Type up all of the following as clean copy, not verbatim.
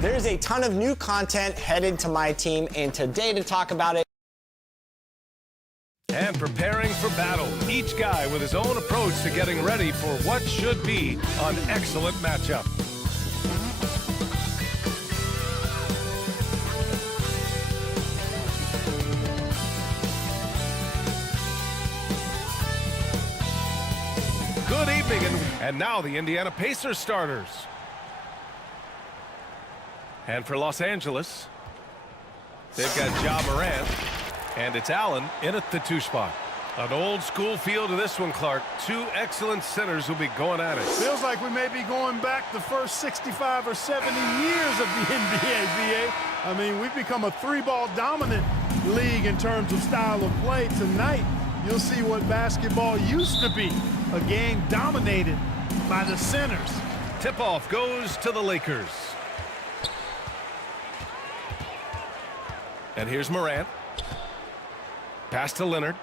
There's a ton of new content headed to my team, and today to talk about it. And preparing for battle, each guy with his own approach to getting ready for what should be an excellent matchup. Good evening, and now the Indiana Pacers starters. And for Los Angeles, they've got Ja Morant, and it's Allen in at the 2 spot. An old school feel to this one, Clark. 2 excellent centers will be going at it. Feels like we may be going back the first 65 or 70 years of the NBA, VA. I mean, we've become a 3-ball dominant league in terms of style of play. Tonight, you'll see what basketball used to be, a game dominated by the centers. Tip-off goes to the Lakers. And here's Morant. Pass to Leonard.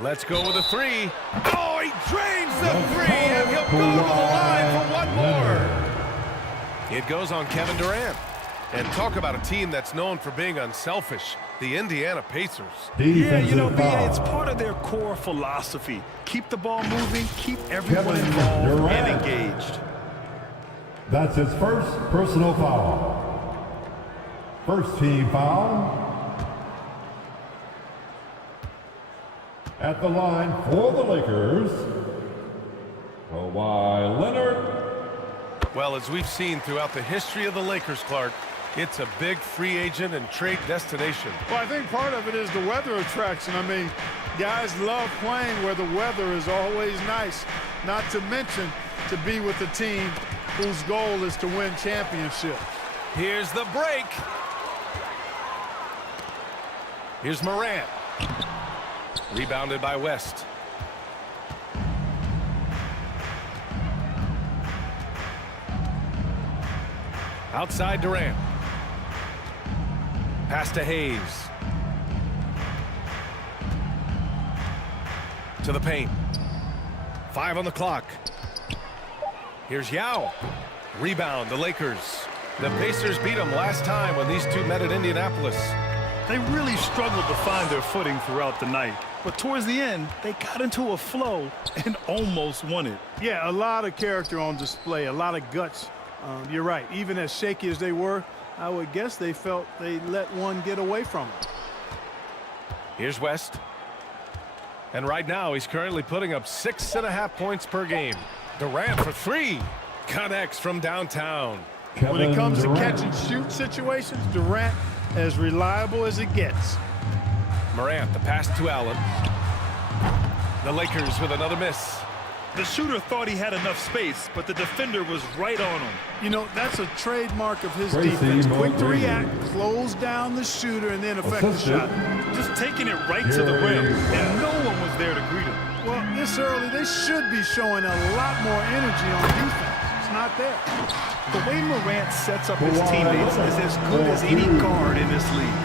Let's go with a 3. Oh, he drains the 3, and he'll go to the line for one more. It goes on Kevin Durant. And talk about a team that's known for being unselfish, the Indiana Pacers. Yeah, you know, BA, it's part of their core philosophy. Keep the ball moving, keep everyone involved and engaged. That's his first personal foul. First team foul. At the line for the Lakers, Kawhi Leonard. Well, as we've seen throughout the history of the Lakers, Clark, it's a big free agent and trade destination. Well, I think part of it is the weather attraction. I mean, guys love playing where the weather is always nice, not to mention to be with a team whose goal is to win championships. Here's the break. Here's Morant. Rebounded by West. Outside Durant. Pass to Hayes. To the paint. 5 on the clock. Here's Yao. Rebound, the Lakers. The Pacers beat them last time when these two met at Indianapolis. They really struggled to find their footing throughout the night. But towards the end, they got into a flow and almost won it. Yeah, a lot of character on display, a lot of guts. You're right. Even as shaky as they were, I would guess they felt they let one get away from them. Here's West. And right now, he's currently putting up 6.5 points per game. Durant for 3. Connects from downtown. When it comes to catch and shoot situations, Durant as reliable as it gets. Morant, the pass to Allen. The Lakers with another miss. The shooter thought he had enough space, but the defender was right on him. You know, that's a trademark of his defense. Quick to react, close down the shooter, and then affect the shot. Just taking it right to the rim, and no one was there to greet him. Well, this early, they should be showing a lot more energy on defense. It's not there. The way Morant sets up his teammates is as good as any guard in this league.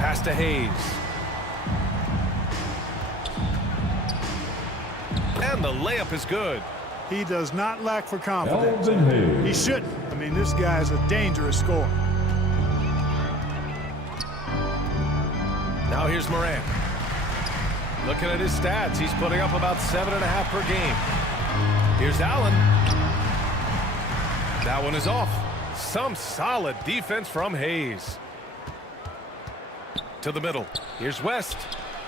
Pass to Hayes. And the layup is good. He does not lack for confidence. He shouldn't. I mean, this guy is a dangerous scorer. Now here's Morant. Looking at his stats, he's putting up about 7.5 per game. Here's Allen. That one is off. Some solid defense from Hayes. To the middle. Here's West.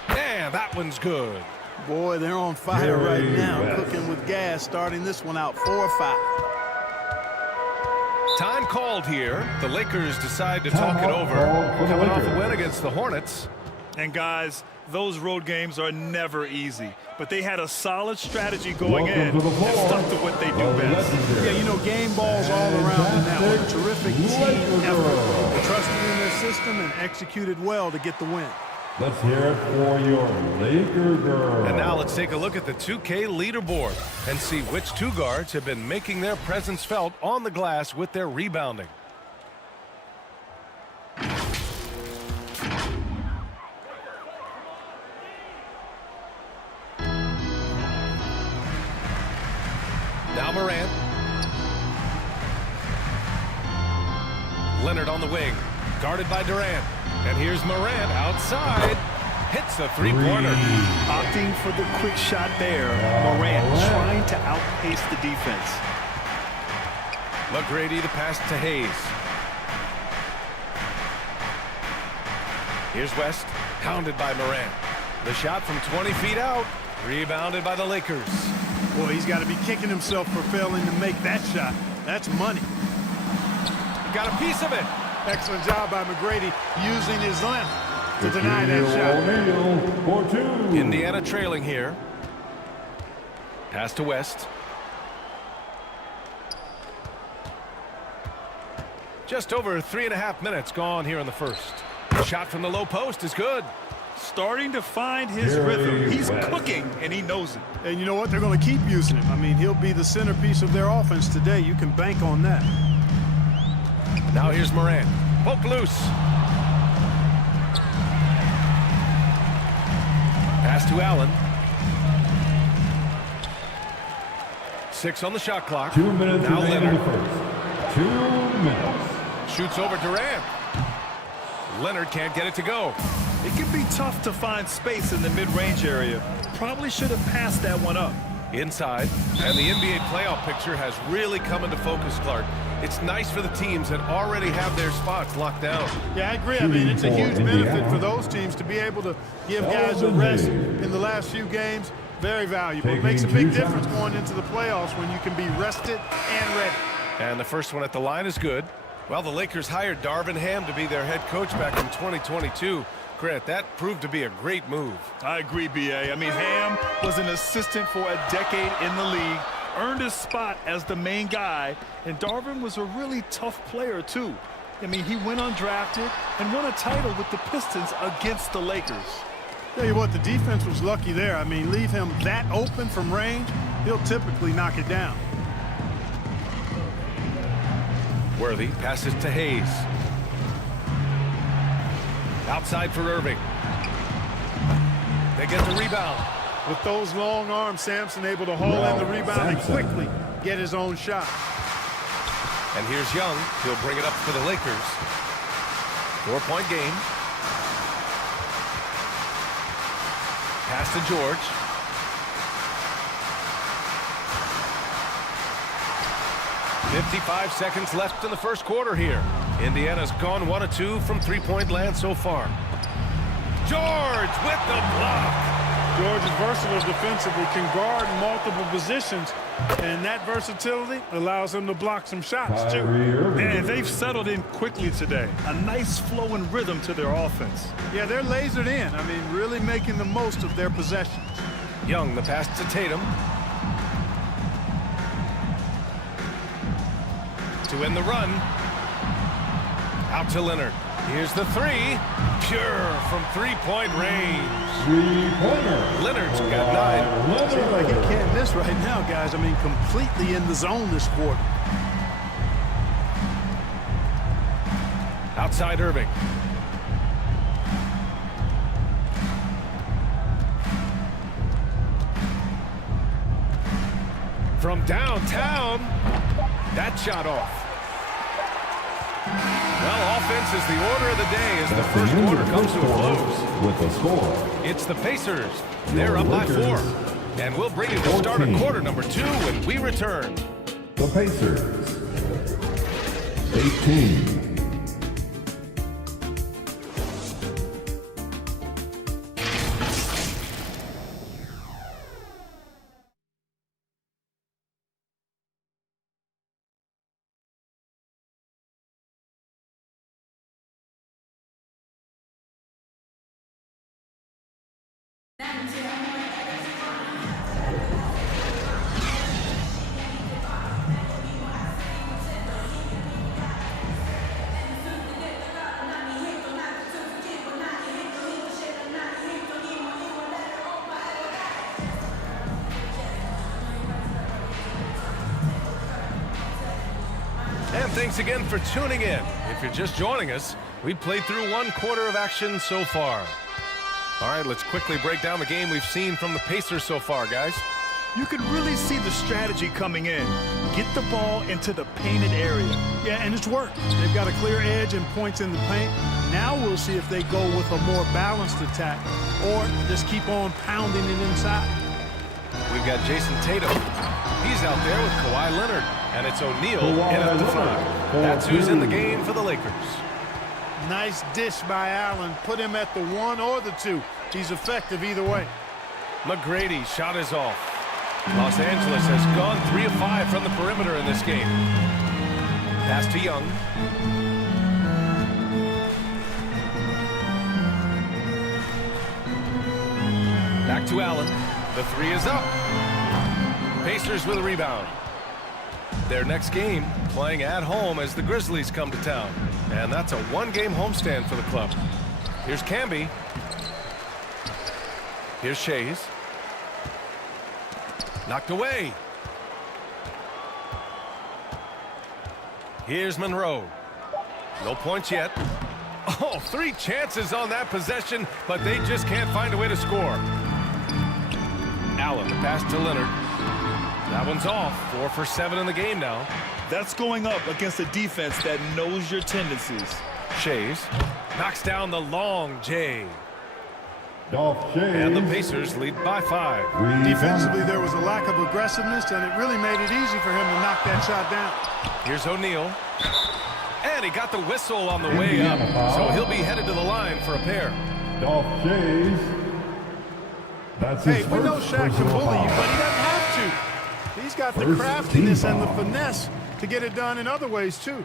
And that one's good. Boy, they're on fire right now, cooking with gas, starting this one out 4-5. Time called here. The Lakers decide to talk it over. Coming off a win against the Hornets. And guys, those road games are never easy, but they had a solid strategy going in and stuck to what they do best. Yeah, you know, game balls all around in that one. A terrific team effort. They trusted in their system and executed well to get the win. Let's hear it for your Laker girl. And now let's take a look at the 2K leaderboard and see which two guards have been making their presence felt on the glass with their rebounding. Now Morant. Lillard on the wing, guarded by Durant. And here's Morant outside. Hits the three-pointer. Opting for the quick shot there. Morant trying to outpace the defense. McGrady the pass to Hayes. Here's West, pounded by Morant. The shot from 20 feet out, rebounded by the Lakers. Boy, he's got to be kicking himself for failing to make that shot. That's money. He got a piece of it. Excellent job by McGrady using his length to deny that shot. For two. Indiana trailing here. Pass to West. Just over 3.5 minutes gone here in the first. Shot from the low post is good. Starting to find his rhythm. He's cooking, and he knows it. And you know what? They're going to keep using him. I mean, he'll be the centerpiece of their offense today. You can bank on that. Now here's Morant. Poke loose. Pass to Allen. 6 on the shot clock. 2 minutes Now remaining in the Leonard. first. 2 minutes. Shoots over Durant. Leonard can't get it to go. It can be tough to find space in the mid-range area. Probably should have passed that one up. Inside, and the NBA playoff picture has really come into focus, Clark. It's nice for the teams that already have their spots locked down. Yeah, I agree. I mean, it's a huge benefit for those teams to be able to give guys a rest in the last few games. Very valuable. It makes a big difference going into the playoffs when you can be rested and ready. And the first one at the line is good. Well, the Lakers hired Darvin Ham to be their head coach back in 2022. Grant, that proved to be a great move. I agree, B.A. I mean, Ham was an assistant for a decade in the league, earned his spot as the main guy, and Darvin was a really tough player, too. I mean, he went undrafted and won a title with the Pistons against the Lakers. Tell you what, the defense was lucky there. I mean, leave him that open from range, he'll typically knock it down. Worthy passes to Hayes. Outside for Irving. They get the rebound. With those long arms, Sampson able to haul in the rebound and quickly get his own shot. And here's Young. He'll bring it up for the Lakers. 4-point game. Pass to George. .55 seconds left in the first quarter here. Indiana's gone 1 of 2 from three-point land so far. George with the block. George is versatile defensively, can guard multiple positions, and that versatility allows him to block some shots, too. Man, they've settled in quickly today. A nice flow and rhythm to their offense. Yeah, they're lasered in. I mean, really making the most of their possessions. Young, the pass to Tatum. To end the run. Out to Leonard. Here's the three. Pure from three-point range. Three-pointer. Leonard's got 9. Seems like he can't miss right now, guys. I mean, completely in the zone this quarter. Outside Irving. From downtown. That shot off. Well, offense is the order of the day as the first quarter comes to a close. With the score. It's the Pacers. They're up by 4. And we'll bring you the start of quarter number 2 when we return. The Pacers. 18. And thanks again for tuning in. If you're just joining us, we've played through 1 quarter of action so far. All right, let's quickly break down the game we've seen from the Pacers so far, guys. You can really see the strategy coming in. get the ball into the painted area. Yeah, and it's worked. They've got a clear edge and points in the paint. Now we'll see if they go with a more balanced attack or just keep on pounding it inside. We've got Jason Tatum. He's out there with Kawhi Leonard. And it's O'Neal in at the 5. That's who's in the game for the Lakers. Nice dish by Allen. Put him at the 1 or the 2. He's effective either way. McGrady shot is off. Los Angeles has gone 3 of 5 from the perimeter in this game. Pass to Young. Back to Allen. The 3 is up. Pacers with a rebound. Their next game playing at home as the Grizzlies come to town. And that's a 1-game homestand for the club. Here's Camby. Here's Shays. Knocked away. Here's Monroe. No points yet. Oh, 3 chances on that possession, but they just can't find a way to score. Allen, the pass to Leonard. That one's off. 4 for 7 in the game now. That's going up against a defense that knows your tendencies. Shays knocks down the long J. Dolph Shays. And the Pacers lead by 5. Defensively, there was a lack of aggressiveness, and it really made it easy for him to knock that shot down. Here's O'Neal. And he got the whistle on the way up, so he'll be headed to the line for a pair. Dolph Shays. That's his Hey, we know first Shaq can personal bully you, foul. but he doesn't have to. He's got the First craftiness team and the foul. finesse to get it done in other ways, too.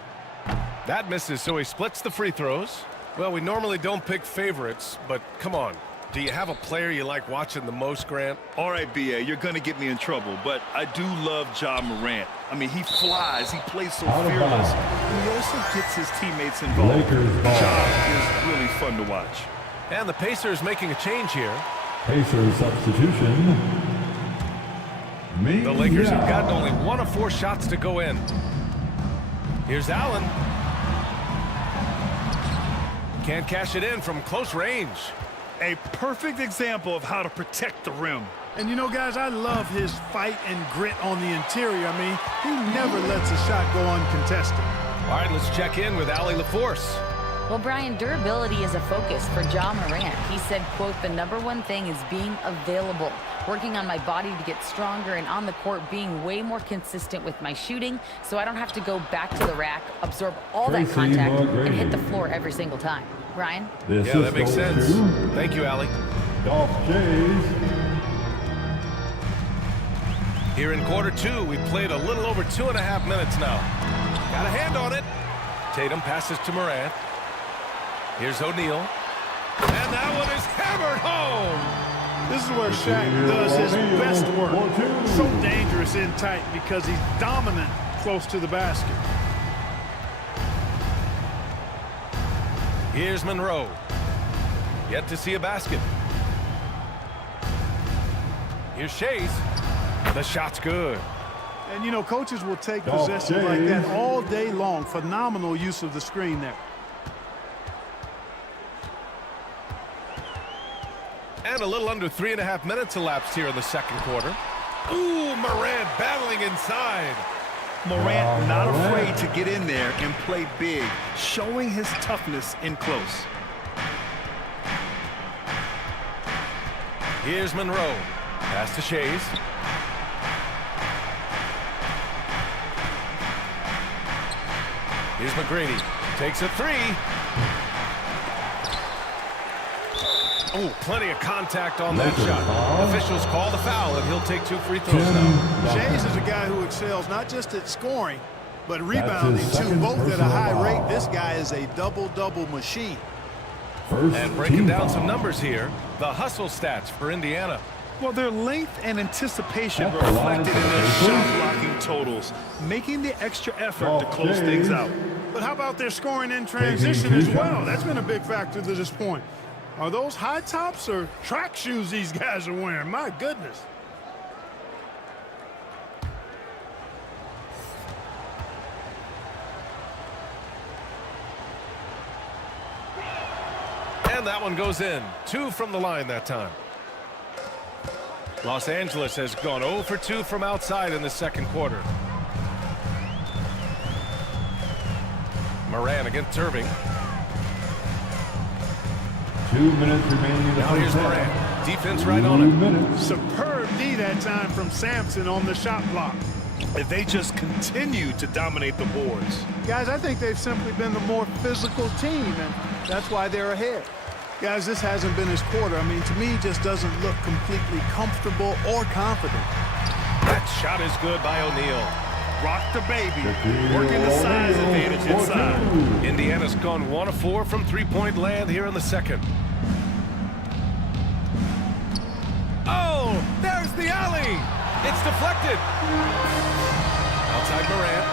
That misses, so he splits the free throws. Well, we normally don't pick favorites, but come on. Do you have a player you like watching the most, Grant? All right, B.A., you're going to get me in trouble, but I do love Ja Morant. I mean, he flies. He plays so Out of fearless. bounds. And he also gets his teammates involved. Lakers ball. Ja is really fun to watch. And the Pacers making a change here. Pacers substitution. The Lakers have gotten only 1 of 4 shots to go in. Here's Allen. Can't cash it in from close range. A perfect example of how to protect the rim. And you know, guys, I love his fight and grit on the interior. I mean, he never lets a shot go uncontested. All right, let's check in with Allie LaForce. Well, Brian, durability is a focus for Ja Morant. He said, quote, "The #1 thing is being available, working on my body to get stronger, and on the court being way more consistent with my shooting so I don't have to go back to the rack, absorb all that Tracy contact, McGrady. and hit the floor every single time." Ryan? The Yeah, that makes assist sense. goes to Thank you, Allie. Dolph Shays. Here in quarter 2, we played a little over 2.5 minutes now. Got a hand on it. Tatum passes to Morant. Here's O'Neal. And that one is hammered home. This is where Shaq does his best work. So dangerous in tight because he's dominant close to the basket. Here's Monroe. Yet to see a basket. Here's Shays. The shot's good. And, you know, coaches will take Dolph possession like that Shays. all day long. Phenomenal use of the screen there. And a little under 3.5 minutes elapsed here in the second quarter. Ooh, Morant battling inside. Morant not afraid to get in there and play big, showing his toughness in close. Here's Monroe. Pass to Shays. Here's McGrady. Takes a 3. Oh, plenty of contact on that shot. Officials call the foul, and he'll take 2 free throws now. Shays is a guy who excels not just at scoring, but rebounding too, second both at a personal high foul. rate. This guy is a double-double machine. First And breaking team down foul. some numbers here, the hustle stats for Indiana. Well, their length and anticipation At the line reflected in their for shot blocking totals, making the extra effort to close things out. But how about their scoring in transition as well? That's been a big factor to this point. Are those high tops or track shoes these guys are wearing? My goodness. And that one goes in. 2 from the line that time. Los Angeles has gone 0 for 2 from outside in the second quarter. Moran against Irving. 2 minutes remaining in the Now here's first Moran. half. Defense right 2 on him. minutes. Superb D that time from Sampson on the shot block. If they just continue to dominate the boards. Guys, I think they've simply been the more physical team, and that's why they're ahead. Guys, this hasn't been his quarter. I mean, to me, he just doesn't look completely comfortable or confident. That shot is good by O'Neal. Rock the baby. Working the size advantage inside. Indiana's gone 1 of 4 from three-point land here in the second. Oh, there's the alley. It's deflected. Outside Morant.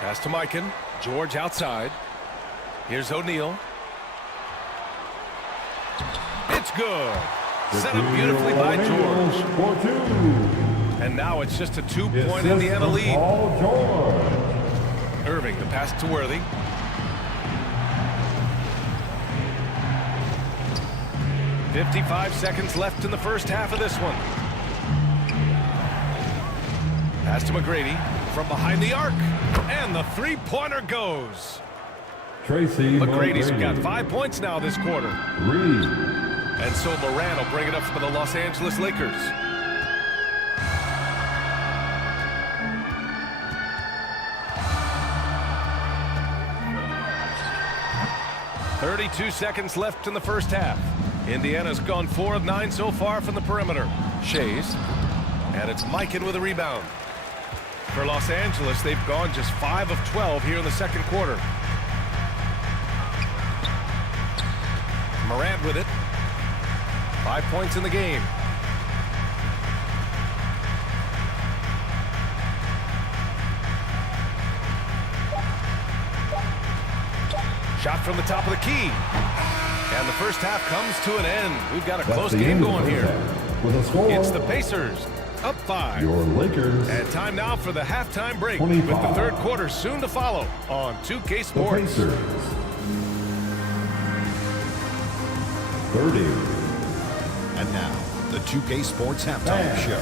Pass to Mikan. George outside. Here's O'Neal. It's good. Set up beautifully by George. And now it's just a 2-point Indiana lead. Irving, the pass to Worthy. "55 seconds left in the first half of this one. Pass to McGrady from behind the arc. And the three-pointer goes. McGrady's got 5 points now this quarter. And so Moran will bring it up for the Los Angeles Lakers. "32 seconds left in the first half. Indiana's gone 4 of 9 so far from the perimeter. Shays. And it's Mikan with a rebound. For Los Angeles, they've gone just 5 of 12 here in the second quarter. Morant with it. 5 points in the game. Shot from the top of the key. And the first half comes to an end. We've got a close game going here. It's the Pacers up 5. Your Lakers. And time now for the halftime break 25. with the third quarter soon to follow on 2K The Sports. Pacers. 30. And now, the 2K Sports Halftime Show.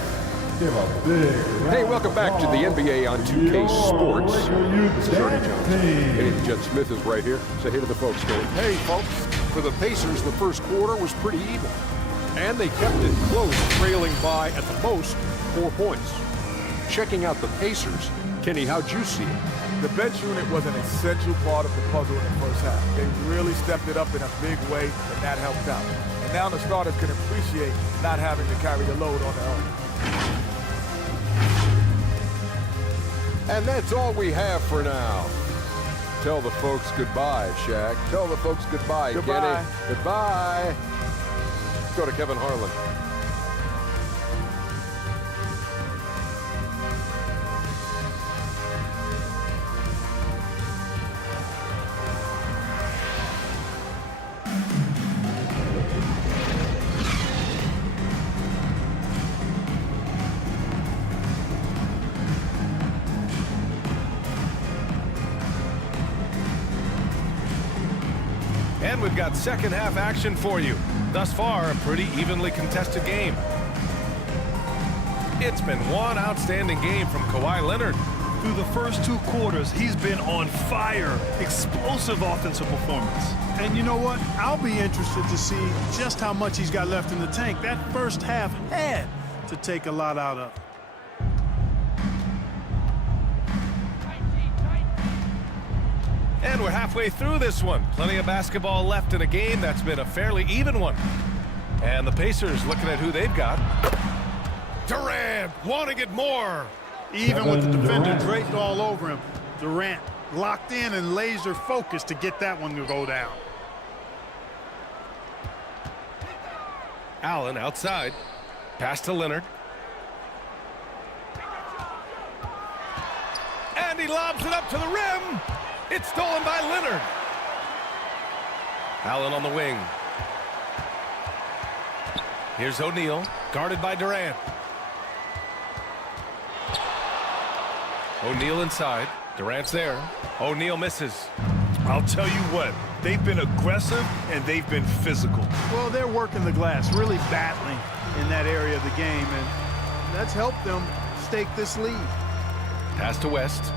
Give a big Hey, welcome back to the NBA on 2K Sports. This is Ernie Jones. Hey, Jet Smith is right here. Say hey to the folks, Dave. Hey, folks. For the Pacers, the first quarter was pretty even. And they kept it close, trailing by, at the most, 4 points. Checking out the Pacers, Kenny, how'd you see it? The bench unit was an essential part of the puzzle in the first half. They really stepped it up in a big way, and that helped out. And now the starters can appreciate not having to carry the load on their own. And that's all we have for now. Tell the folks goodbye, Shaq. Tell the folks goodbye, Goodbye. Kenny. Goodbye. Let's go to Kevin Harlan. And we've got second half action for you. Thus far, a pretty evenly contested game. It's been one outstanding game from Kawhi Leonard. Through the first 2 quarters, he's been on fire. Explosive offensive performance. And you know what? I'll be interested to see just how much he's got left in the tank. That first half had to take a lot out of. And we're halfway through this one. Plenty of basketball left in a game that's been a fairly even one. And the Pacers looking at who they've got. Durant wanting it more. Even with the Kevin defender Durant. draped all over him, Durant locked in and laser focused to get that one to go down. Allen outside. Pass to Leonard. And he lobs it up to the rim. It's stolen by Leonard. Allen on the wing. Here's O'Neal, guarded by Durant. O'Neal inside. Durant's there. O'Neal misses. I'll tell you what, they've been aggressive and they've been physical. Well, they're working the glass, really battling in that area of the game, and that's helped them stake this lead. Pass to West.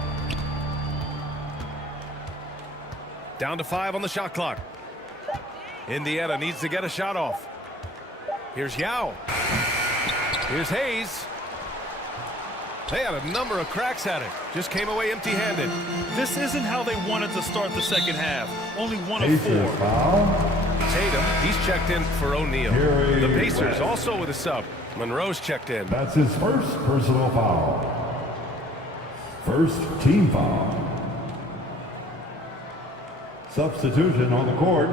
Down to 5 on the shot clock. Indiana needs to get a shot off. Here's Yao. Here's Hayes. They had a number of cracks at it. Just came away empty-handed. This isn't how they wanted to start the second half. Only 1 of Pacers 4. foul. Tatum, he's checked in for O'Neal. Gary The Pacers West. also with a sub. Monroe's checked in. That's his first personal foul. First team foul. Substitution on the court.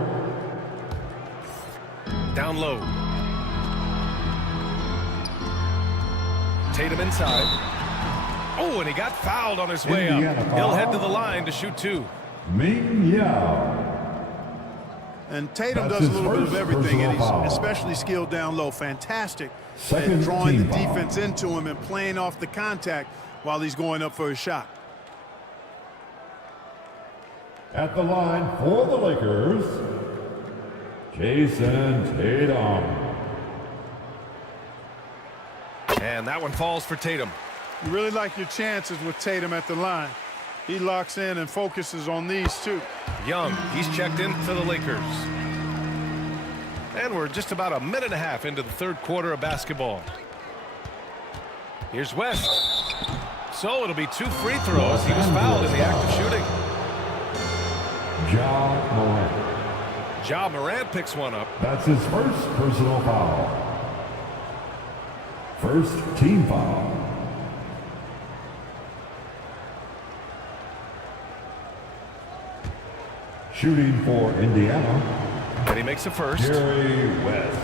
Down low. Tatum inside. Oh, and he got fouled on his way Indiana up. foul. He'll head to the line to shoot 2. Ming Yao. And Tatum That's does a his little bit of first everything, and he's personal foul. especially skilled down low. Fantastic Second at drawing the team foul. defense into him and playing off the contact while he's going up for a shot. At the line for the Lakers, Jason Tatum. And that one falls for Tatum. You really like your chances with Tatum at the line. He locks in and focuses on these two. Young, he's checked in for the Lakers. And we're just about a minute and a half into the third quarter of basketball. Here's West. So it'll be 2 free throws. He was fouled in the act of shooting. Ja Morant. Ja Morant picks one up. That's his first personal foul. First team foul. Shooting for Indiana, And he makes a first. Gary West.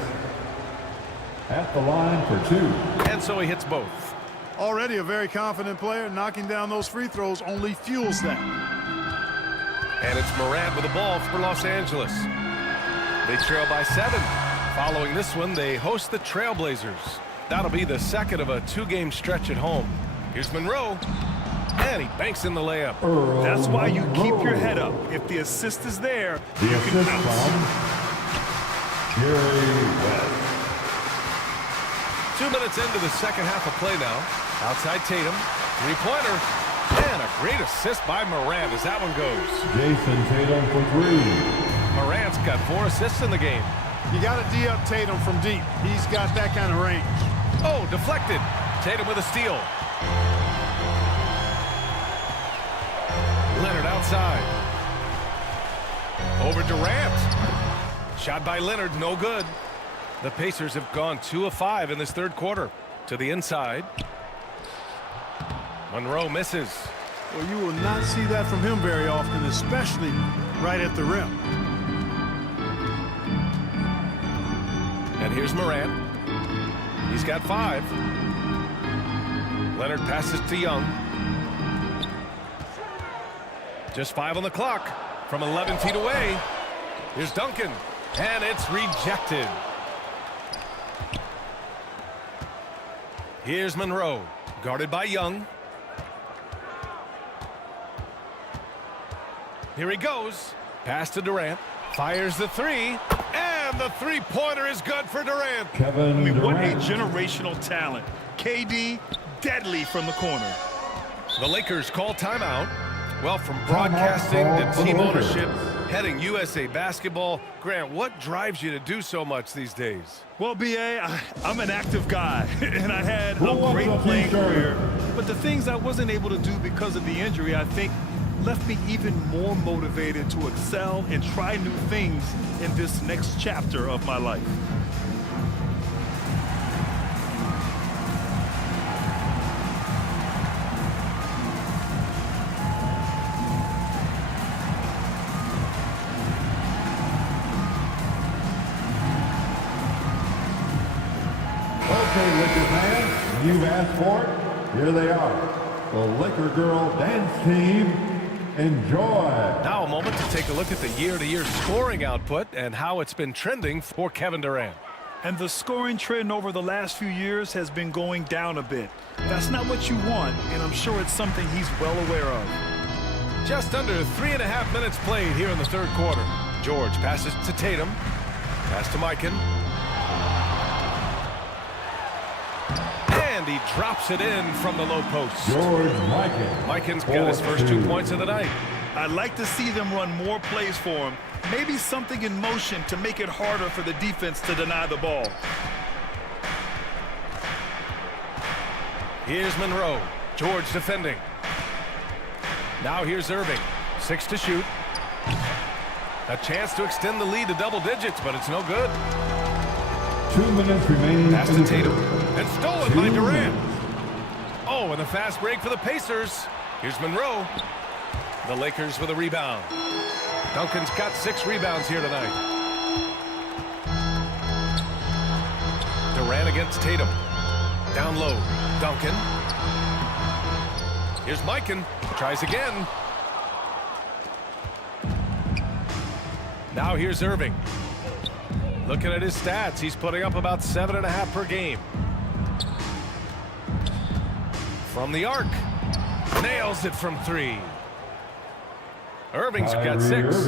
At the line for 2. And so he hits both. Already a very confident player. Knocking down those free throws only fuels that. And it's Morant with the ball for Los Angeles. They trail by 7. Following this one, they host the Trailblazers. That'll be the second of a 2-game stretch at home. Here's Monroe. And he banks in the layup. That's why you keep your head up. If the assist is there, The you can assist bounce. from Gary West. 2 minutes into the second half of play now. Outside Tatum. 3-pointer. And a great assist by Morant as that one goes. Jason Tatum for 3. Morant's got 4 assists in the game. You got to D up Tatum from deep. He's got that kind of range. Oh, deflected. Tatum with a steal. Leonard outside. Over Durant. Shot by Leonard, no good. The Pacers have gone 2 of 5 in this third quarter. To the inside. Monroe misses. Well, you will not see that from him very often, especially right at the rim. And here's Morant. He's got 5. Leonard passes to Young. Just 5 on the clock from 11 feet away. Here's Duncan. And it's rejected. Here's Monroe. Guarded by Young. Here he goes. Pass to Durant. Fires the 3. And the 3-pointer is good for Durant. Kevin I mean, what a Durant. generational talent. KD, deadly from the corner. The Lakers call timeout. Well, from broadcasting to team ownership, heading USA basketball, Grant, what drives you to do so much these days? Well, B.A., I'm an active guy, and I had Who a wants great a playing t-shirt? career. But the things I wasn't able to do because of the injury, I think, left me even more motivated to excel and try new things in this next chapter of my life. Okay, Laker fans, you've asked for it. Here they are. The Laker Girl Dance Team. Enjoy. Now a moment to take a look at the year-to-year scoring output and how it's been trending for Kevin Durant. And the scoring trend over the last few years has been going down a bit. That's not what you want, and I'm sure it's something he's well aware of. Just under 3.5 minutes played here in the third quarter. George passes to Tatum. Pass to Mikan. And he drops it in from the low post. George Mikan. Mikan's got his first 2 points of the night. I'd like to see them run more plays for him. Maybe something in motion to make it harder for the defense to deny the ball. Here's Monroe. George defending. Now here's Irving. 6 to shoot. A chance to extend the lead to double digits, but it's no good. 2 minutes remaining. Pass to Tatum. And stolen by Durant. Oh, and a fast break for the Pacers. Here's Monroe. The Lakers with a rebound. Duncan's got 6 rebounds here tonight. Durant against Tatum. Down low. Duncan. Here's Mikan. Tries again. Now here's Irving. Looking at his stats, he's putting up about 7.5 per game. From the arc. Nails it from 3. Irving's got 6.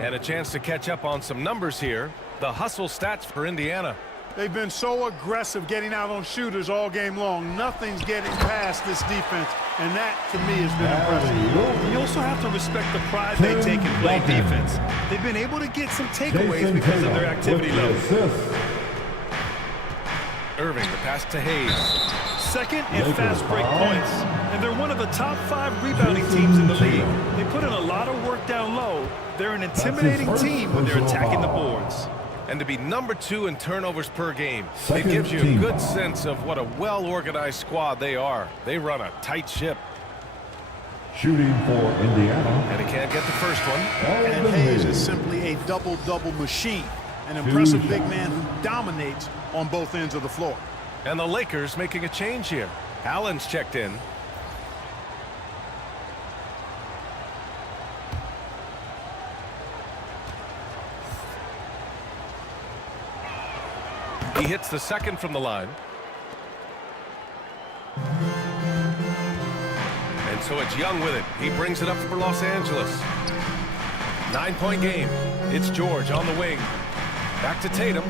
And a chance to catch up on some numbers here. The hustle stats for Indiana. They've been so aggressive getting out on shooters all game long. Nothing's getting past this defense, and that, to me, has been impressive. You also have to respect the pride they take in playing defense. They've been able to get some takeaways because of their activity level. Irving, the pass to Hayes. Second and fast break points. And they're one of the top 5 rebounding teams in the league. They put in a lot of work down low. They're an intimidating team when they're attacking the boards. And to be number 2 in turnovers per game, it gives you a good sense of what a well-organized squad they are. They run a tight ship. Shooting for Indiana. And he can't get the first one. And Hayes is simply a double-double machine. An impressive big man who dominates on both ends of the floor. And the Lakers making a change here. Allen's checked in. He hits the second from the line. And so it's Young with it. He brings it up for Los Angeles. 9-point game. It's George on the wing. Back to Tatum.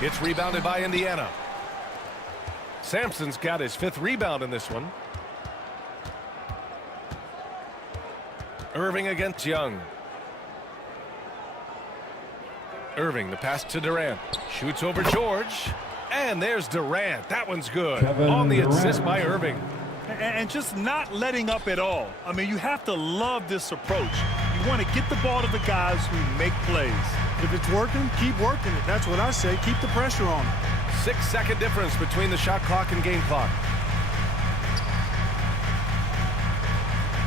It's rebounded by Indiana. Sampson's got his 5th rebound in this one. Irving against Young. Irving, the pass to Durant. Shoots over George. And there's Durant. That one's good. On the assist by Irving. And just not letting up at all. I mean, you have to love this approach. You want to get the ball to the guys who make plays. If it's working, keep working it. That's what I say. Keep the pressure on it. 6-second difference between the shot clock and game clock.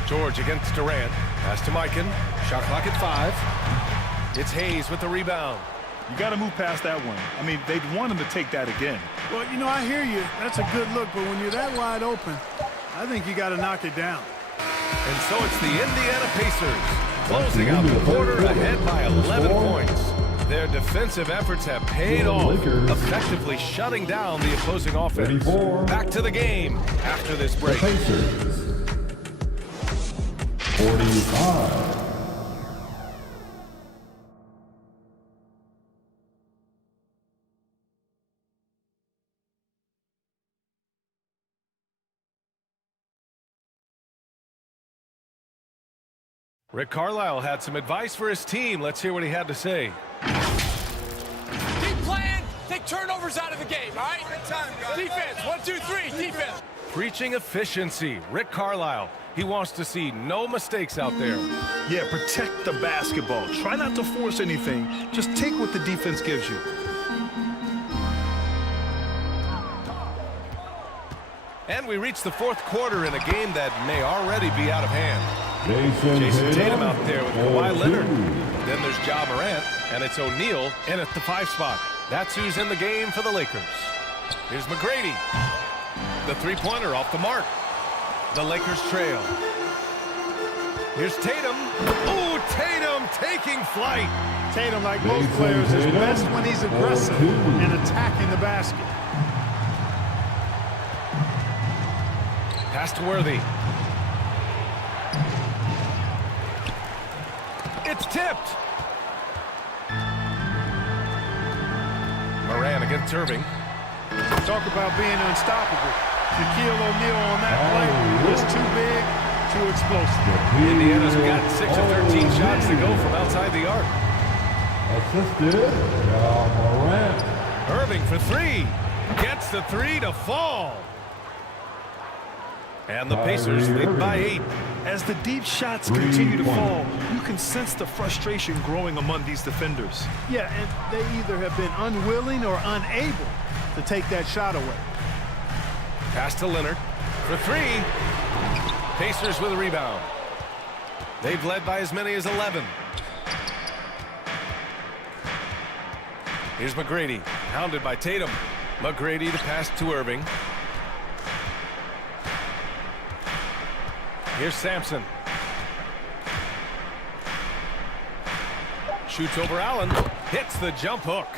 George against Durant. Pass to Mikan. Shot clock at 5. It's Hayes with the rebound. You got to move past that one. I mean, they'd want him to take that again. Well, you know, I hear you. That's a good look, but when you're that wide open, I think you got to knock it down. And so it's the Indiana Pacers closing out the quarter ahead by 11 points. Their defensive efforts have paid off, effectively shutting down the opposing offense. Back to the game after this break. 45. Rick Carlisle had some advice for his team. Let's hear what he had to say. Keep playing. Take turnovers out of the game, all right? Defense, 1, 2, 3, defense. Preaching efficiency, Rick Carlisle. He wants to see no mistakes out there. Yeah, protect the basketball. Try not to force anything. Just take what the defense gives you. And we reach the 4th quarter in a game that may already be out of hand. Jason Tatum out there with Kawhi Leonard. Then there's Ja Morant, and it's O'Neal in at the 5 spot. That's who's in the game for the Lakers. Here's McGrady. The 3-pointer off the mark. The Lakers trail. Here's Tatum. Oh, Tatum taking flight. Tatum, like most players, is best when he's aggressive and attacking the basket. Pass to Worthy. It's tipped. Moran against Irving. Talk about being unstoppable. Shaquille O'Neal on that play is too big, too explosive. Indiana's got 6 of 13 shots to go from outside the arc. Assisted, Morant. Irving for 3. Gets the 3 to fall. And the Pacers lead by 8. As the deep shots continue to fall, you can sense the frustration growing among these defenders. Yeah, and they either have been unwilling or unable to take that shot away. Pass to Leonard for 3. Pacers with a rebound. They've led by as many as 11. Here's McGrady, hounded by Tatum. McGrady to pass to Irving. Here's Sampson. Shoots over Allen. Hits the jump hook.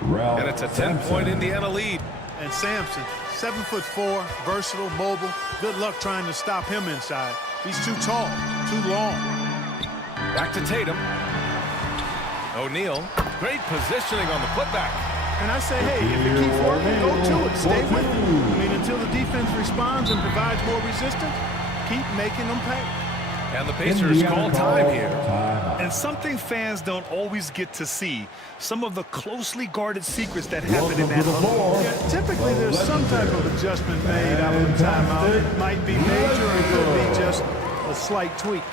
And it's a 10-point Indiana lead. And Sampson, 7'4", versatile, mobile. Good luck trying to stop him inside. He's too tall, too long. Back to Tatum. O'Neal. Great positioning on the putback. And I say, hey, if it keeps working, go to it. Stay with it. I mean, until the defense responds and provides more resistance, keep making them pay. And the Pacers call time here. And something fans don't always get to see, some of the closely guarded secrets that happen in that huddle. Yeah, typically there's some type of adjustment made out of the timeout. It might be major or it could be just a slight tweak.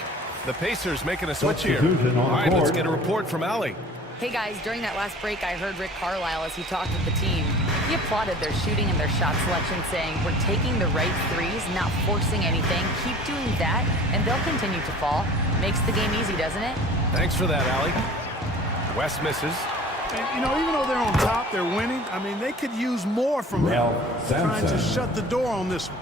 The Pacers making a switch here. All right, let's get a report from Allie. Hey guys, during that last break, I heard Rick Carlisle as he talked with the team. He applauded their shooting and their shot selection, saying, "We're taking the right threes, not forcing anything. Keep doing that, and they'll continue to fall." Makes the game easy, doesn't it? Thanks for that, Allie. West misses. And, you know, even though they're on top, they're winning. I mean, they could use more from him. Trying to shut the door on this one.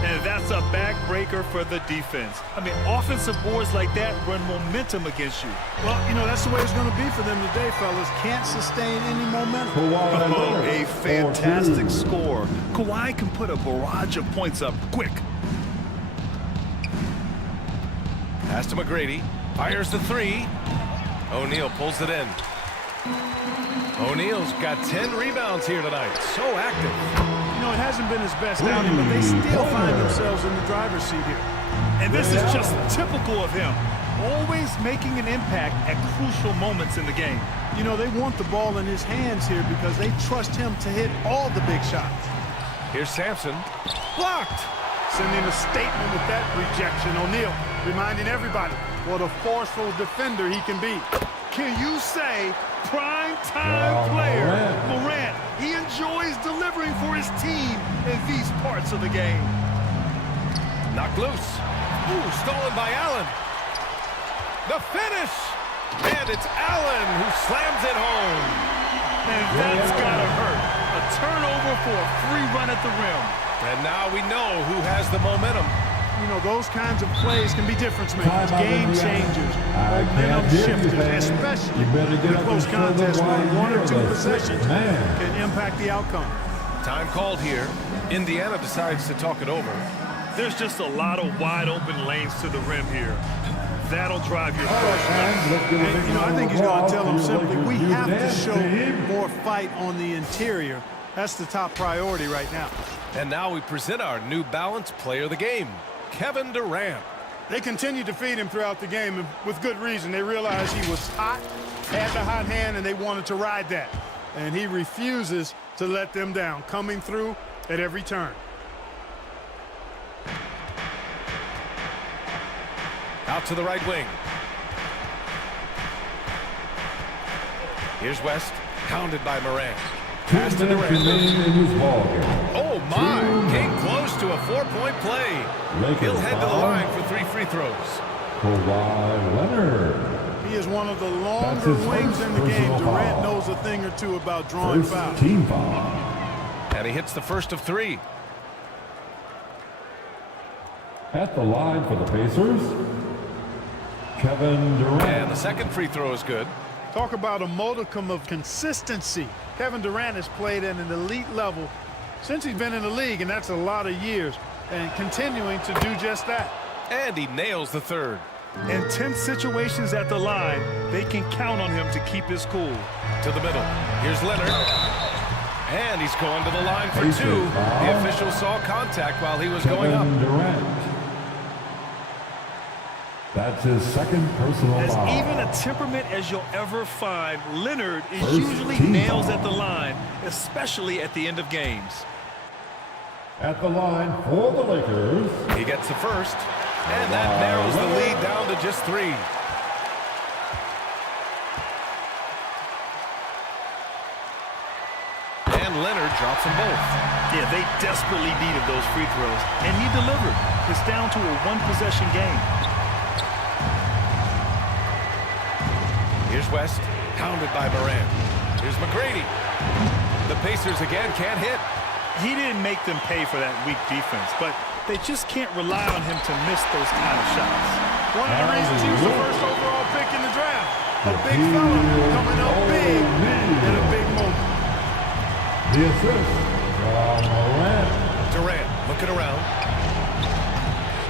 And that's a backbreaker for the defense. I mean, offensive boards like that run momentum against you. Well, you know, that's the way it's going to be for them today, fellas. Can't sustain any momentum. Oh, a fantastic score. Kawhi can put a barrage of points up quick. Pass to McGrady. Fires the 3. O'Neal pulls it in. O'Neal's got 10 rebounds here tonight. So active. You know, it hasn't been his best outing, but they still find themselves in the driver's seat here. And this is just typical of him. Always making an impact at crucial moments in the game. You know, they want the ball in his hands here because they trust him to hit all the big shots. Here's Sampson. Blocked. Sending a statement with that rejection. O'Neal reminding everybody what a forceful defender he can be. Can you say prime-time player Morant? He enjoys delivering for his team in these parts of the game. Knocked loose. Ooh, stolen by Allen. The finish. And it's Allen who slams it home. And that's gotta hurt. A turnover for a free run at the rim. And now we know who has the momentum. You know, those kinds of plays can be difference makers, game changers, momentum shifters, especially in a close contest where 1 or 2 possessions can impact the outcome. Time called here. Indiana decides to talk it over. There's just a lot of wide open lanes to the rim here. That'll drive your first. And, you know, I think he's going to tell them simply, we have to show more fight on the interior. That's the top priority right now. And now we present our New Balance player of the game, Kevin Durant. They continued to feed him throughout the game, and with good reason. They realized he was hot, had the hot hand, and they wanted to ride that. And he refuses to let them down, coming through at every turn. Out to the right wing. Here's West, hounded by Morant. Pass to Durant. Oh my! Came close to a 4-point play. He'll head to the line for 3 free throws. Kawhi Leonard. He is one of the longer wings in the game. Durant knows a thing or two about drawing fouls. Team foul. And he hits the first of 3. At the line for the Pacers, Kevin Durant. And the second free throw is good. Talk about a modicum of consistency. Kevin Durant has played at an elite level since he's been in the league, and that's a lot of years, and continuing to do just that. And he nails the third. In tense situations at the line, they can count on him to keep his cool. To the middle. Here's Leonard. And he's going to the line for Pacers 2. foul. The official saw contact while he was going up. Kevin Durant. That's his second personal As foul. even a temperament as you'll ever find, Leonard is First usually team nails foul. at the line, especially at the end of games. At the line for the Lakers. He gets the first, and that narrows the lead down to just 3. And Leonard drops them both. Yeah, they desperately needed those free throws, and he delivered. It's down to a one-possession game. Here's West, pounded by Morant. Here's McGrady. The Pacers again can't hit. He didn't make them pay for that weak defense, but they just can't rely on him to miss those kind of shots. One of the reasons he was the first overall pick in the draft. A big fella coming up big in a big moment. The assist from Morant. Durant looking around.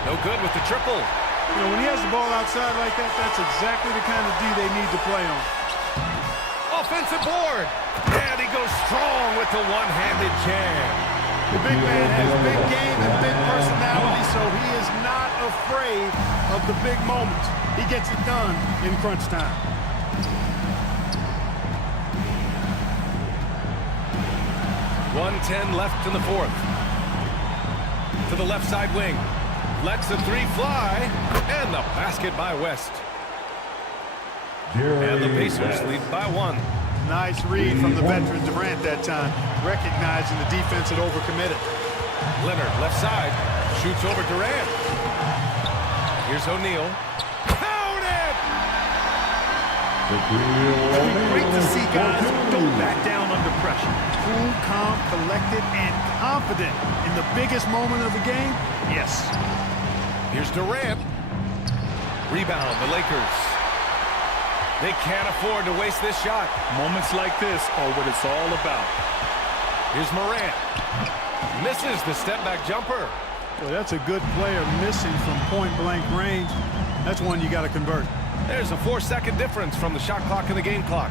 No good with the triple. You know, when he has the ball outside like that, that's exactly the kind of D they need to play on. Offensive board. And he goes strong with the one-handed jam. The big man has big game and big personality, so he is not afraid of the big moments. He gets it done in crunch time. .110 left in the 4th. To the left side wing. Lets the 3 fly. And the basket by West. And the Pacers lead by 1. Nice read from the veteran Durant that time, recognizing the defense had overcommitted. Leonard, left side, shoots over Durant. Here's O'Neal. Count it! Great to see guys who don't back down under pressure. Cool, calm, collected, and confident in the biggest moment of the game. Yes. Here's Durant. Rebound, the Lakers. They can't afford to waste this shot. Moments like this are what it's all about. Here's Morant. Misses the step-back jumper. Well, that's a good player missing from point-blank range. That's one you got to convert. There's a 4-second difference from the shot clock and the game clock.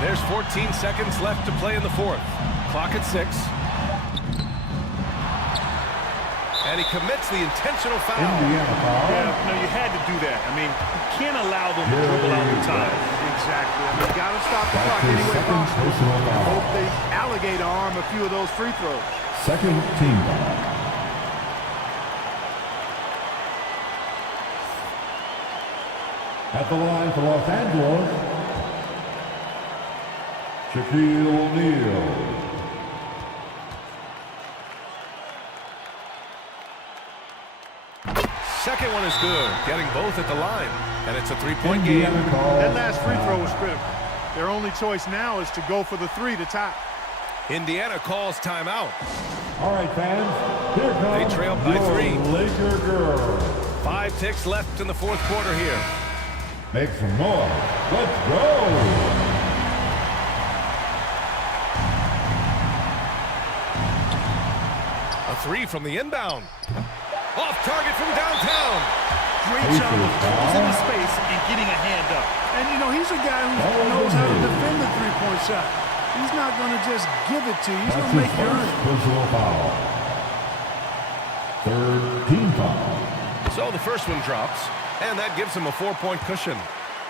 There's 14 seconds left to play in the 4th. Clock at 6. And he commits the intentional foul. Indiana foul. Yeah, no, you had to do that. I mean, you can't allow them to dribble out the time. Exactly. I mean, got to stop the clock That's his any way second possible. personal I foul. hope they alligator arm a few of those free throws. Second team foul. At the line for Los Angeles, Shaquille O'Neal. Second one is good, getting both at the line. And it's a 3-point game. That last free throw was critical. Their only choice now is to go for the 3 to tie. Indiana calls timeout. All right, fans, here comes They trail by your 3. Laker girl. 5 ticks left in the 4th quarter here. Make some noise. Let's go. A 3 from the inbound. Off target from downtown. Great job of closing the space and getting a hand up. And, you know, he's a guy who knows how to defend the three-point shot. He's not going to just give it to you. He's going to make you earn it. Personal foul. Third team foul. So the first one drops, and that gives him a 4-point cushion.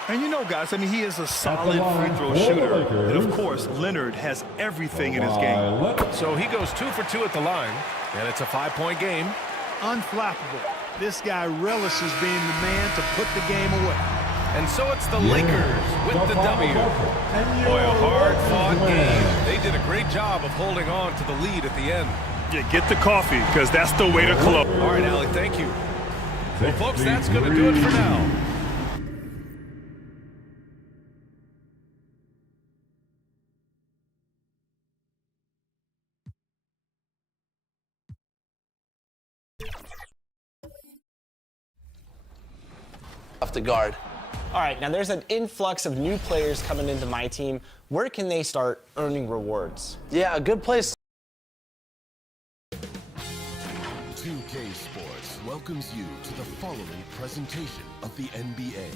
And you know, guys, I mean, he is a solid free throw shooter. And, of course, Leonard has everything in his game. So he goes 2 for 2 at the line, and it's a 5-point game. Unflappable. This guy relishes being the man to put the game away. And so it's the Lakers with the W. Boy, a hard-fought game. They did a great job of holding on to the lead at the end. Yeah, get the coffee, because that's the way to close. All right, Allie, thank you. Well, folks, that's going to do it for now. Off the guard. All right, now there's an influx of new players coming into my team. Where can they start earning rewards? Yeah, a good place. 2K Sports welcomes you to the following presentation of the NBA.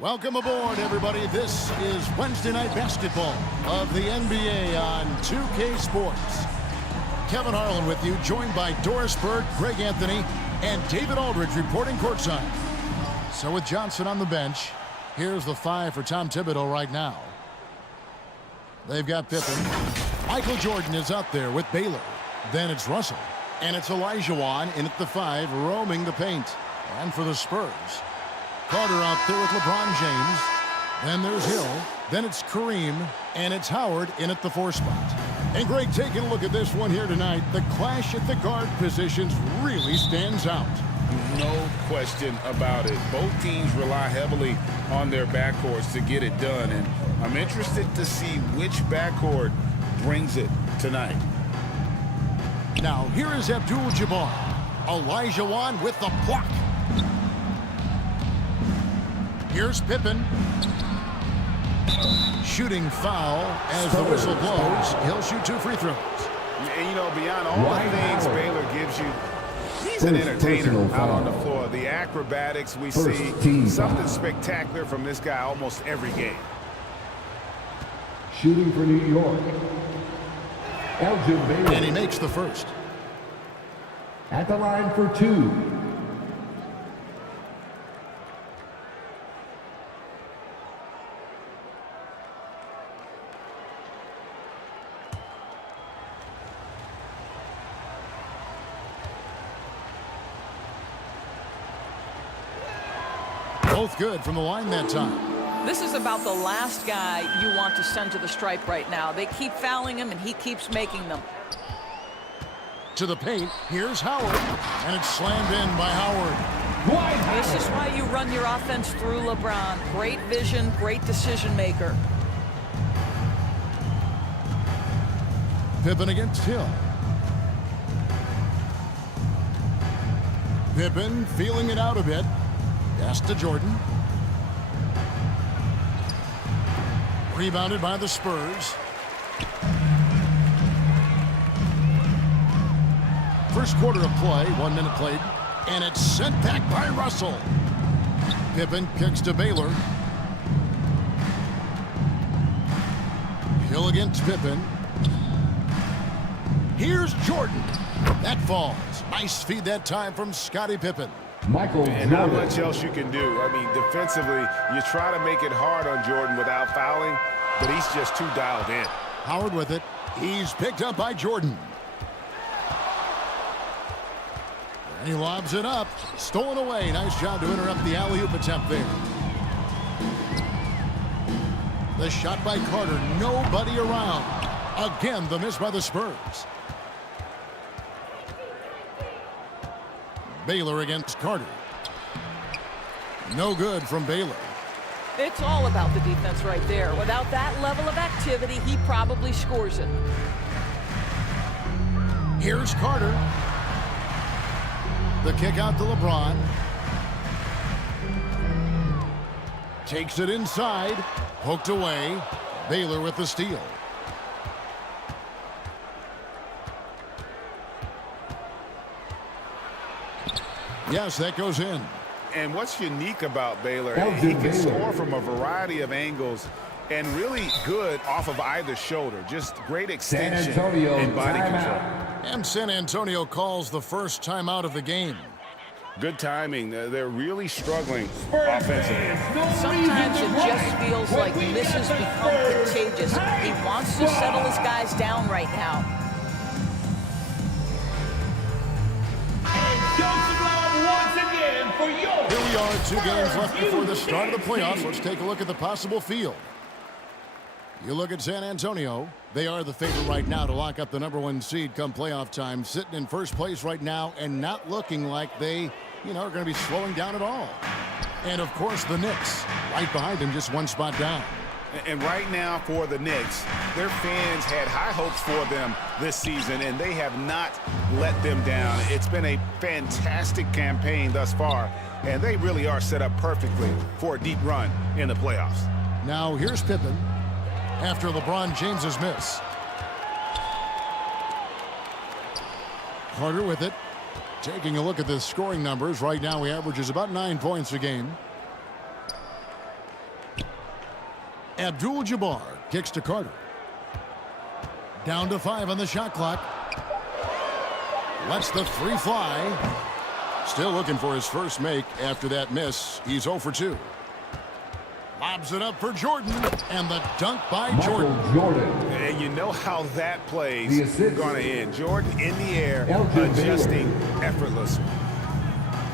Welcome aboard, everybody. This is Wednesday Night Basketball of the NBA on 2K Sports. Kevin Harlan with you, joined by Doris Burke, Greg Anthony, and David Aldridge reporting courtside. So with Johnson on the bench, here's the 5 for Tom Thibodeau right now. They've got Pippen. Michael Jordan is out there with Baylor. Then it's Russell. And it's Olajuwon in at the 5, roaming the paint. And for the Spurs, Carter out there with LeBron James. Then there's Hill. Then it's Kareem. And it's Howard in at the 4 spot. And Greg, taking a look at this one here tonight, the clash at the guard positions really stands out. No question about it. Both teams rely heavily on their backcourts to get it done. And I'm interested to see which backcourt brings it tonight. Now, here is Abdul-Jabbar. Olajuwon with the block. Here's Pippen. Shooting foul as the whistle blows. He'll shoot 2 free throws. And, you know, beyond all the things Baylor gives you, he's an entertainer out on the floor. The acrobatics we see, something spectacular from this guy almost every game. Shooting for New York, Elgin Baylor. And he makes the first. At the line for 2. Both good from the line that time. This is about the last guy you want to send to the stripe right now. They keep fouling him, and he keeps making them. To the paint, here's Howard, and it's slammed in by Howard. This is why you run your offense through LeBron. Great vision, great decision maker. Pippen against Hill. Pippen feeling it out a bit. Pass to Jordan. Rebounded by the Spurs. First quarter of play, 1 minute played, and it's sent back by Russell. Pippen kicks to Baylor. Hill against Pippen. Here's Jordan. That falls. Nice feed that time from Scottie Pippen. Michael and not much else you can do. I mean, defensively, you try to make it hard on Jordan without fouling, but he's just too dialed in. Howard with it. He's picked up by Jordan. And he lobs it up. Stolen away. Nice job to interrupt the alley-oop attempt there. The shot by Carter. Nobody around. Again, the miss by the Spurs. Baylor against Carter. No good from Baylor. It's all about the defense right there. Without that level of activity, he probably scores it. Here's Carter. The kick out to LeBron. Takes it inside. Poked away. Baylor with the steal. Yes, that goes in. And what's unique about Baylor, he can score from a variety of angles and really good off of either shoulder. Just great extension and body control. And San Antonio calls the first timeout of the game. Good timing. They're really struggling offensively. Sometimes it just feels like misses become contagious. He wants to settle his guys down right now. Here we are, 2 games left before the start of the playoffs. Let's take a look at the possible field. You look at San Antonio. They are the favorite right now to lock up the #1 seed come playoff time. Sitting in first place right now and not looking like they, are going to be slowing down at all. And, of course, the Knicks right behind them, just 1 spot down. And right now for the Knicks, their fans had high hopes for them this season, and they have not let them down. It's been a fantastic campaign thus far, and they really are set up perfectly for a deep run in the playoffs. Now here's Pippen after LeBron James's miss. Carter with it. Taking a look at the scoring numbers. Right now he averages about 9 points a game. Abdul-Jabbar kicks to Carter. Down to 5 on the shot clock. Lets the 3 fly. Still looking for his first make after that miss. He's 0 for 2. Lobs it up for Jordan, and the dunk by Jordan. And you know how that plays going to end. Jordan in the air, adjusting effortlessly.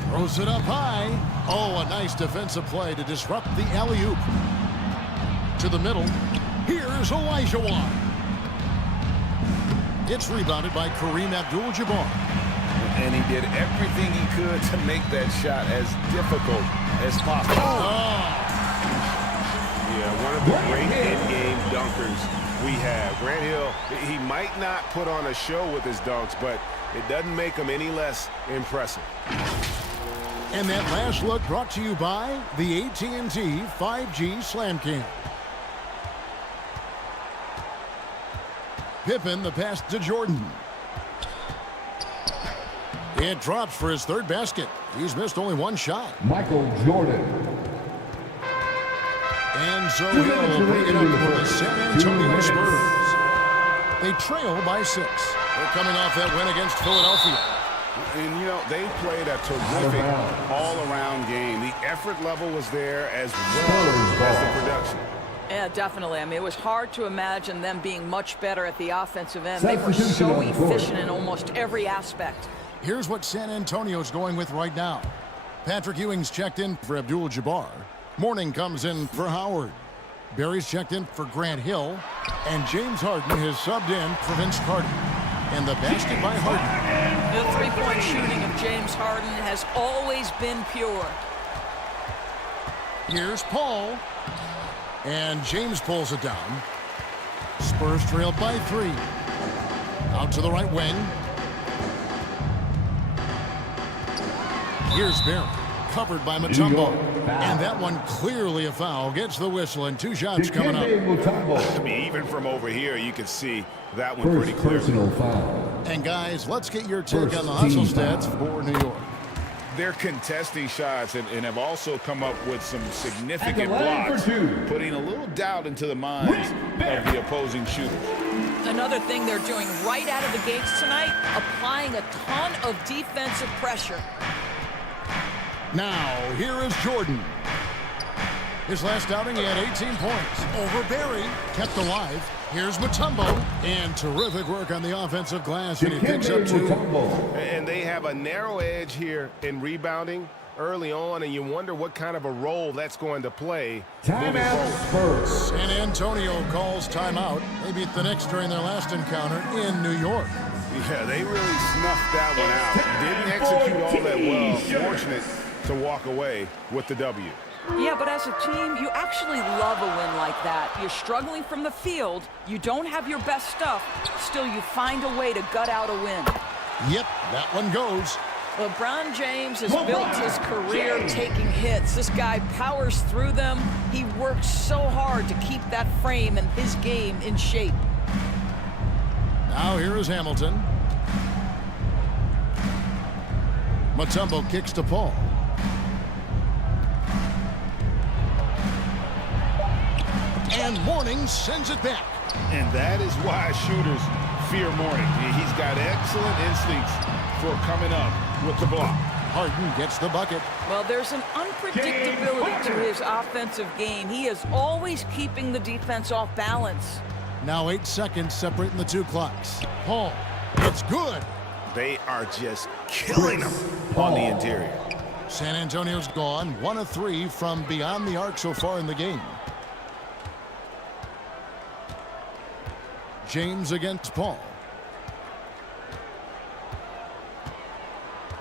Throws it up high. Oh, a nice defensive play to disrupt the alley-oop. To the middle. Here's Olajuwon. It's rebounded by Kareem Abdul-Jabbar. And he did everything he could to make that shot as difficult as possible. Oh. Yeah, one of the great in-game dunkers we have. Grant Hill, he might not put on a show with his dunks, but it doesn't make him any less impressive. And that last look brought to you by the AT&T 5G Slam Cam. Pippen, the pass to Jordan. It drops for his 3rd basket. He's missed only 1 shot. Michael Jordan. And so he'll bring it up for the San Antonio Spurs. They trail by 6. They're coming off that win against Philadelphia. And, you know, they played a terrific all-around game. The effort level was there as well as the production. Yeah, definitely. I mean, it was hard to imagine them being much better at the offensive end. They were so efficient in almost every aspect. Here's what San Antonio's going with right now. Patrick Ewing's checked in for Abdul-Jabbar. Morning comes in for Howard. Barry's checked in for Grant Hill. And James Harden has subbed in for Vince Carter. And the basket by Harden. The three-point shooting of James Harden has always been pure. Here's Paul. And James pulls it down. Spurs trailed by 3. Out to the right wing. Here's Barry. Covered by Mutombo. And that one clearly a foul. Gets the whistle and 2 shots coming up. I mean, even from over here, you can see that one pretty clear. Personal foul. And guys, let's get your take on the hustle stats for New York. They're contesting shots and have also come up with some significant blocks, putting a little doubt into the minds of the opposing shooters. Another thing they're doing right out of the gates tonight, applying a ton of defensive pressure. Now, here is Jordan. His last outing, he had 18 points. Over Barry, kept alive. Here's Mutombo. And terrific work on the offensive glass, and he picks up 2. And they have a narrow edge here in rebounding early on, and you wonder what kind of a role that's going to play moving forward. San Antonio calls timeout. They beat the Knicks during their last encounter in New York. Yeah, they really snuffed that one out. Didn't execute all that well. Fortunate to walk away with the W. Yeah, but as a team, you actually love a win like that. You're struggling from the field, you don't have your best stuff, still you find a way to gut out a win. Yep, that one goes. LeBron James has built his career taking hits. This guy powers through them. He works so hard to keep that frame and his game in shape. Now here is Hamilton. Mutombo kicks to Paul. And Mourning sends it back. And that is why shooters fear Mourning. He's got excellent instincts for coming up with the block. Harden gets the bucket. Well, there's an unpredictability to his offensive game. He is always keeping the defense off balance. Now 8 seconds separating the 2 clocks. Paul, it's good. They are just killing them on the interior. San Antonio's gone 1 of 3 from beyond the arc so far in the game. James against Paul.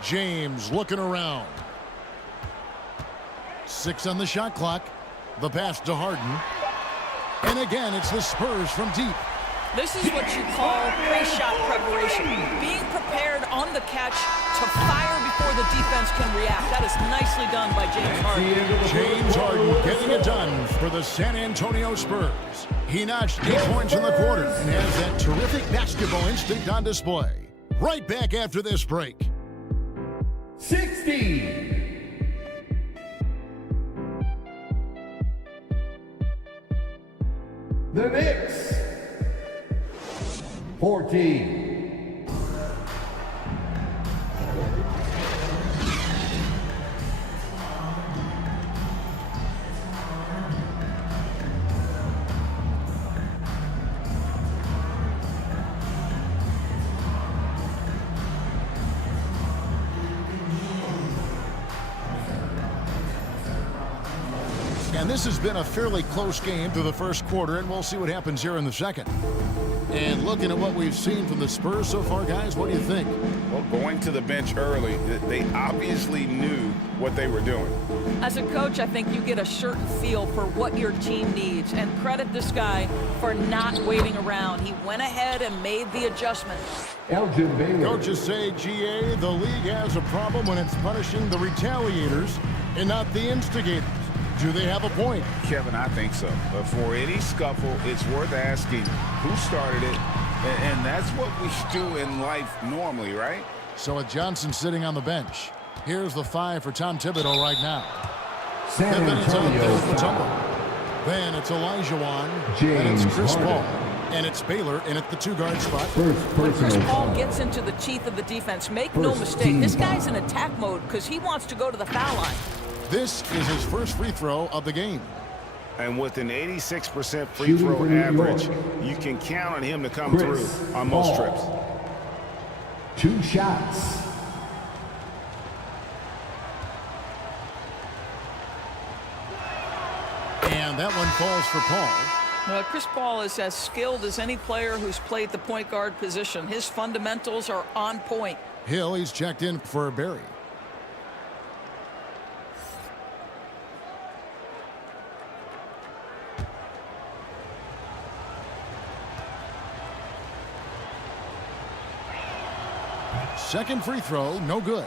James looking around. 6 on the shot clock. The pass to Harden. And again, it's the Spurs from deep. This is what you call pre-shot preparation. Being prepared on the catch to fire before the defense can react. That is nicely done by James Harden. James Harden getting it done for the San Antonio Spurs. He notched 8 points in the quarter and has that terrific basketball instinct on display. right back after this break. 60. The Knicks. 14. And this has been a fairly close game through the first quarter, and we'll see what happens here in the second. And looking at what we've seen from the Spurs so far, guys, what do you think? Well, going to the bench early, they obviously knew what they were doing. As a coach, I think you get a certain feel for what your team needs, and credit this guy for not waiting around. He went ahead and made the adjustment. Coaches say, GA, the league has a problem when it's punishing the retaliators and not the instigators. Do they have a point? Kevin, I think so. But for any scuffle, it's worth asking who started it, and that's what we do in life normally, right? So with Johnson sitting on the bench, here's the 5 for Tom Thibodeau right now. San Antonio. Then it's Olajuwon, and it's Chris Paul, and it's Baylor in at the 2-guard spot. When Chris Paul gets into the teeth of the defense, make no mistake, this guy's in attack mode because he wants to go to the foul line. This is his first free throw of the game. And with an 86% free throw average, you can count on him to come through on most trips. 2 shots. And that one falls for Paul. Well, Chris Paul is as skilled as any player who's played the point guard position. His fundamentals are on point. Hill, he's checked in for Barry. Second free throw, no good.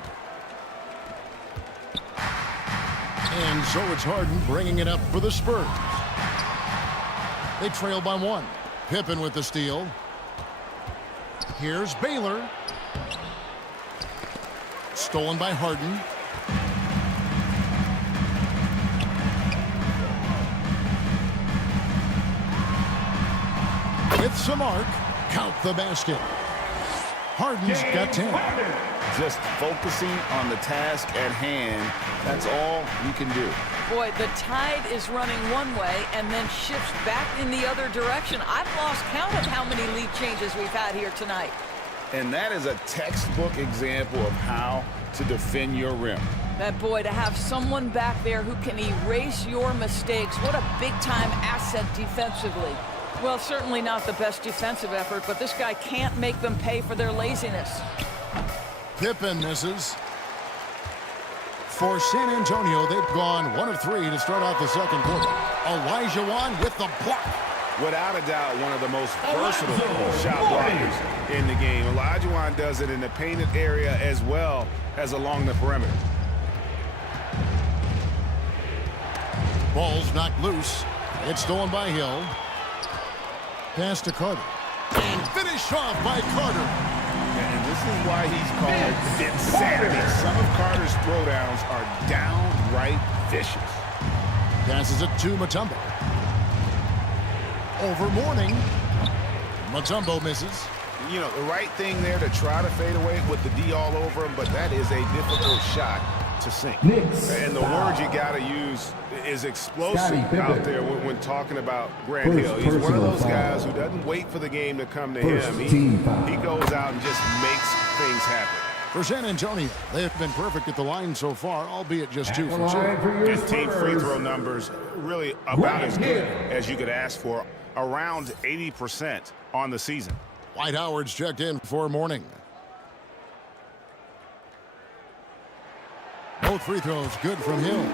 And so it's Harden bringing it up for the Spurs. They trail by 1. Pippen with the steal. Here's Baylor. Stolen by Harden. With some arc, count the basket. Harden's got 10. Just focusing on the task at hand, that's all you can do. Boy, the tide is running one way and then shifts back in the other direction. I've lost count of how many lead changes we've had here tonight. And that is a textbook example of how to defend your rim. That boy, to have someone back there who can erase your mistakes, what a big-time asset defensively. Well, certainly not the best defensive effort, but this guy can't make them pay for their laziness. Pippen misses. For San Antonio, they've gone 1 of 3 to start out the second quarter. Olajuwon with the block. Without a doubt, one of the most versatile shot blockers in the game. Olajuwon does it in the painted area as well as along the perimeter. Ball's knocked loose. It's stolen by Hill. Pass to Carter. And finished off by Carter. And this is why he's called insanity. Some of Carter's throwdowns are downright vicious. Passes it to Mutombo. Over Mourning. Mutombo misses. You know, the right thing there to try to fade away with the D all over him, but that is a difficult shot to sink. And the word you got to use is explosive out there when talking about Grant Hill. He's one of those guys who doesn't wait for the game to come to him. He goes out and just makes things happen. For San Antonio, they have been perfect at the line so far, albeit just 2 for 2. His team free throw numbers really about as good as you could ask for, around 80% on the season. Dwight Howard's checked in for Mourning. Both free throws good from Hill.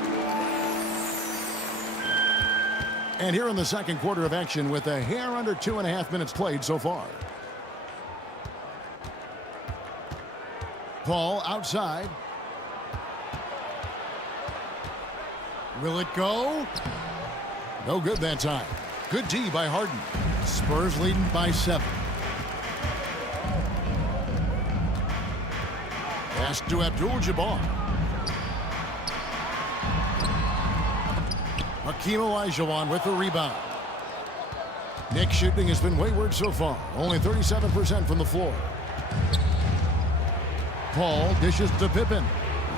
And here in the second quarter of action with a hair under 2.5 minutes played so far. Paul outside. Will it go? No good that time. Good D by Harden. Spurs leading by 7. Pass to Abdul-Jabbar. Hakeem Olajuwon with the rebound. Knicks shooting has been wayward so far. Only 37% from the floor. Paul dishes to Pippen.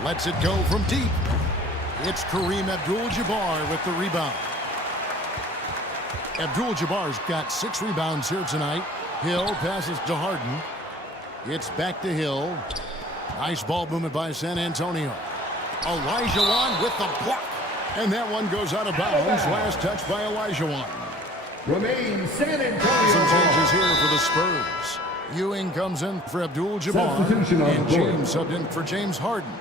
Lets it go from deep. It's Kareem Abdul-Jabbar with the rebound. Abdul-Jabbar's got 6 rebounds here tonight. Hill passes to Harden. It's back to Hill. Nice ball movement by San Antonio. Olajuwon with the block. And that one goes out of bounds. Last touch by Olajuwon. Remains San Antonio. Some changes here for the Spurs. Ewing comes in for Abdul-Jabbar. And James subbed in for James Harden.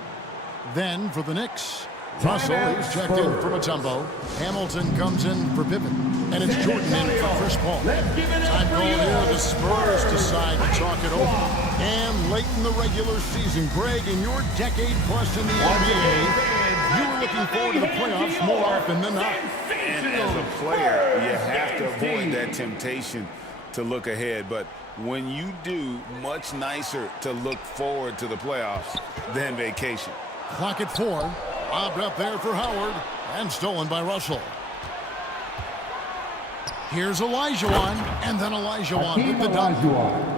Then for the Knicks, Russell is checked in for Mutombo. Hamilton comes in for Pippen. And it's Jordan in for Chris Paul. Time call here. The Spurs decide to talk it over. And late in the regular season, Greg, in your decade plus in the NBA, you were looking forward to the playoffs more often than not. And as a player, you have to avoid that temptation to look ahead. But when you do, much nicer to look forward to the playoffs than vacation. Clock at 4. Lobbed up there for Howard. And stolen by Russell. Here's Olajuwon, and then Olajuwon with the dunk.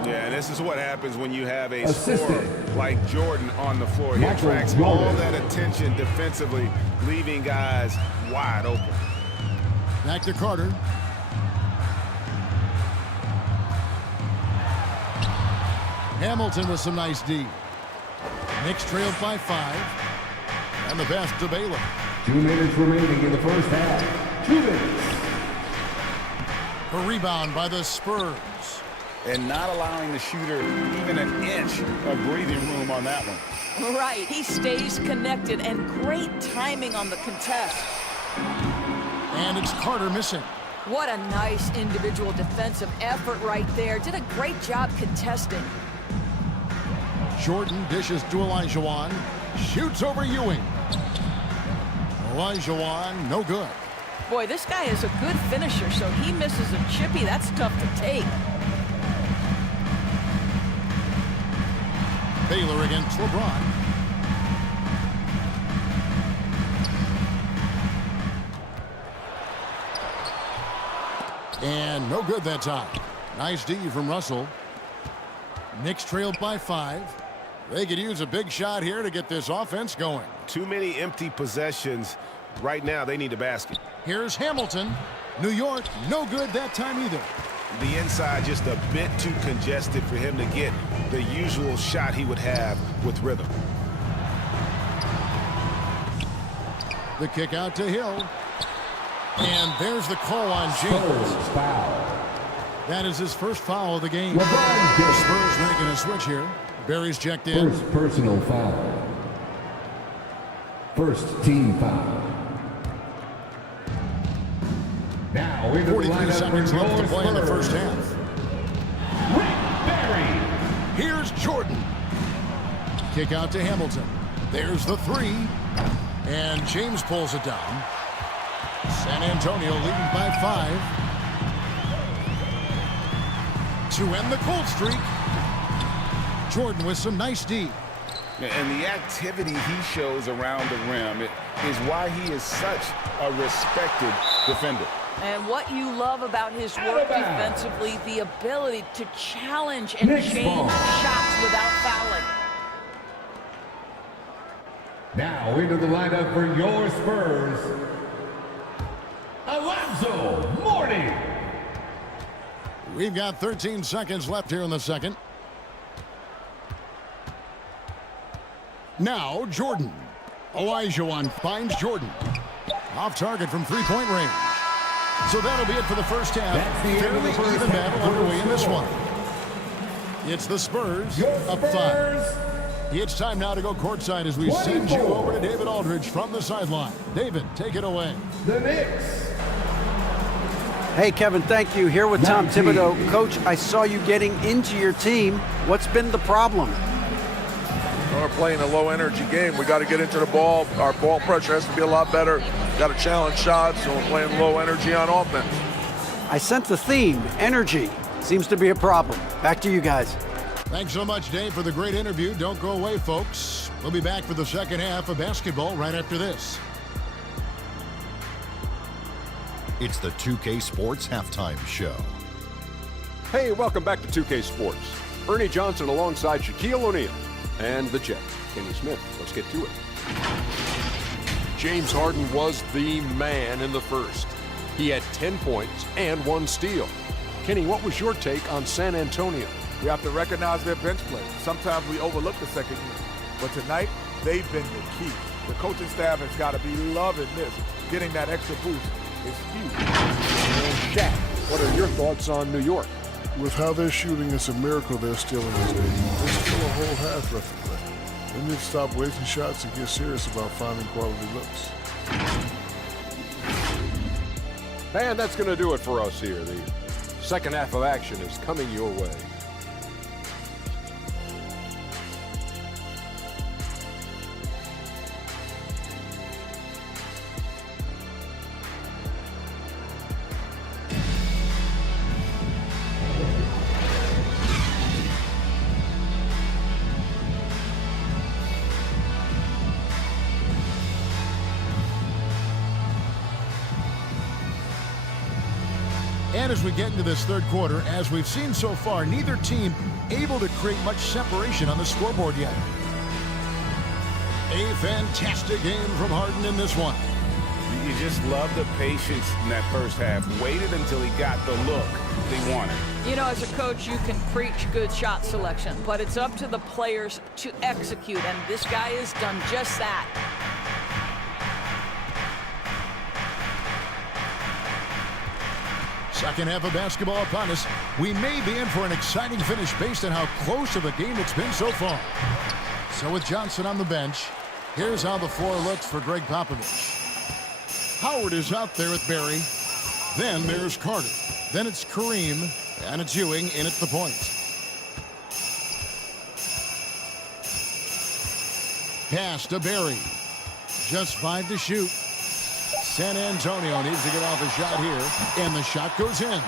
Yeah, and this is what happens when you have a scorer like Jordan on the floor. He attracts all that attention defensively, leaving guys wide open. Back to Carter. Hamilton with some nice D. Knicks trailed by 5. And the pass to Baylor. 2 minutes remaining in the first half. 2 minutes. A rebound by the Spurs. And not allowing the shooter even an inch of breathing room on that one. Right, he stays connected, and great timing on the contest. And it's Carter missing. What a nice individual defensive effort right there. Did a great job contesting. Jordan dishes to Olajuwon. Shoots over Ewing. Olajuwon, no good. Boy, this guy is a good finisher, so he misses a chippy. That's tough to take. Baylor against LeBron. And no good that time. Nice D from Russell. Knicks trailed by 5. They could use a big shot here to get this offense going. Too many empty possessions. Right now, they need a basket. Here's Hamilton. New York, no good that time either. The inside just a bit too congested for him to get the usual shot he would have with rhythm. The kick out to Hill. And there's the call on James. That is his first foul of the game. The Spurs making a switch here. Barry's checked in. First personal foul. First team foul. Now, 43 seconds left to play in the first half. Here's Jordan. Kick out to Hamilton. There's the 3. And James pulls it down. San Antonio leading by 5. To end the cold streak. Jordan with some nice D. And the activity he shows around the rim is why he is such a respected defender. And what you love about his work defensively, the ability to challenge and change shots without fouling. Now into the lineup for your Spurs, Alonzo Mourning. We've got 13 seconds left here in the second. Now Jordan. Olajuwon finds Jordan. Off target from three-point range. So that'll be it for the first half. That's the end of the first even battle half. underway in this one. It's the Spurs up 5. It's time now to go courtside as we send you over to David Aldridge from the sideline. David, take it away. The Knicks. Hey, Kevin, thank you. Here with Tom Thibodeau. Coach, I saw you getting into your team. What's been the problem? We're playing a low-energy game. We got to get into the ball. Our ball pressure has to be a lot better. Got to challenge shots, so we're playing low energy on offense. I sense the theme, energy. Seems to be a problem. Back to you guys. Thanks so much, Dave, for the great interview. Don't go away, folks. We'll be back for the second half of basketball right after this. It's the 2K Sports Halftime Show. Hey, welcome back to 2K Sports. Ernie Johnson alongside Shaquille O'Neal and the Jet, Kenny Smith. Let's get to it. James Harden was the man in the first. He had 10 points and 1 steal. Kenny, what was your take on San Antonio? We have to recognize their bench play. Sometimes we overlook the second unit. But tonight, they've been the key. The coaching staff has got to be loving this. Getting that extra boost is huge. And Shaq, what are your thoughts on New York? With how they're shooting, it's a miracle they're still in this game. There's still a whole half left to play. They need to stop wasting shots and get serious about finding quality looks. And that's going to do it for us here. The second half of action is coming your way. And as we get into this third quarter, as we've seen so far, neither team able to create much separation on the scoreboard yet. A fantastic game from Harden in this one. You just love the patience in that first half. Waited until he got the look they wanted. You know, as a coach, you can preach good shot selection, but it's up to the players to execute, and this guy has done just that. Second half of basketball upon us. We may be in for an exciting finish based on how close of a game it's been so far. So with Johnson on the bench, here's how the floor looks for Greg Popovich. Howard is out there with Barry. Then there's Carter. Then it's Kareem. And it's Ewing in at the point. Pass to Barry. Just 5 to shoot. San Antonio needs to get off a shot here, and the shot goes in.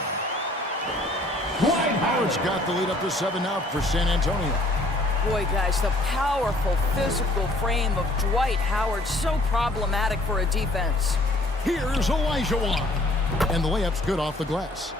Howard's got the lead up to 7 now for San Antonio. Boy, guys, the powerful physical frame of Dwight Howard, so problematic for a defense. Here's Olajuwon, and the layup's good off the glass.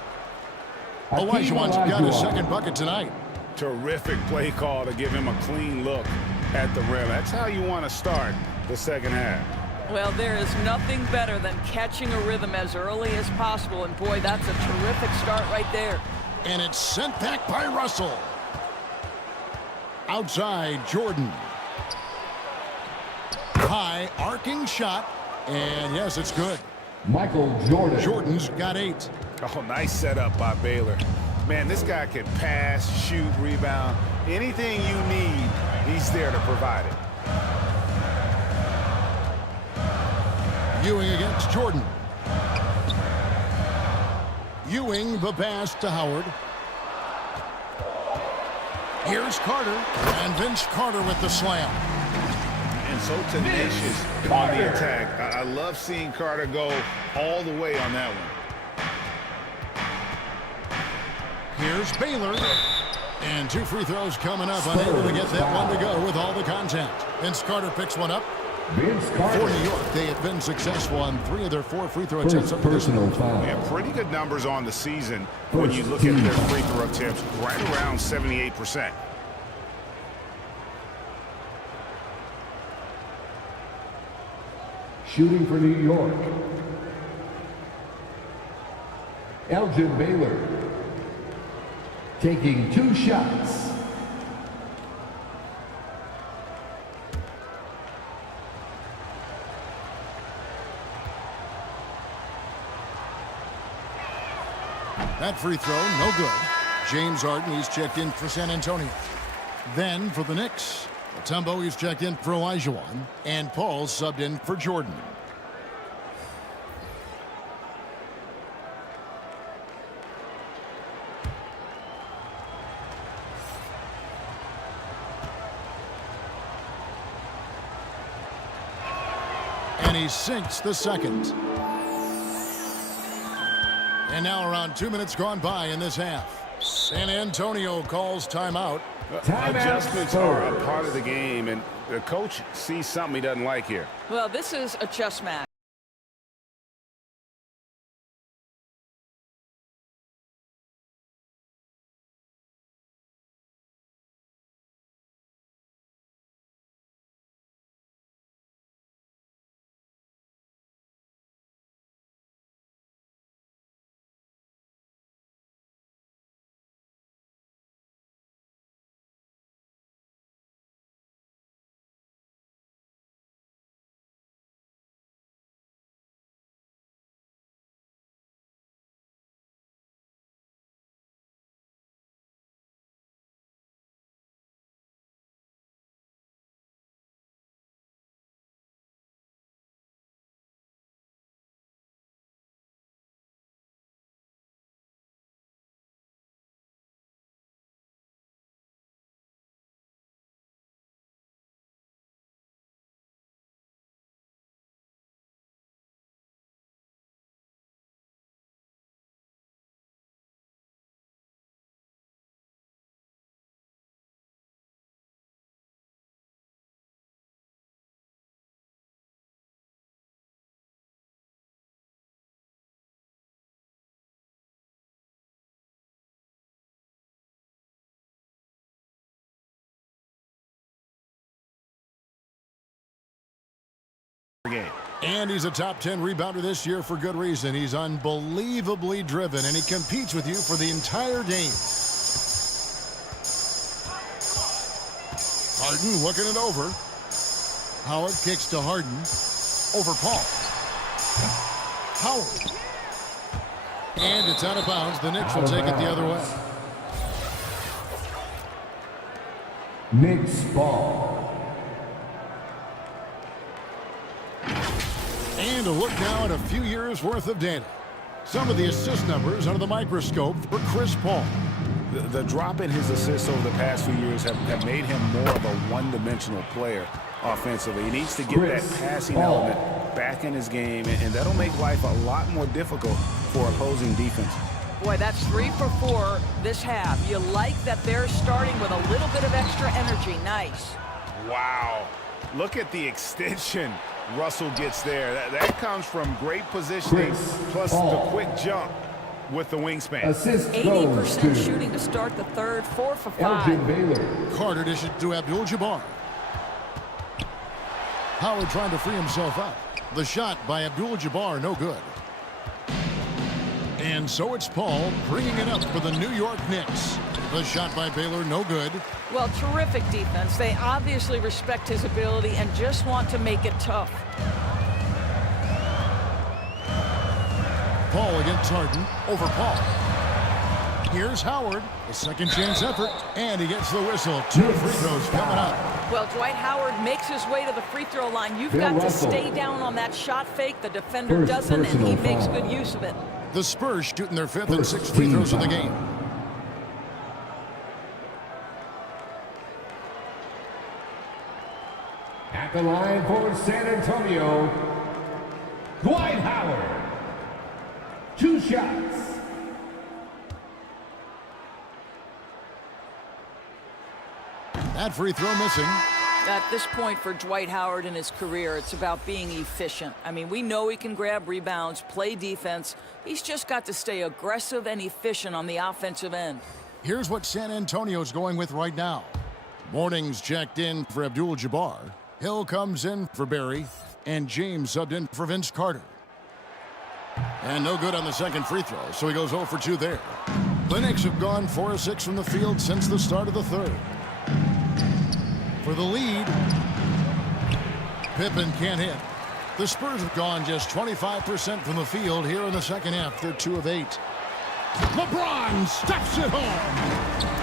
Olajuwon's got his second bucket tonight. Terrific play call to give him a clean look at the rim. That's how you want to start the second half. Well, there is nothing better than catching a rhythm as early as possible, and boy, that's a terrific start right there. And it's sent back by Russell. Outside, Jordan. High, arcing shot, and yes, it's good. Michael Jordan. Jordan's got 8. Oh, nice setup by Baylor. Man, this guy can pass, shoot, rebound. Anything you need, he's there to provide it. Ewing against Jordan. Ewing, the pass to Howard. Here's Carter, and Vince Carter with the slam. And so tenacious on the attack. I love seeing Carter go all the way on that one. Here's Baylor. And 2 free throws coming up, unable to get that one to go with all the contact. Vince Carter picks one up. For New York, they have been successful on 3 of their 4 free throw attempts up to this point. Yeah, pretty good numbers on the season when you look at their free throw attempts, right around 78%. Shooting for New York. Elgin Baylor. Taking 2 shots. That free throw, no good. James Harden, he's checked in for San Antonio. Then for the Knicks, Mutombo, he's checked in for Olajuwon, and Paul subbed in for Jordan. And he sinks the second. And now around 2 minutes gone by in this half. San Antonio calls timeout. Adjustments are a part of the game, and The coach sees something he doesn't like here. Well, this is a chess match. And he's a top 10 rebounder this year for good reason. He's unbelievably driven, and he competes with you for the entire game. Harden looking it over. Howard kicks to Harden. Over Paul. Howard. And it's out of bounds. The Knicks will take it the other way. Knicks ball. And a look now at a few years worth of data. Some of the assist numbers under the microscope for Chris Paul. The drop in his assists over the past few years have made him more of a one-dimensional player offensively. He needs to get that passing element back in his game, and that'll make life a lot more difficult for opposing defense. Boy, that's 3 for 4 this half. You like that they're starting with a little bit of extra energy. Nice. Wow. Look at the extension Russell gets there. That comes from great positioning, plus the quick jump with the wingspan. 80% shooting to start the third, 4 for 5. Carter dishes to Abdul-Jabbar. Howard trying to free himself up. The shot by Abdul-Jabbar, no good. And so it's Paul bringing it up for the New York Knicks. The shot by Baylor, no good. Well, terrific defense. They obviously respect his ability and just want to make it tough. Paul against Harden. Over Paul. Here's Howard. A second chance effort. And he gets the whistle. 2 free throws coming up. Well, Dwight Howard makes his way to the free throw line. You've got to stay down on that shot fake. The defender doesn't, and he makes good use of it. The Spurs shooting their 5th and 6th free throws of the game. At the line for San Antonio, Dwight Howard. 2 shots. That free throw missing. At this point for Dwight Howard in his career, it's about being efficient. I mean, we know he can grab rebounds, play defense. He's just got to stay aggressive and efficient on the offensive end. Here's what San Antonio's going with right now. Morning's checked in for Abdul-Jabbar. Hill comes in for Barry. And James subbed in for Vince Carter. And no good on the second free throw, so he goes 0 for 2 there. The Knicks have gone 4 of 6 from the field since the start of the third. For the lead, Pippen can't hit. The Spurs have gone just 25% from the field here in the second half. They're 2 of 8. LeBron steps it home.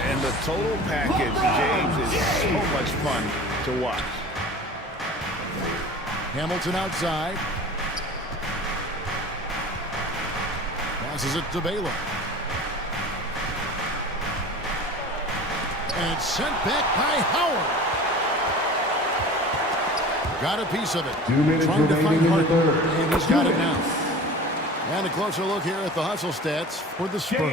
And the total package, James, is so much fun to watch. Hamilton outside. Passes it to Baylor. And it's sent back by Howard. Got a piece of it. 2 minutes trying to find remaining in the Harden. third. And he's got it now. And a closer look here at the hustle stats for the Spurs.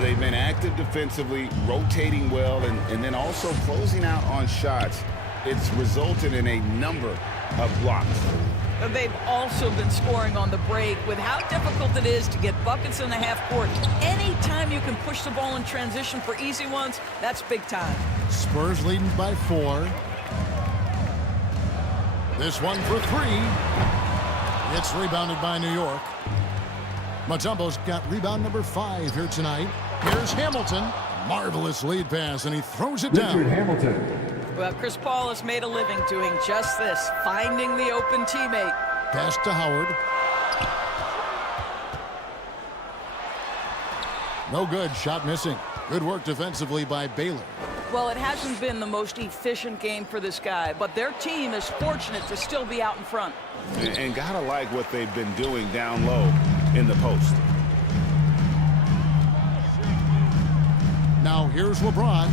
They've been active defensively, rotating well, and then also closing out on shots. it's resulted in a number of blocks. They've also been scoring on the break. With how difficult it is to get buckets in the half court, anytime you can push the ball in transition for easy ones, that's big time. Spurs leading by 4. This one for 3. It's rebounded by New York. Mutombo's got rebound number 5 here tonight. Here's Hamilton. Marvelous lead pass, and he throws it down. Richard Hamilton. Well, Chris Paul has made a living doing just this, finding the open teammate. Pass to Howard. No good. Shot missing. Good work defensively by Baylor. Well, it hasn't been the most efficient game for this guy, but their team is fortunate to still be out in front. And gotta like what they've been doing down low in the post. Now here's LeBron.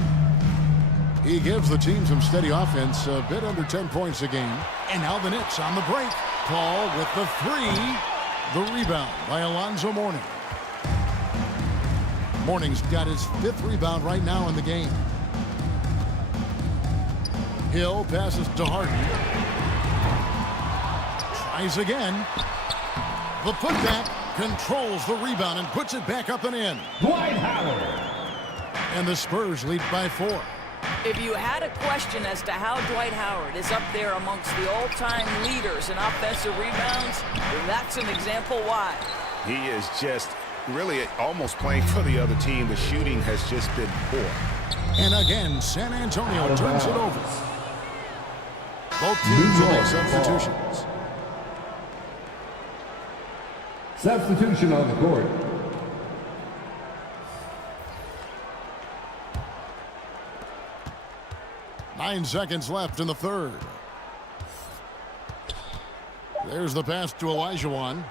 He gives the team some steady offense, a bit under 10 points a game. And now the Knicks on the break. Paul with the 3. The rebound by Alonzo Mourning. Mourning's got his 5th rebound right now in the game. Hill passes to Harden. Tries again. The putback controls the rebound and puts it back up and in. Dwight Howard. And the Spurs lead by 4. If you had a question as to how Dwight Howard is up there amongst the all-time leaders in offensive rebounds, that's an example why. He is just really almost playing for the other team. The shooting has just been poor. And again, San Antonio turns it over. Both teams will make substitutions. Substitution on the court. Nine seconds left in the third. There's the pass to Olajuwon.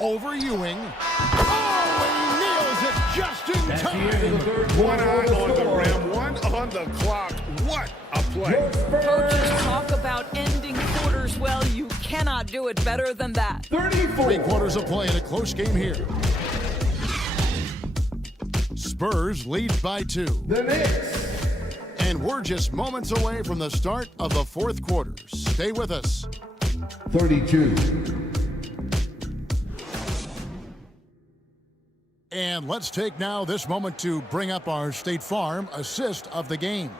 Over Ewing. Oh, and he nails it just in time. One eye on the rim, one on the clock. What a play. Coaches talk about ending quarters well. You cannot do it better than that. 3 quarters of play in a close game here. Spurs lead by 2. The Knicks. And we're just moments away from the start of the 4th quarter. Stay with us. 32. And let's take now this moment to bring up our State Farm assist of the game.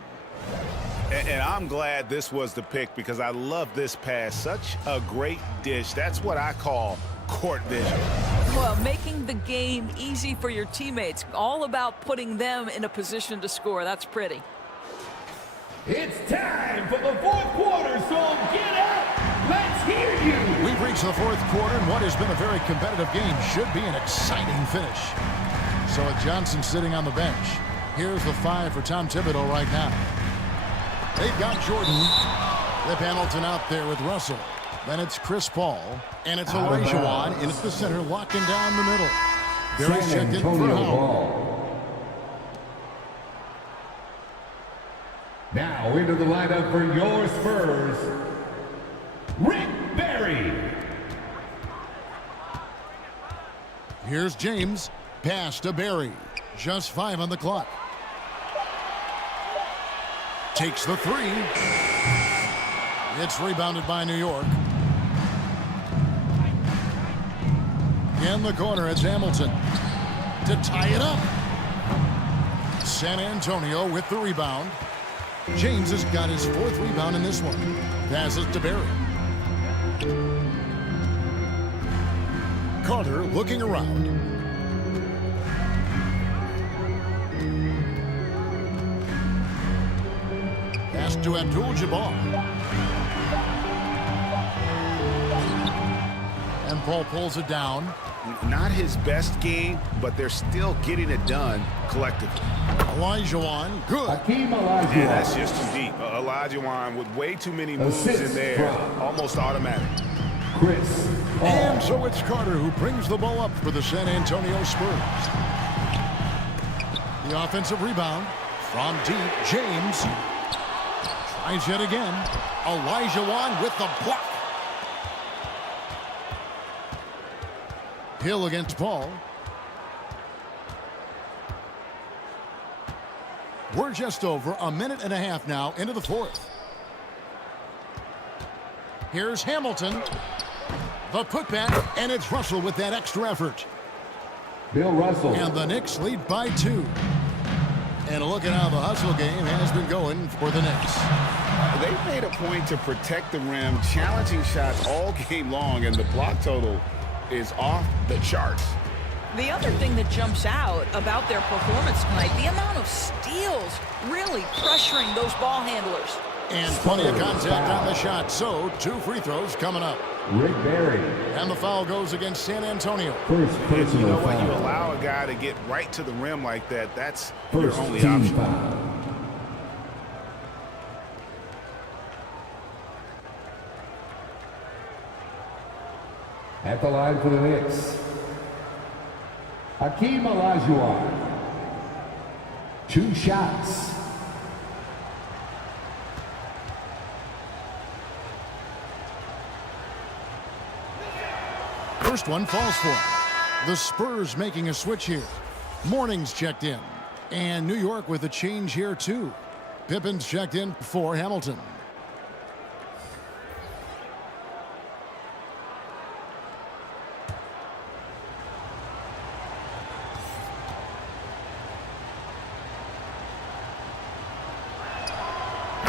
And I'm glad this was the pick because I love this pass. Such a great dish. That's what I call court vision. Well, making the game easy for your teammates. All about putting them in a position to score. That's pretty. It's time for the 4th quarter, so get up. Let's hear you. We've reached the 4th quarter, and what has been a very competitive game should be an exciting finish. So with Johnson sitting on the bench, here's the 5 for Tom Thibodeau right now. They've got Jordan. Rip Hamilton out there with Russell. Then it's Chris Paul, and it's Olajuwon in at the center, locking down the middle. Barry's checked in for Howard. Now into the lineup for your Spurs, Rick Barry. Here's James. Pass to Barry. Just 5 on the clock. Takes the 3. It's rebounded by New York. In the corner, it's Hamilton to tie it up. San Antonio with the rebound. James has got his 4th rebound in this one. Passes to Barry. Carter looking around. Pass to Abdul-Jabbar. And Paul pulls it down. Not his best game, but they're still getting it done collectively. Olajuwon, good. Hakeem Olajuwon. And that's just too deep. Olajuwon with way too many moves in there, almost automatic. Chris. And so it's Carter who brings the ball up for the San Antonio Spurs. The offensive rebound from deep. James tries yet again. Olajuwon with the block. Hill against Paul. We're just over a minute and a half now into the 4th. Here's Hamilton. The putback, and it's Russell with that extra effort. Bill Russell. And the Knicks lead by 2. And look at how the hustle game has been going for the Knicks. They've made a point to protect the rim, challenging shots all game long, and the block total is off the charts. The other thing that jumps out about their performance tonight, the amount of steals really pressuring those ball handlers. And plenty of contact on the shot, so 2 free throws coming up. Rick Barry. And the foul goes against San Antonio. First personal You know what? foul. You allow a guy to get right to the rim like that, that's First your only team option. foul. At the line for the Knicks, Hakeem Olajuwon. 2 shots. First one falls for him. The Spurs making a switch here. Morning's checked in. And New York with a change here, too. Pippen's checked in for Hamilton.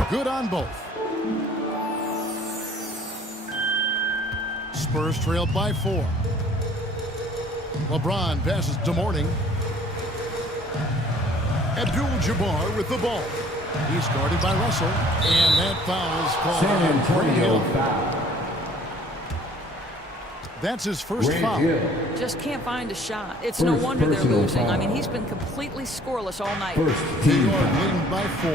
Good on both. Spurs trailed by 4. LeBron passes to Morning. Abdul-Jabbar with the ball. He's guarded by Russell. And that foul is called. San Antonio foul. That's his first Grant foul. Hill. Just can't find a shot. It's no wonder they're personal losing. foul. I mean, he's been completely scoreless all night. First New team York foul. leading by 4.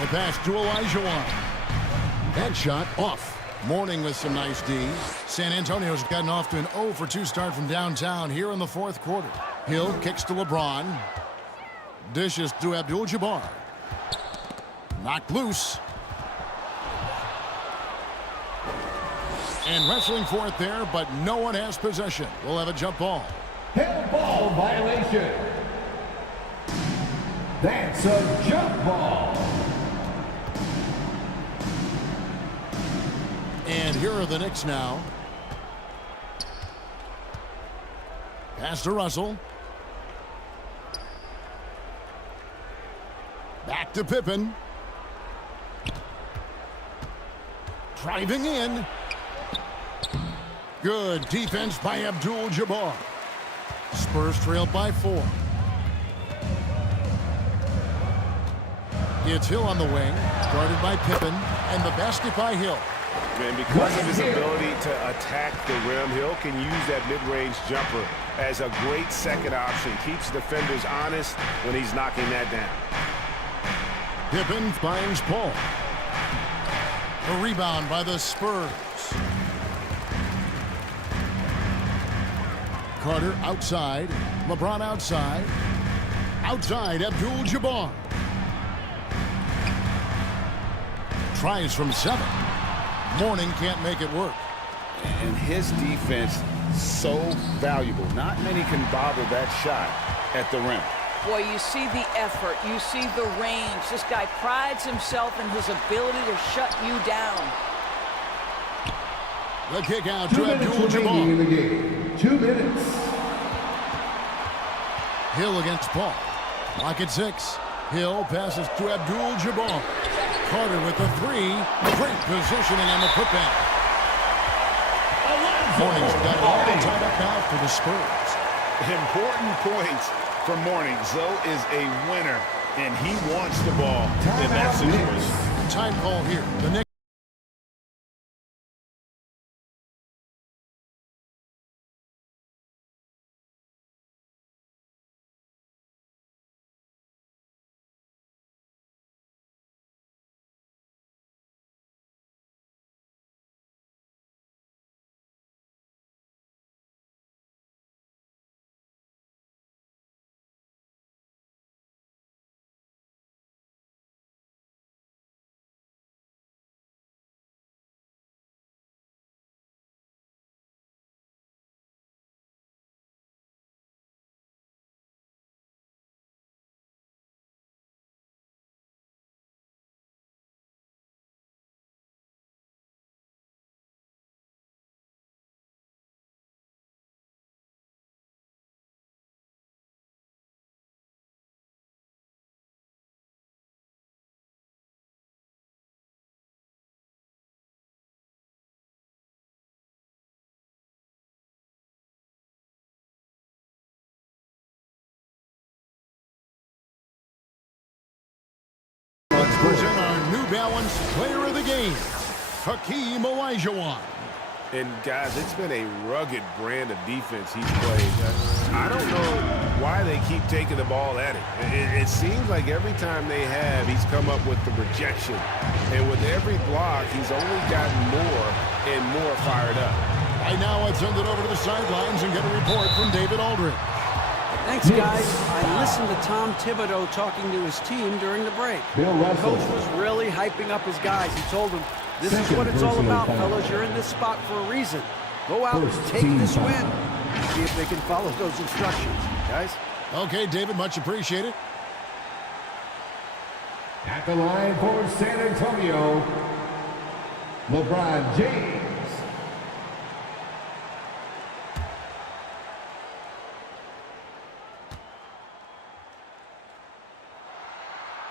The pass to Olajuwon. That shot off. Morning with some nice D. San Antonio's gotten off to an 0 for 2 start from downtown here in the 4th quarter. Hill kicks to LeBron. Dishes to Abdul-Jabbar. Knocked loose. And wrestling for it there, but no one has possession. We'll have a jump ball. Held ball violation. That's a jump ball. And here are the Knicks now. Pass to Russell. Back to Pippen. Driving in. Good defense by Abdul-Jabbar. Spurs trailed by 4. It's Hill on the wing, guarded by Pippen, and the basket by Hill. And because of his ability to attack the rim, Hill can use that mid-range jumper as a great second option. Keeps defenders honest when he's knocking that down. Pippen finds Paul. A rebound by the Spurs. Carter outside. LeBron outside. Outside, Abdul-Jabbar. Tries from 7. Morning can't make it work. And his defense so valuable. Not many can bother that shot at the rim. Boy, you see the effort. You see the range. This guy prides himself in his ability to shut you down. The kick out 2 to minutes remaining in the Abdul-Jabbar. game. 2 minutes. Hill against Paul. Clock at 6. Hill passes to Abdul-Jabbar. Carter with the 3. Great positioning on the putback. Morning's got it all tied up now for the Spurs. Important points for Morning. Zoe is a winner, and he wants the ball in that situation. Time call here. The Knicks balanced player of the game, Hakeem Olajuwon. And, guys, it's been a rugged brand of defense he's played. I don't know why they keep taking the ball at him. It seems like every time they have, he's come up with the rejection. And with every block, he's only gotten more and more fired up. Right now, let's send it over to the sidelines and get a report from David Aldridge. Thanks, guys. I listened to Tom Thibodeau talking to his team during the break. Bill The Russell. coach was really hyping up his guys. He told them, this is what it's all about, fellas. You're in this spot for a reason. Go out and take this win. See if they can follow those instructions, guys. Okay, David, much appreciated. At the line for San Antonio, LeBron James.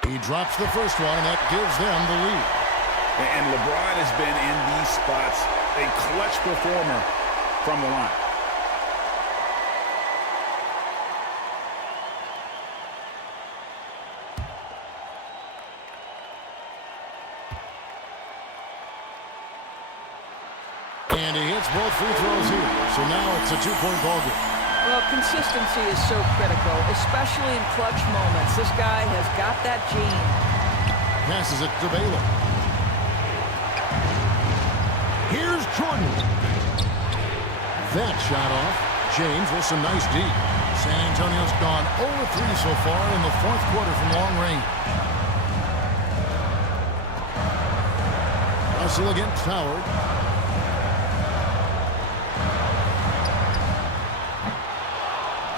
He drops the first one, and that gives them the lead. And LeBron has been in these spots, a clutch performer from the line. And he hits both free throws here. So now it's a two-point ballgame. Well, consistency is so critical, especially in clutch moments. This guy has got that gene. Passes it to Baylor. Here's Jordan. That shot off. James with some nice D. San Antonio's gone 0-3 so far in the fourth quarter from long range. Russell against Howard.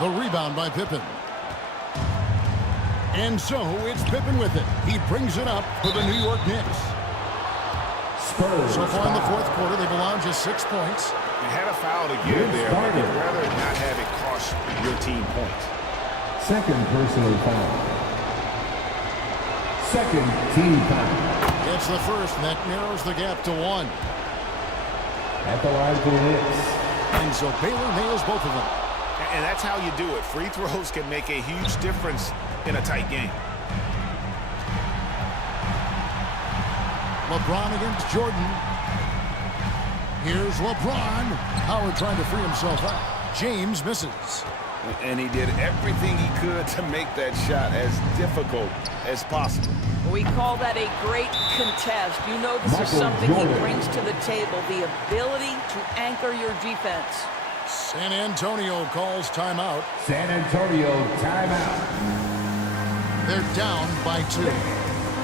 The rebound by Pippen. And so it's Pippen with it. He brings it up for the New York Knicks. Spurs. So far in the fourth quarter, they've allowed just 6 points. You had a foul to give there, but you'd rather not have it cost your team points. Second personal foul. Second team foul. It's the first, and that narrows the gap to 1. At the line for the Knicks. And so Baylor nails both of them. And that's how you do it. Free throws can make a huge difference in a tight game. LeBron against Jordan. Here's LeBron. Howard trying to free himself up. James misses. And he did everything he could to make that shot as difficult as possible. We call that a great contest. You know this is something he brings to the table, the ability to anchor your defense. San Antonio calls timeout. San Antonio timeout. They're down by 2.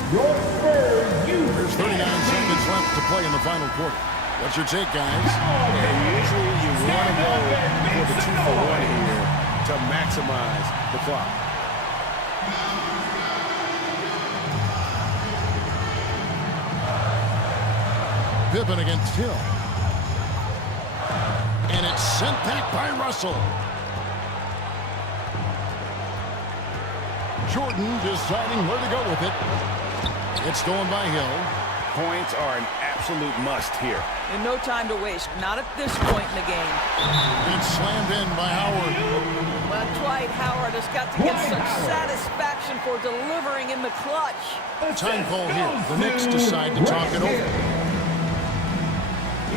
Your Spurs, There's 39 seconds left to play in the final quarter. What's your take, guys? And usually you want to go for the 2-for-1 here to maximize the clock. Pippen against Hill. And it's sent back by Russell. Jordan deciding where to go with it. It's going by Hill. Points are an absolute must here. And no time to waste. Not at this point in the game. It's slammed in by Howard. Well, Dwight Howard has got to get some satisfaction for delivering in the clutch. Time call here. The Knicks decide to talk it over.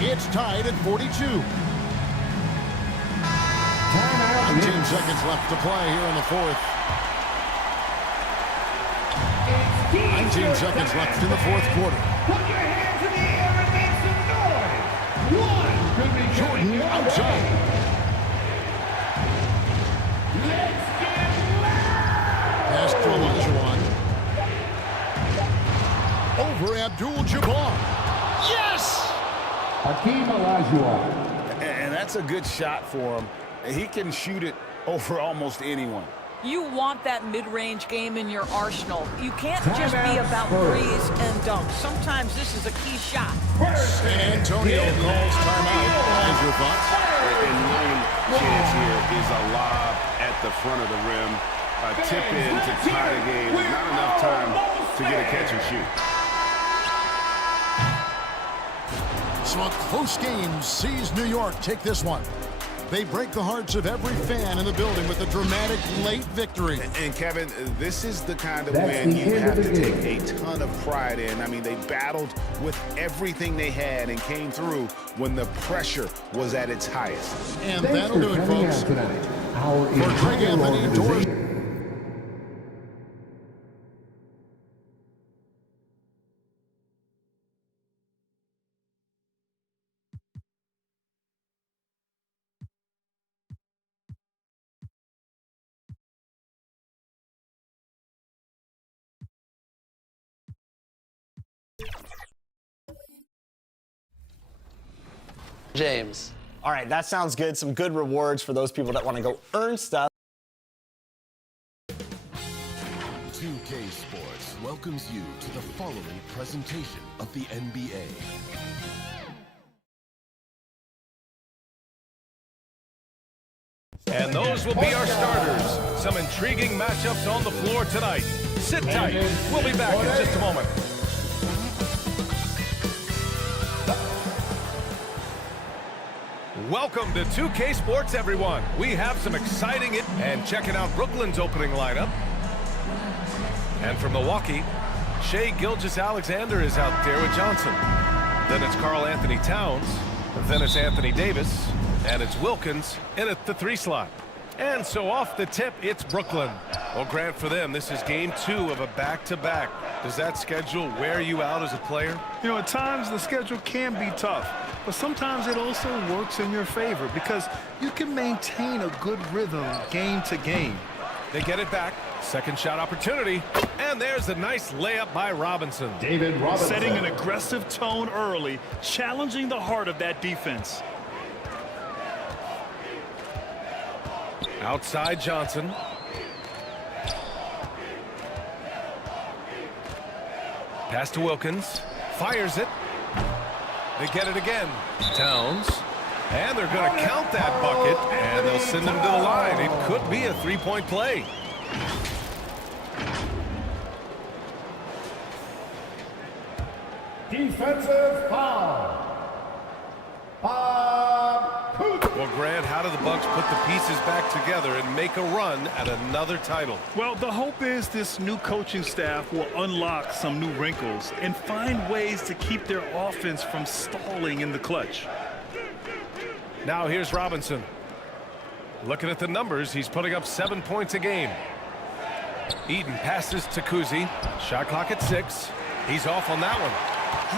It's tied at 42. 19 seconds left to play here in the fourth. 19 seconds left in the fourth quarter. Put your hands in the air and make some noise. One could be Jordan outside. Let's get loud. Pass to Olajuwon. Over Abdul-Jabbar. Yes! Hakeem Olajuwon. And that's a good shot for him. He can shoot it over almost anyone. You want that mid-range game in your arsenal. You can't just be about threes and dunks. Sometimes this is a key shot. San Antonio calls timeout. What your thoughts? And the only chance here is a lob at the front of the rim. A tip in to tie the game. There's not enough time to get a catch and shoot. So a close game sees New York take this one. They break the hearts of every fan in the building with a dramatic late victory. And Kevin, this is the kind of win you have to take a ton of pride in. I mean, they battled with everything they had and came through when the pressure was at its highest. And that'll do it, folks. For Greg Anthony, Doris. James. All right, that sounds good. Some good rewards for those people that want to go earn stuff. 2K Sports welcomes you to the following presentation of the NBA. And those will be our starters. Some intriguing matchups on the floor tonight. Sit tight. We'll be back in just a moment. Welcome to 2K Sports, everyone. We have some exciting and checking out Brooklyn's opening lineup. And from Milwaukee, Shai Gilgeous-Alexander is out there with Johnson. Then it's Karl Anthony Towns. Then it's Anthony Davis. And it's Wilkins in at the 3 slot. And so off the tip, it's Brooklyn. Well, Grant, for them, this is game 2 of a back-to-back. Does that schedule wear you out as a player? You know, at times the schedule can be tough, but sometimes it also works in your favor because you can maintain a good rhythm game to game. They get it back. Second shot opportunity. And there's a nice layup by Robinson. David Robinson. Setting an aggressive tone early, challenging the heart of that defense. Outside Johnson. Pass to Wilkins. Fires it. They get it again. Towns. And they're going to count that bucket. And they'll send him to the line. It could be a 3-point play. Defensive foul. Well, Grant, how do the Bucks put the pieces back together and make a run at another title? Well, the hope is this new coaching staff will unlock some new wrinkles and find ways to keep their offense from stalling in the clutch. Now here's Robinson. Looking at the numbers, he's putting up 7 points a game. Eaton passes to Kuzi. Shot clock at 6. He's off on that one.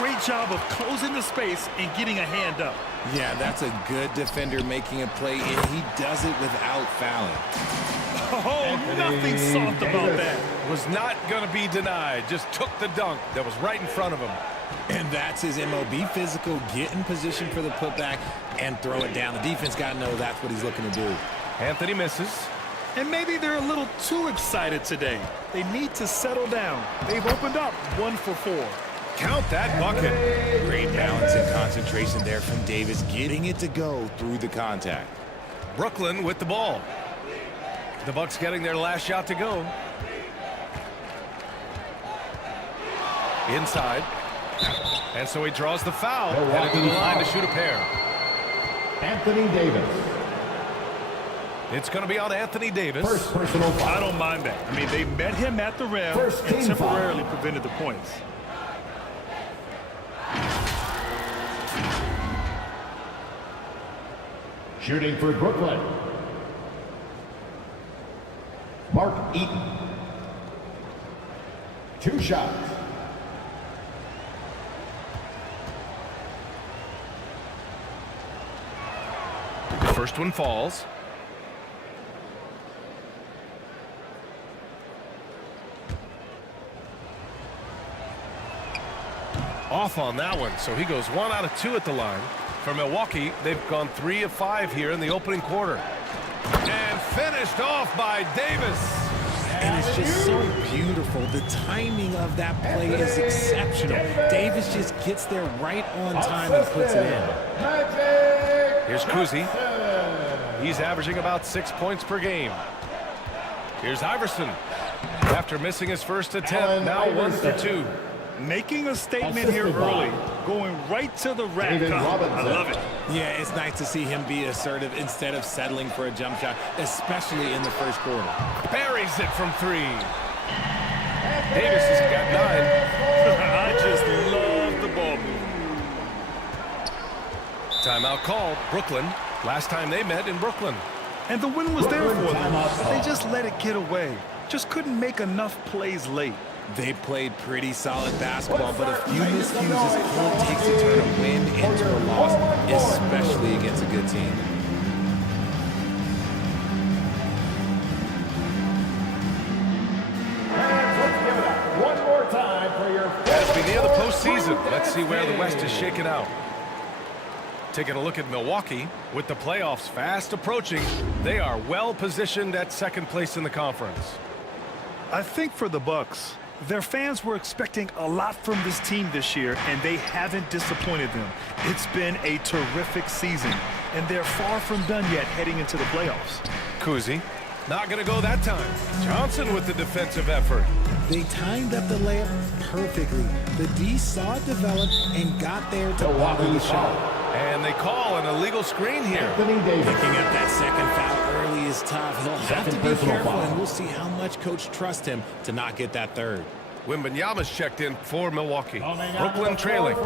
Great job of closing the space and getting a hand up. Yeah, that's a good defender making a play, and he does it without fouling. Oh, nothing soft about that. Was not going to be denied. Just took the dunk that was right in front of him. And that's his MO. Be physical, get in position for the putback, and throw it down. The defense got to know that's what he's looking to do. Anthony misses. And maybe they're a little too excited today. They need to settle down. They've opened up 1 for 4. Count that bucket. Great balance and concentration there from Davis, getting it to go through the contact. Brooklyn with the ball. The Bucks getting their last shot to go. Inside. And so he draws the foul. Headed to the line to shoot a pair. Anthony Davis. It's going to be on Anthony Davis. First personal foul. I don't mind that. I mean, they met him at the rim and temporarily prevented the points. Shooting for Brooklyn. Mark Eaton. 2 shots. The first one falls. Off on that one, so he goes 1 out of 2 at the line. For Milwaukee, they've gone 3 of 5 here in the opening quarter. And finished off by Davis. And it's just so beautiful. The timing of that play is exceptional. Davis just gets there right on time and puts it in. Here's Kuzi. He's averaging about 6 points per game. Here's Iverson. After missing his first attempt, now 1 for 2. Making a statement here early, going right to the rack. I love it. Yeah, it's nice to see him be assertive instead of settling for a jump shot, especially in the first quarter. Buries it from 3. Davis has got 9. I just love the ball movement. Timeout called. Brooklyn. Last time they met in Brooklyn. And the win was there for them, but they just let it get away. Just couldn't make enough plays late. They played pretty solid basketball, but a few miscues is all it takes to turn a win into a loss, especially against a good team. One more time for your... As we near the postseason, let's see where the West is shaken out. Taking a look at Milwaukee, with the playoffs fast approaching, they are well positioned at second place in the conference. I think for the Bucks, their fans were expecting a lot from this team this year, and they haven't disappointed them. It's been a terrific season, and they're far from done yet heading into the playoffs. Kuzi, not going to go that time. Johnson with the defensive effort. They timed up the layup perfectly. The D saw it develop and got there to bother the shot. And they call an illegal screen here. Picking up that second foul early is tough. He'll have to be careful, and we'll see how much coach trusts him to not get that third. Wembanyama's checked in for Milwaukee. Brooklyn trailing.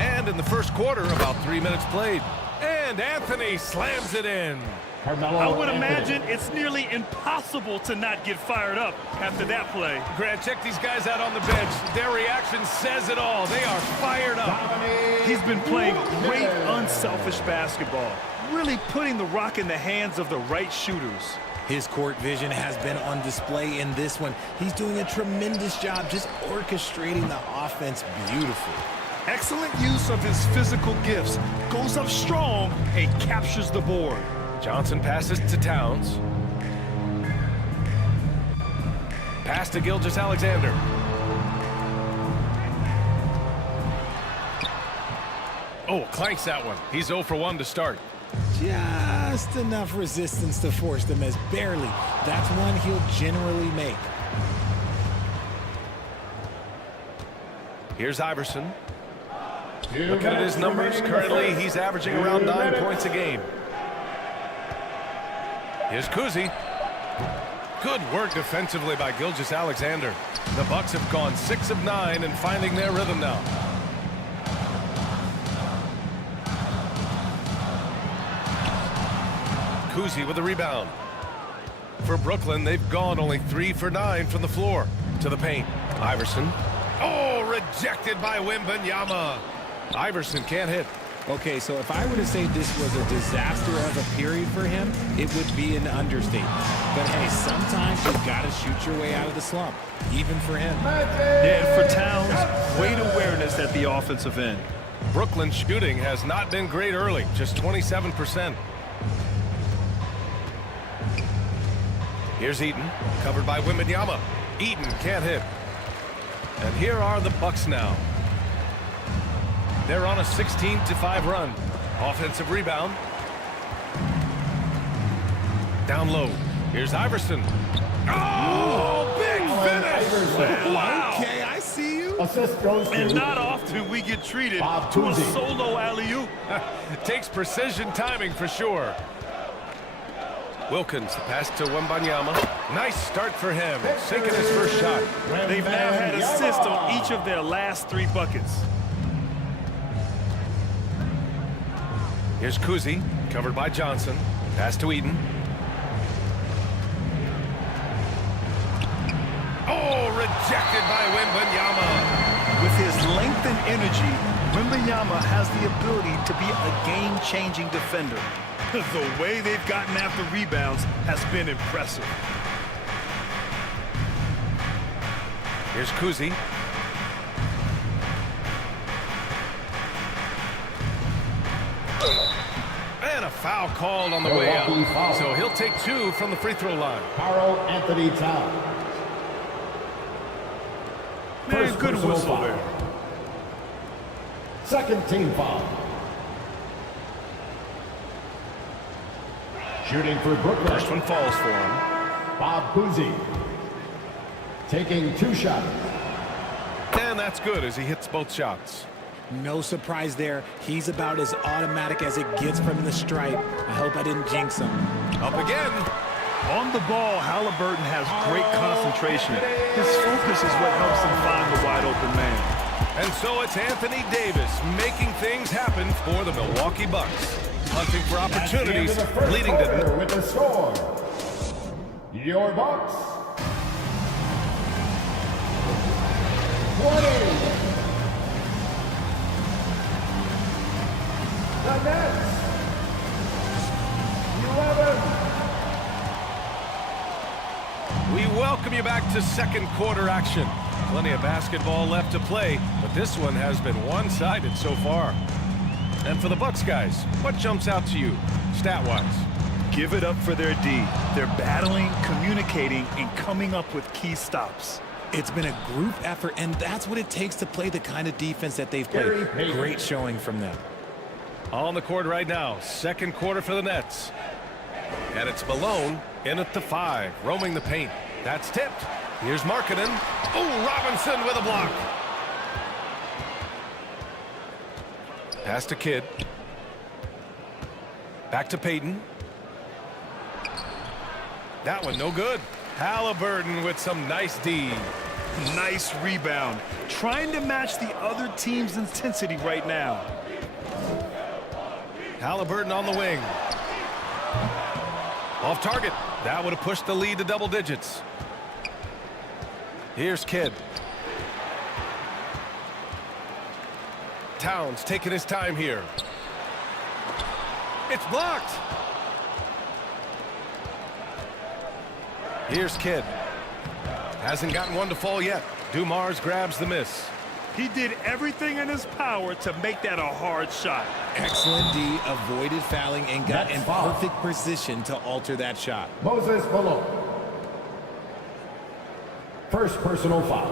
And in the first quarter, about 3 minutes played. And Anthony slams it in. I would imagine it's nearly impossible to not get fired up after that play. Grant, check these guys out on the bench. Their reaction says it all. They are fired up. He's been playing great, unselfish basketball, really putting the rock in the hands of the right shooters. His court vision has been on display in this one. He's doing a tremendous job just orchestrating the offense beautifully. Excellent use of his physical gifts. Goes up strong and captures the board. Johnson passes to Towns. Pass to Gilgeous-Alexander. Oh, clanks that one. He's 0 for 1 to start. Just enough resistance to force them as barely. That's one he'll generally make. Here's Iverson. Looking at his numbers, currently he's averaging around 9 points a game. Here's Kuzi. Good work defensively by Gilgeous-Alexander. The Bucks have gone 6 of 9 and finding their rhythm now. Kuzi with the rebound. For Brooklyn, they've gone only 3 for 9 from the floor. To the paint. Iverson. Oh, rejected by Wembanyama. Iverson can't hit. Okay, so if I were to say this was a disaster of a period for him, it would be an understatement. But hey, sometimes you've got to shoot your way out of the slump, even for him. Yeah, and for Towns, great awareness at the offensive end. Brooklyn's shooting has not been great early, just 27%. Here's Eaton, covered by Wembanyama. Eaton can't hit. And here are the Bucks now. They're on a 16-5 run. Offensive rebound. Down low. Here's Iverson. Oh, big finish! Wow. Okay, I see you. Assist goes to... And not often we get treated to a solo alley-oop. Takes precision timing for sure. Wilkins, the pass to Wembanyama. Nice start for him, sinking his first shot. They've now had assists on each of their last 3 buckets. Here's Kuzi, covered by Johnson. Pass to Eaton. Oh, rejected by Wembanyama. With his length and energy, Wembanyama has the ability to be a game-changing defender. The way they've gotten after rebounds has been impressive. Here's Kuzi. And a foul called on the way out. So he'll take 2 from the free throw line. Carl Anthony Towns. Man, good whistle there. Second team foul. Shooting for Brooklyn. First one falls for him. Bob Cousy. taking 2 shots. And that's good as he hits both shots. No surprise there. He's about as automatic as it gets from the stripe. I hope I didn't jinx him. Up again. On the ball, Halliburton has great concentration. His focus is what helps him find the wide open man. And so it's Anthony Davis making things happen for the Milwaukee Bucks. Hunting for opportunities, leading to... With the score, your Bucks, 20. The Nets, 11. We welcome you back to second quarter action. Plenty of basketball left to play, but this one has been one-sided so far. And for the Bucks guys, what jumps out to you, stat-wise? Give it up for their D. They're battling, communicating, and coming up with key stops. It's been a group effort, and that's what it takes to play the kind of defense that they've played. Great showing from them. On the court right now, second quarter for the Nets. And it's Malone in at the 5, roaming the paint. That's tipped. Here's Markkanen. Oh, Robinson with a block. Pass to Kidd. Back to Payton. That one no good. Halliburton with some nice D. Nice rebound. Trying to match the other team's intensity right now. Halliburton on the wing. Off target. That would have pushed the lead to double digits. Here's Kidd. Towns taking his time here. It's blocked. Here's Kidd. Hasn't gotten one to fall yet. Dumars grabs the miss. He did everything in his power to make that a hard shot. Excellent D, avoided fouling, and got in perfect position to alter that shot. Moses Malone. First personal foul.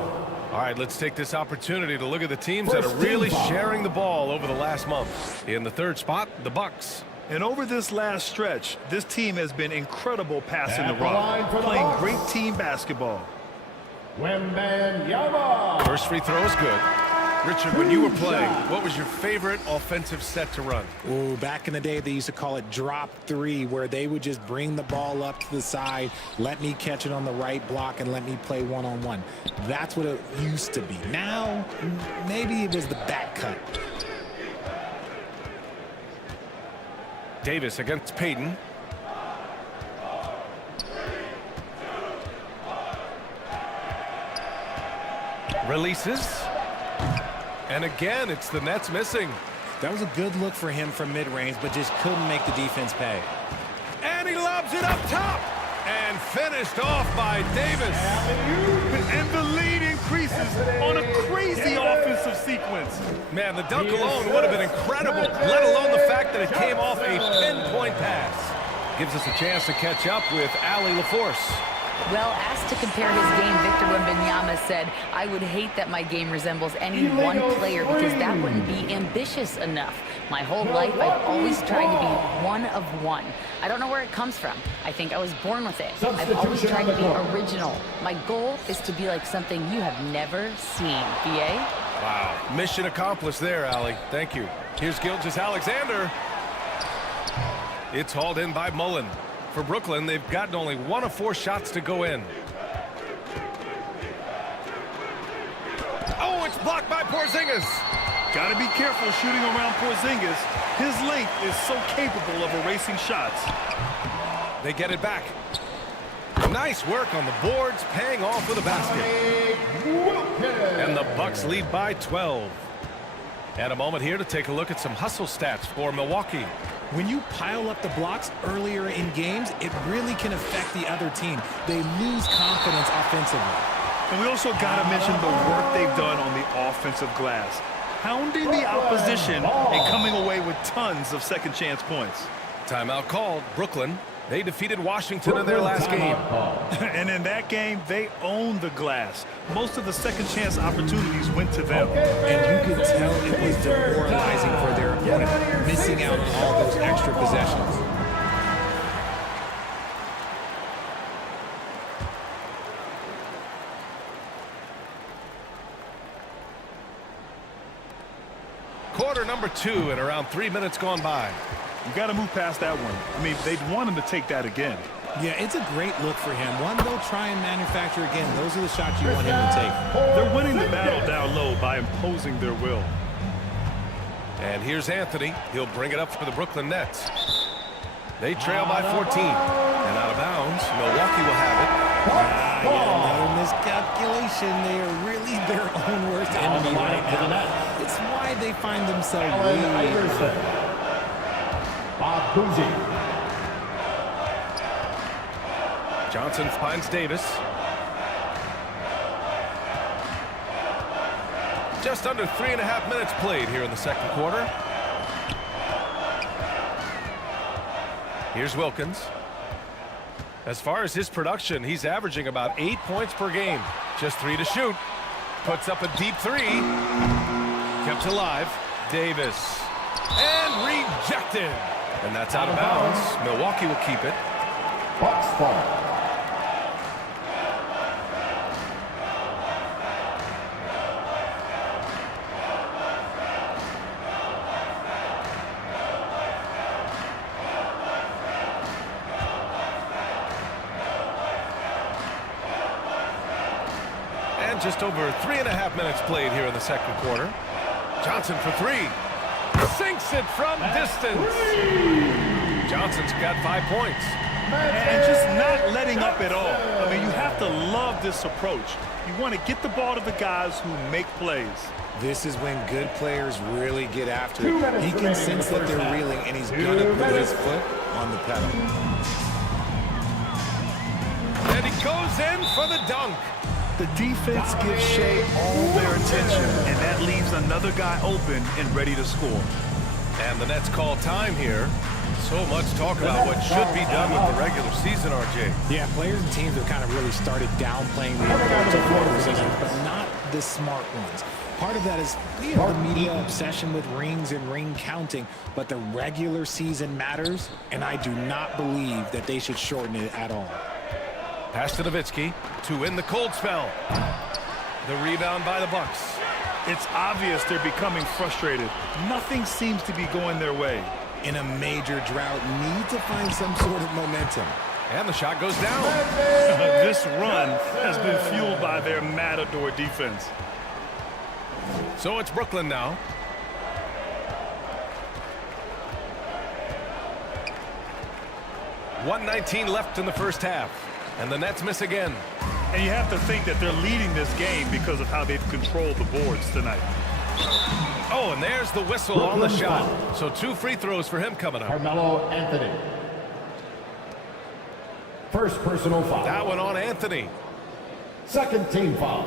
All right, let's take this opportunity to look at the teams that are really sharing the ball over the last month. In the third spot, the Bucks. And over this last stretch, this team has been incredible passing the rock, playing great team basketball. Wembanyama. First free throw is good. Richard, when you were playing, what was your favorite offensive set to run? Oh, back in the day, they used to call it drop 3, where they would just bring the ball up to the side, let me catch it on the right block, and let me play one-on-one. That's what it used to be. Now, maybe it was the back cut. Davis against Payton. Releases. And again, it's the Nets missing. That was a good look for him from mid-range, but just couldn't make the defense pay. And he lobs it up top. And finished off by Davis. And the lead increases on a crazy offensive sequence. Man, the dunk alone would have been incredible, let alone the fact that it came off a pinpoint pass. Gives us a chance to catch up with Allie LaForce. Well, asked to compare his game, Victor Wembanyama said, I would hate that my game resembles any one player because that wouldn't be ambitious enough. My whole life, I've always tried to be one of one. I don't know where it comes from. I think I was born with it. I've always tried to be original. My goal is to be like something you have never seen. BA? Wow. Mission accomplished there, Allie. Thank you. Here's Gilgeous-Alexander. It's hauled in by Mullen. For Brooklyn, they've gotten only 1 of 4 shots to go in. Oh, it's blocked by Porzingis. Got to be careful shooting around Porzingis. His length is so capable of erasing shots. They get it back. Nice work on the boards, paying off with a basket. And the Bucks lead by 12. And a moment here to take a look at some hustle stats for Milwaukee. When you pile up the blocks earlier in games, it really can affect the other team. They lose confidence offensively. And we also got to mention the work they've done on the offensive glass. Pounding the opposition and coming away with tons of second chance points. Timeout called. Brooklyn. They defeated Washington in their last game. And in that game, they owned the glass. Most of the second chance opportunities went to them. And you could tell it was demoralizing for their opponent, missing out on all those extra possessions. Quarter number 2 and around 3 minutes gone by. You got to move past that one. I mean, they'd want him to take that again. Yeah, it's a great look for him. One they'll try and manufacture again. Those are the shots you want him to take. They're winning the battle down low by imposing their will. And here's Anthony. He'll bring it up for the Brooklyn Nets. They trail by 14. And out of bounds, Milwaukee will have it. Another miscalculation. They are really their own worst enemy right now. It's why they find themselves really Bob Cousy. Johnson finds Davis. Just under 3.5 minutes played here in the second quarter. Here's Wilkins. As far as his production, he's averaging about 8 points per game. Just 3 to shoot. Puts up a deep 3. Kept alive. Davis. And rejected. And that's out of bounds. Milwaukee will keep it. Bucks ball. And just over 3.5 minutes played here in the second quarter. Johnson for 3. Sinks it from distance. Johnson's got 5 points. And just not letting up at all. I mean, you have to love this approach. You want to get the ball to the guys who make plays. This is when good players really get after it. He can sense that they're reeling, and he's going to put his foot on the pedal. And he goes in for the dunk. The defense gives Shea all their attention, and that leaves another guy open and ready to score. And the Nets call time here. So much talk about what should be done with the regular season, RJ. Yeah, players and teams have kind of really started downplaying the importance of regular season, but not the smart ones. Part of that is the media obsession with rings and ring counting, but the regular season matters, and I do not believe that they should shorten it at all. Pass to Nowitzki to win the cold spell. The rebound by the Bucks. It's obvious they're becoming frustrated. Nothing seems to be going their way. In a major drought, need to find some sort of momentum. And the shot goes down. This run has been fueled by their matador defense. So it's Brooklyn now. .119 left in the first half. And the Nets miss again. And you have to think that they're leading this game because of how they've controlled the boards tonight. Oh, and there's the whistle on the shot. So 2 free throws for him coming up. Carmelo Anthony. First personal foul. That one on Anthony. Second team foul.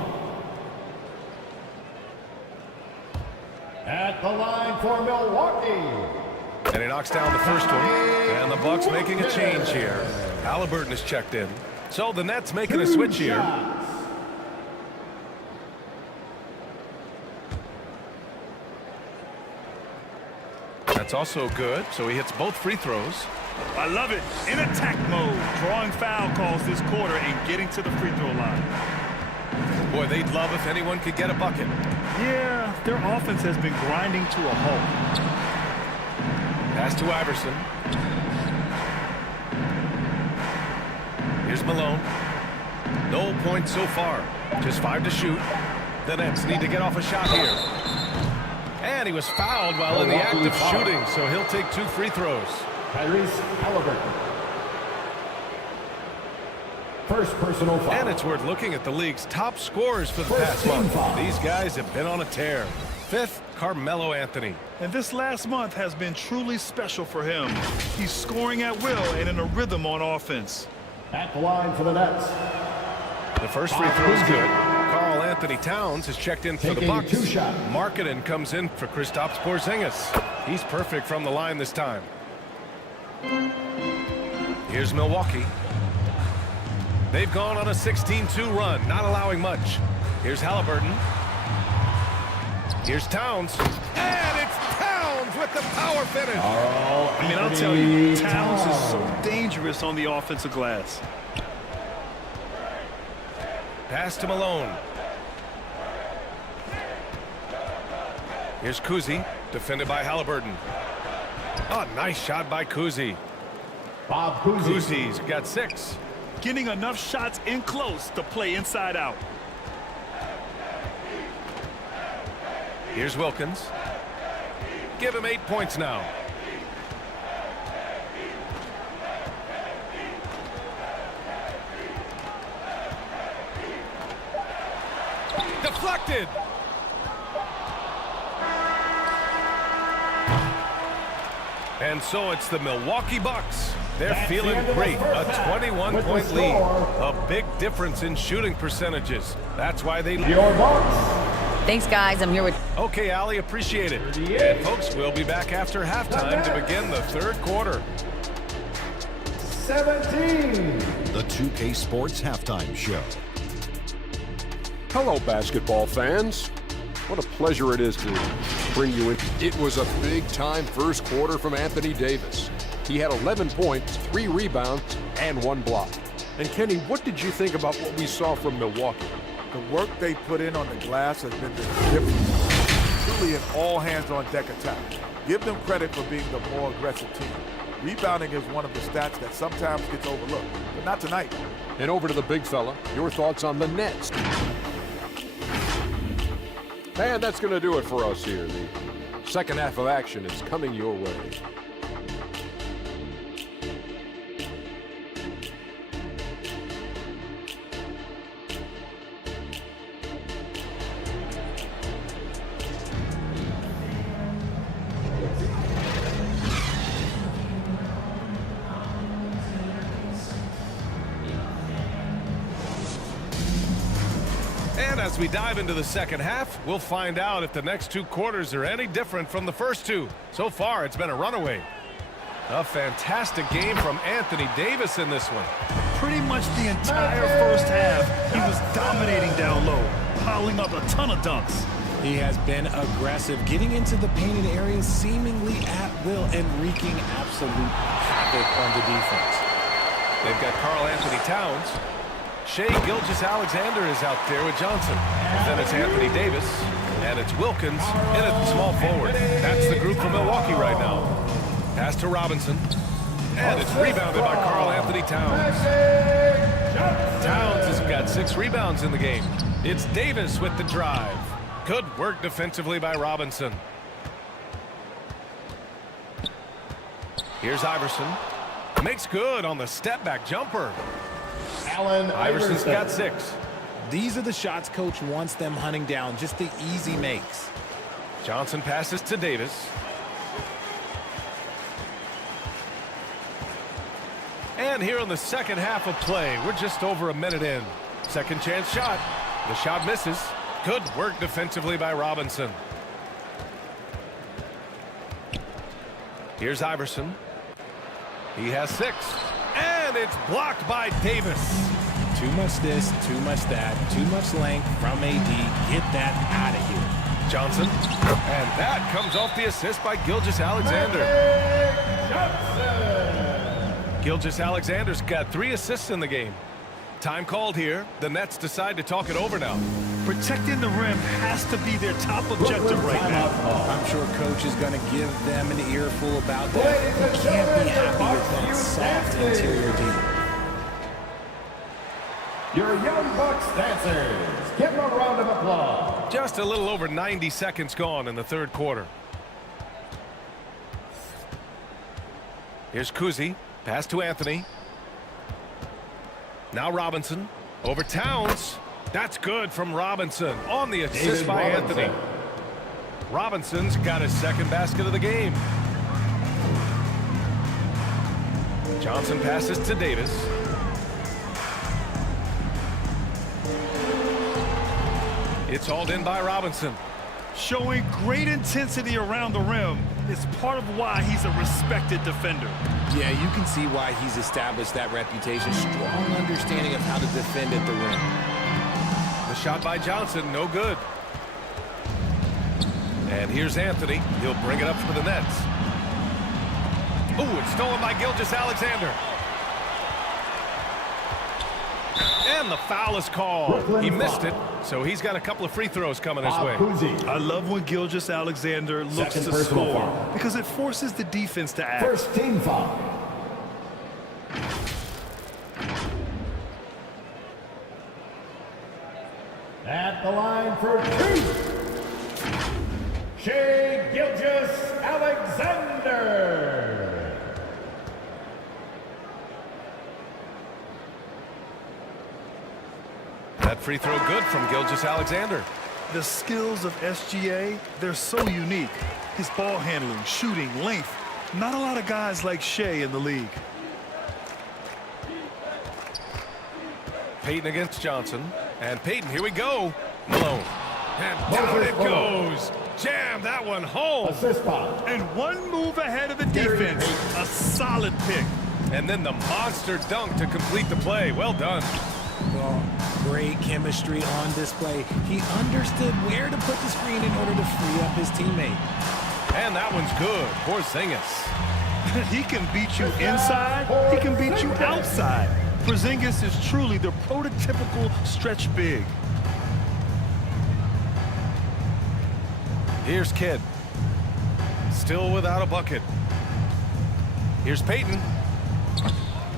At the line for Milwaukee. And he knocks down the first one. And the Bucks making a change here. Halliburton is checked in. So the Nets making a switch here. That's also good. So he hits both free throws. I love it. In attack mode. Drawing foul calls this quarter and getting to the free throw line. Boy, they'd love if anyone could get a bucket. Yeah, their offense has been grinding to a halt. Pass to Iverson. Here's Malone. No points so far. Just 5 to shoot. The Nets need to get off a shot here. And he was fouled while in the act of shooting, so he'll take 2 free throws. Tyrese Halliburton. First personal foul. And it's worth looking at the league's top scorers for the past month. These guys have been on a tear. 5th, Carmelo Anthony. And this last month has been truly special for him. He's scoring at will and in a rhythm on offense. At the line for the Nets. The first free throw is good. Karl Anthony Towns is checked in for the Bucks. Markkanen comes in for Kristaps Porzingis. He's perfect from the line this time. Here's Milwaukee. They've gone on a 16-2 run, not allowing much. Here's Halliburton. Here's Towns. And it's Towns with the power finish. I mean, I'll tell you, Towns is so dangerous on the offensive glass. Pass to Malone. Here's Kuzi, defended by Halliburton. Oh, nice shot by Kuzi. Bob Cousy. Kuzi's got 6. Getting enough shots in close to play inside out. Here's Wilkins. Give him 8 points now. Deflected. And so it's the Milwaukee Bucks. They're feeling great. A 21-point lead. A big difference in shooting percentages. That's why they... Your Bucks. Thanks, guys. I'm here with... Okay, Allie, appreciate it. And, folks, we'll be back after halftime to begin the third quarter. 17. The 2K Sports Halftime Show. Hello, basketball fans. What a pleasure it is to bring you in. It was a big-time first quarter from Anthony Davis. He had 11 points, 3 rebounds, and 1 block. And Kenny, what did you think about what we saw from Milwaukee? The work they put in on the glass has been the difference. Truly an all-hands-on-deck attack. Give them credit for being the more aggressive team. Rebounding is one of the stats that sometimes gets overlooked, but not tonight. And over to the big fella, your thoughts on the Nets. And that's going to do it for us here. The second half of action is coming your way. And as we dive into the second half, we'll find out if the next 2 quarters are any different from the first 2. So far, it's been a runaway. A fantastic game from Anthony Davis in this one. Pretty much the entire first half, he was dominating down low, piling up a ton of dunks. He has been aggressive, getting into the painted areas seemingly at will and wreaking absolute havoc on the defense. They've got Karl Anthony Towns. Shai Gilgeous-Alexander is out there with Johnson. Then it's Anthony Davis, and it's Wilkins in at small forward. That's the group from Milwaukee right now. Pass to Robinson, and it's rebounded by Karl Anthony Towns. Towns has got 6 rebounds in the game. It's Davis with the drive. Good work defensively by Robinson. Here's Iverson. Makes good on the step-back jumper. Allen Iverson's got 6. These are the shots coach wants them hunting down, just the easy makes. Johnson passes to Davis. And here in the second half of play, we're just over a minute in. Second chance shot. The shot misses. Good work defensively by Robinson. Here's Iverson. He has 6. And it's blocked by Davis. Too much this, too much that, too much length from AD. Get that out of here. Johnson. And that comes off the assist by Gilgeous-Alexander. Gilgeous-Alexander's got 3 assists in the game. Time called here. The Nets decide to talk it over now. Protecting the rim has to be their top objective right now. I'm sure coach is going to give them an earful about that. You can't be happy with that soft interior D. Your Young Bucks dancers, give them a round of applause. Just a little over 90 seconds gone in the third quarter. Here's Kuzi. Pass to Anthony. Now Robinson. Over Towns. That's good from Robinson on the assist by Anthony. Robinson's got his second basket of the game. Johnson passes to Davis. It's hauled in by Robinson. Showing great intensity around the rim is part of why he's a respected defender. Yeah, you can see why he's established that reputation. Strong understanding of how to defend at the rim. The shot by Johnson, no good. And here's Anthony. He'll bring it up for the Nets. Ooh, it's stolen by Gilgeous-Alexander. And the foul is called. He missed it. So he's got a couple of free throws coming his way. I love when Gilgeous-Alexander looks to score because it forces the defense to act. First team foul. At the line for 2, Shai Gilgeous-Alexander. That free throw good from Gilgeous-Alexander. The skills of SGA, they're so unique. His ball handling, shooting, length. Not a lot of guys like Shai in the league. Payton against Johnson. And Payton, here we go. Malone. And down it goes. Jam that one home. Assist foul. And one move ahead of the defense. A solid pick. And then the monster dunk to complete the play. Well done. Well, great chemistry on display. He understood where to put the screen in order to free up his teammate. And that one's good. Porzingis. He can beat you inside. He can beat you outside. Porzingis is truly the prototypical stretch big. Here's Kidd. Still without a bucket. Here's Payton.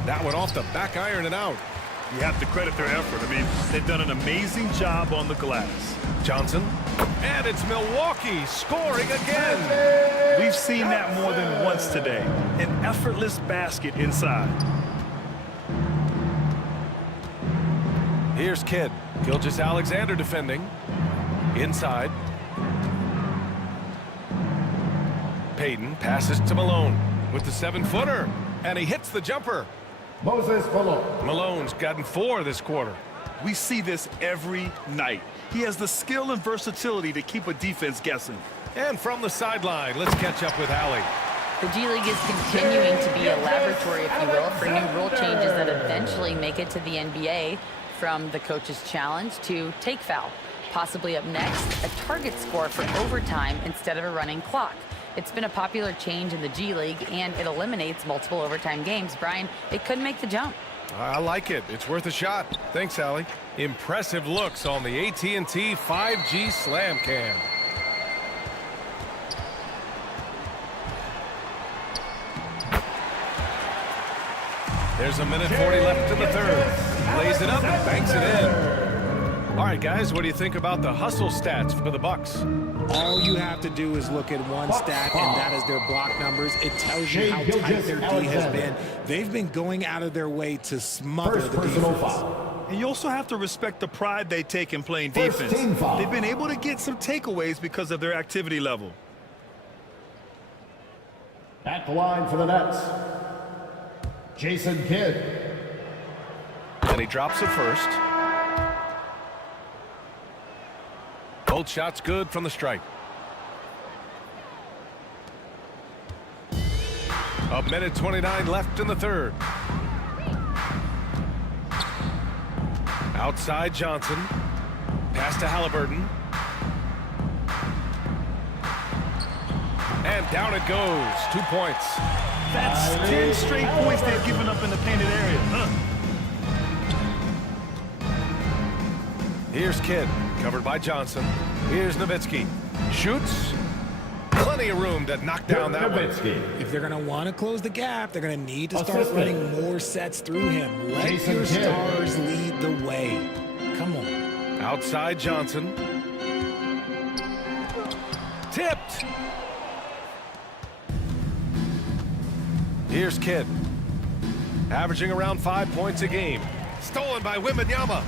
That one off the back iron and out. You have to credit their effort. I mean, they've done an amazing job on the glass. Johnson. And it's Milwaukee scoring again. We've seen that more than once today. An effortless basket inside. Here's Kidd. Gilgeous-Alexander defending. Inside. Payton passes to Malone with the 7-footer. And he hits the jumper. Moses Malone. Malone's gotten 4 this quarter. We see this every night. He has the skill and versatility to keep a defense guessing. And from the sideline, let's catch up with Allie. The G League is continuing to be a laboratory, if you will, for new rule changes that eventually make it to the NBA, from the coach's challenge to take foul. Possibly up next, a target score for overtime instead of a running clock. It's been a popular change in the G League, and it eliminates multiple overtime games. Brian, it could make the jump. I like it. It's worth a shot. Thanks, Allie. Impressive looks on the AT&T 5G Slam Cam. There's a minute 40 left in the third. Lays it up and banks it in. All right, guys, what do you think about the hustle stats for the Bucks? All you have to do is look at one stat, and that is their block numbers. It tells you how tight their D has been. They've been going out of their way to smother the defense. And you also have to respect the pride they take in playing defense. They've been able to get some takeaways because of their activity level. At the line for the Nets, Jason Kidd. And he drops it first. Both shots good from the stripe. A minute 29 left in the third. Outside Johnson. Pass to Halliburton. And down it goes. 2 points. That's 10 straight points they've given up in the painted area. Here's Kidd, covered by Johnson. Here's Nowitzki. Shoots. Plenty of room to knock down that one. If they're going to want to close the gap, they're going to need to start running more sets through him. Let your stars lead the way. Come on. Outside Johnson. Tipped. Here's Kidd. Averaging around 5 points a game. Stolen by Wembanyama.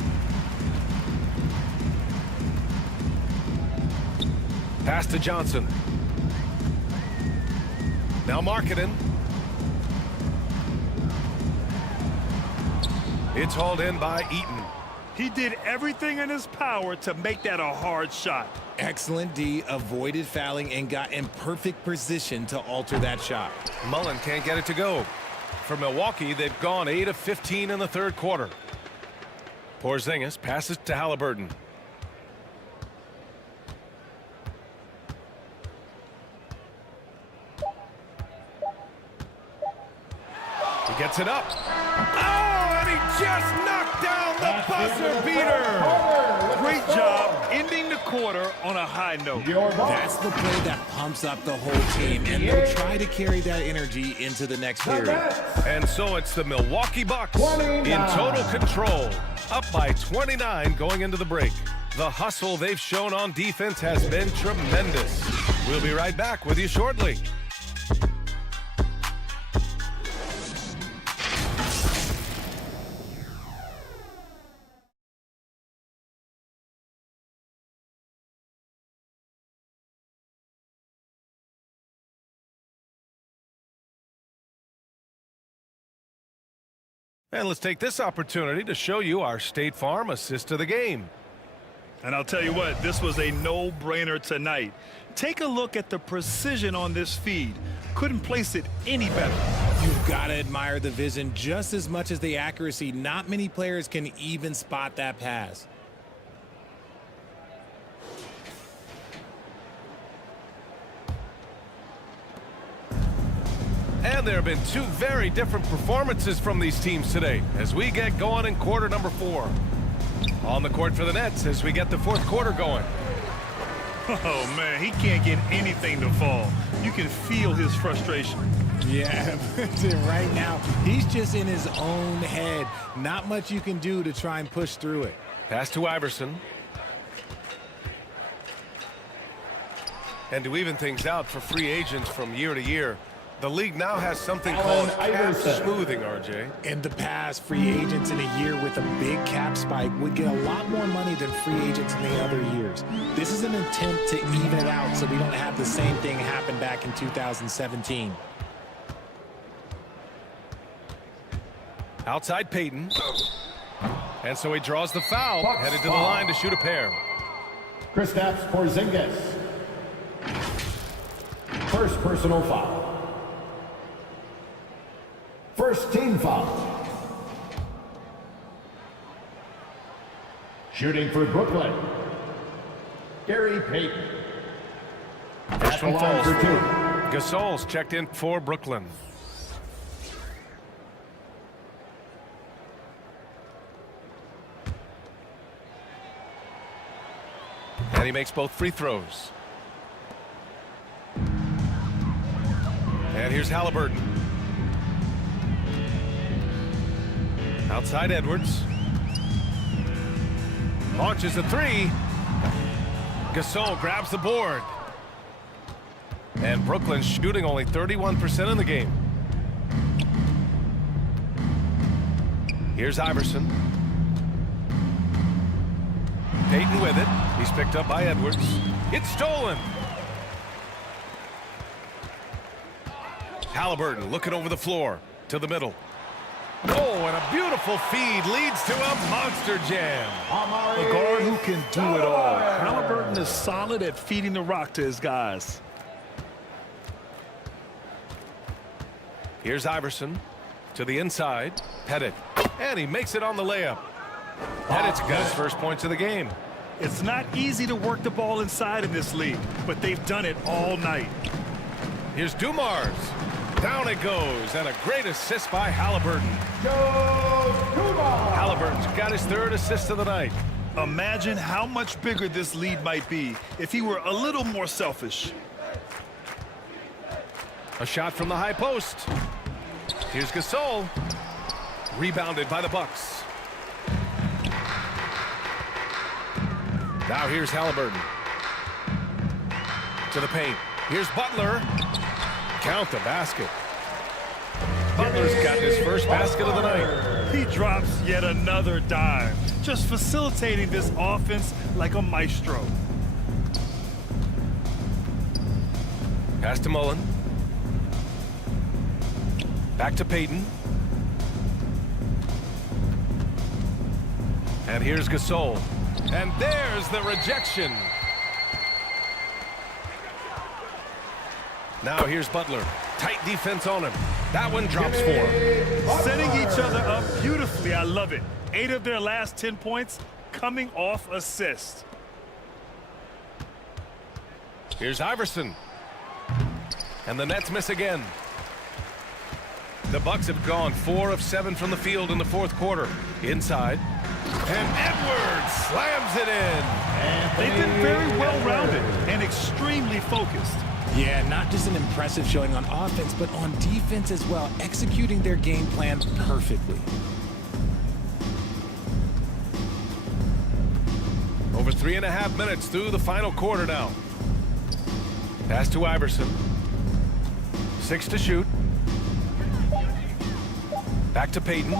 Pass to Johnson. Now Markkanen. It's hauled in by Eaton. He did everything in his power to make that a hard shot. Excellent D, avoided fouling and got in perfect position to alter that shot. Mullen can't get it to go. For Milwaukee, they've gone 8 of 15 in the third quarter. Porzingis passes to Halliburton. He gets it up. Oh, and he just knocked down the buzzer beater. Great job ending the quarter on a high note. That's the play that pumps up the whole team, and they'll try to carry that energy into the next period. And so it's the Milwaukee Bucks in total control, up by 29 going into the break. The hustle they've shown on defense has been tremendous. We'll be right back with you shortly. And let's take this opportunity to show you our State Farm assist of the game. And I'll tell you what, this was a no-brainer tonight. Take a look at the precision on this feed. Couldn't place it any better. You've got to admire the vision just as much as the accuracy. Not many players can even spot that pass. And there have been two very different performances from these teams today as we get going in quarter number 4. On the court for the Nets as we get the fourth quarter going. Oh, man, he can't get anything to fall. You can feel his frustration. Yeah, right now, he's just in his own head. Not much you can do to try and push through it. Pass to Iverson. And to even things out for free agents from year to year, the league now has something called cap smoothing, RJ. In the past, free agents in a year with a big cap spike would get a lot more money than free agents in the other years. This is an attempt to even it out so we don't have the same thing happen back in 2017. Outside Payton. And so he draws the foul, headed to the line to shoot a pair. Kristaps Porzingis. First personal foul. First team foul. Shooting for Brooklyn, Gary Payton. At the line for 2. Gasol's checked in for Brooklyn. And he makes both free throws. And here's Halliburton. Outside Edwards. Launches a 3. Gasol grabs the board. And Brooklyn's shooting only 31% in the game. Here's Iverson. Payton with it. He's picked up by Edwards. It's stolen. Halliburton looking over the floor to the middle. Oh, and a beautiful feed leads to a monster jam. A guard who can do it all. Halliburton is solid at feeding the rock to his guys. Here's Iverson to the inside. Pettit. And he makes it on the layup. Pettit's got his first points of the game. It's not easy to work the ball inside in this league, but they've done it all night. Here's Dumars. Down it goes, and a great assist by Halliburton. Halliburton's got his third assist of the night. Imagine how much bigger this lead might be if he were a little more selfish. A shot from the high post. Here's Gasol. Rebounded by the Bucks. Now here's Halliburton. To the paint. Here's Butler. Count the basket. Butler's got his first basket of the night. He drops yet another dime, just facilitating this offense like a maestro. Pass to Mullen. Back to Payton. And here's Gasol. And there's the rejection. Now here's Butler. Tight defense on him. That one drops for him. Setting each other up beautifully. I love it. 8 of their last 10 points coming off assists. Here's Iverson. And the Nets miss again. The Bucks have gone 4 of 7 from the field in the fourth quarter. Inside. And Edwards slams it in. They've been very well-rounded and extremely focused. Yeah, not just an impressive showing on offense, but on defense as well, executing their game plan perfectly. Over 3.5 minutes through the final quarter now. Pass to Iverson. 6 to shoot. Back to Payton.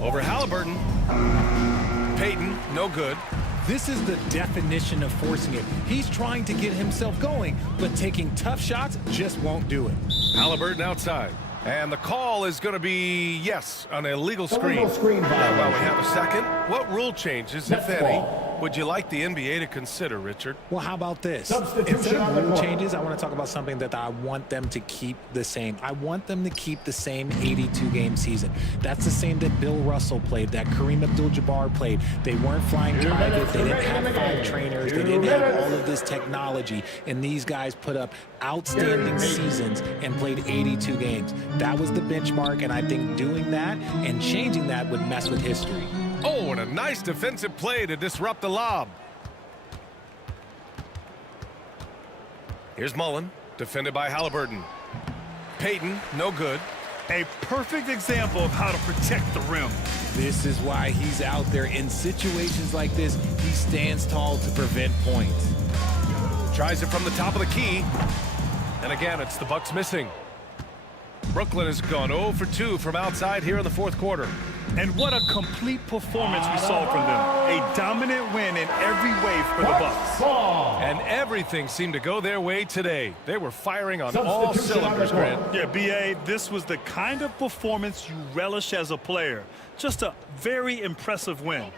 Over Halliburton. Payton, no good. This is the definition of forcing it. He's trying to get himself going, but taking tough shots just won't do it. Halliburton outside. And the call is going to be, yes, an illegal screen. Now, while we have a second, what rule changes, if any, would you like the NBA to consider, Richard? Well, how about this? Instead of rule changes, I want to talk about something that I want them to keep the same. I want them to keep the same 82-game season. That's the same that Bill Russell played, that Kareem Abdul-Jabbar played. They weren't flying private. They didn't have 5 trainers. They didn't have all of this technology. And these guys put up outstanding seasons and played 82 games. That was the benchmark, and I think doing that and changing that would mess with history. Oh, and a nice defensive play to disrupt the lob. Here's Mullen, defended by Halliburton. Payton, no good. A perfect example of how to protect the rim. This is why he's out there in situations like this. He stands tall to prevent points. Tries it from the top of the key. And again, it's the Bucks missing. Brooklyn has gone 0 for 2 from outside here in the fourth quarter. And what a complete performance we saw from them. A dominant win in every way for the Bucks. And everything seemed to go their way today. They were firing on all cylinders, Grant. Yeah, B.A., this was the kind of performance you relish as a player. Just a very impressive win.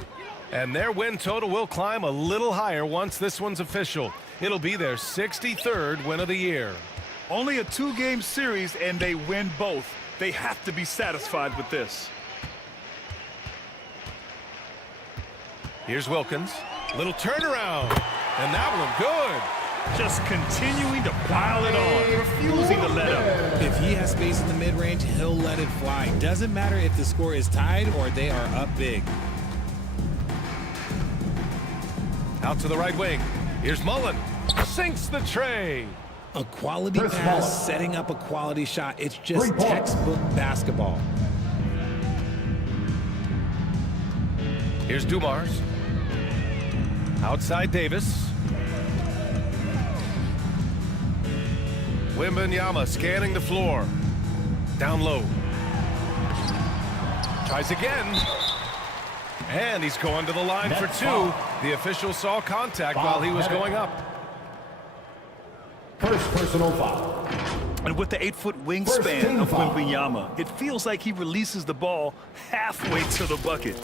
And their win total will climb a little higher once this one's official. It'll be their 63rd win of the year. Only a 2-game series, and they win both. They have to be satisfied with this. Here's Wilkins. Little turnaround. And that one good. Just continuing to pile it on, refusing to let up. If he has space in the mid-range, he'll let it fly. Doesn't matter if the score is tied or they are up big. Out to the right wing. Here's Mullen. Sinks the tray. A quality pass, setting up a quality shot. It's just textbook basketball. Here's Dumars. Outside Davis. Wembanyama scanning the floor. Down low. Tries again. And he's going to the line for 2. The official saw contact while he was going up. First personal foul. And with the 8-foot wingspan of Wembanyama, it feels like he releases the ball halfway to the bucket.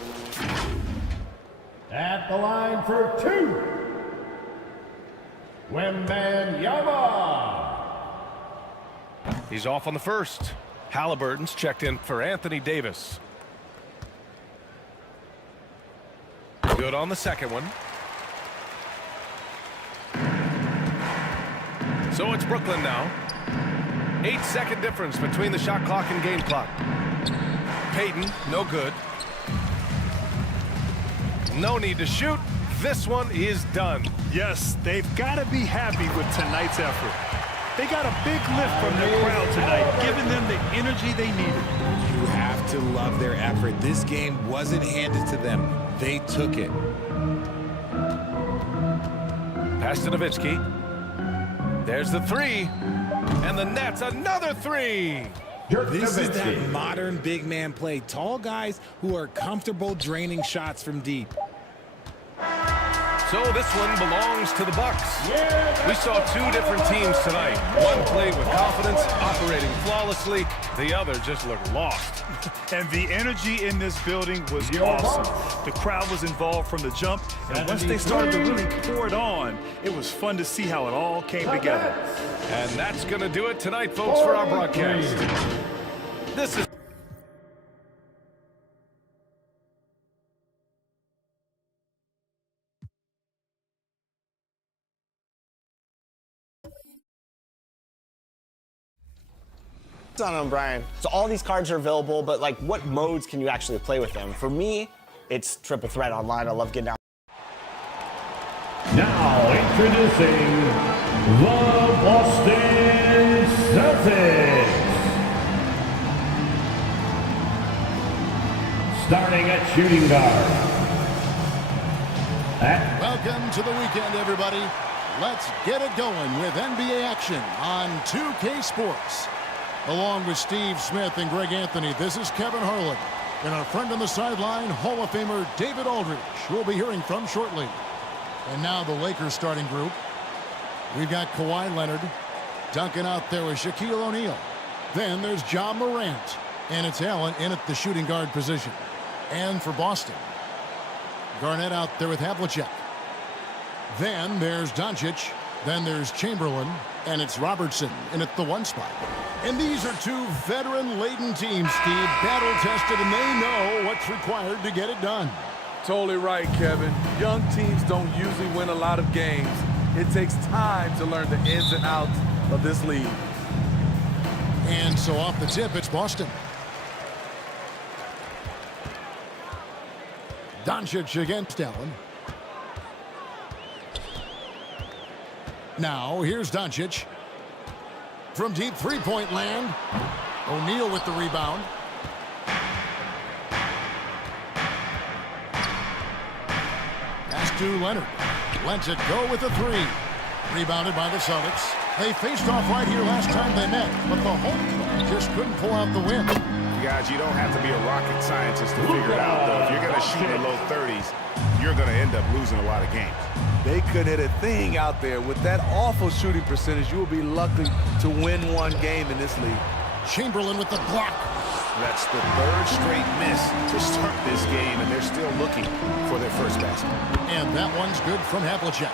At the line for 2, Wembanyama. He's off on the first. Halliburton's checked in for Anthony Davis. Good on the second one. So it's Brooklyn now. 8-second difference between the shot clock and game clock. Payton, no good. No need to shoot. This one is done. Yes, they've got to be happy with tonight's effort. They got a big lift from their crowd tonight, giving them the energy they needed. You have to love their effort. This game wasn't handed to them. They took it. Pass to Nowitzki. There's the 3. And the Nets, another 3. This is that modern big man play. Tall guys who are comfortable draining shots from deep. So this one belongs to the Bucks. We saw 2 different teams tonight. One played with confidence, operating flawlessly. The other just looked lost. And the energy in this building was awesome. The crowd was involved from the jump, and once they started to really pour it on, it was fun to see how it all came together. And that's going to do it tonight, folks, for our broadcast. This is on them, Brian. So all these cards are available, but like what modes can you actually play with them? For me, it's triple threat online. I love getting out. Now introducing the Boston Celtics. Starting at shooting guard. Welcome to the weekend, everybody. Let's get it going with NBA action on 2K Sports. Along with Steve Smith and Greg Anthony, this is Kevin Harlan. And our friend on the sideline, Hall of Famer David Aldridge, who we'll be hearing from shortly. And now the Lakers starting group. We've got Kawhi Leonard. Duncan out there with Shaquille O'Neal. Then there's Ja Morant. And it's Allen in at the shooting guard position. And for Boston, Garnett out there with Havlicek. Then there's Doncic. Then there's Chamberlain. And it's Robertson in at the 1 spot. And these are two veteran-laden teams, Steve. Battle-tested, and they know what's required to get it done. Totally right, Kevin. Young teams don't usually win a lot of games. It takes time to learn the ins and outs of this league. And so off the tip, it's Boston. Doncic against Allen. Now, here's Doncic. From deep three-point land. O'Neal with the rebound. Pass to Leonard. Lets it go with a 3. Rebounded by the Celtics. They faced off right here last time they met, but the home just couldn't pull out the win. Guys, you don't have to be a rocket scientist to figure it out, though. If you're going to shoot in the low 30s, you're going to end up losing a lot of games. They couldn't hit a thing out there. With that awful shooting percentage, you will be lucky to win one game in this league. Chamberlain with the block. That's the 3rd straight miss to start this game, and they're still looking for their first basket. And that one's good from Havlicek.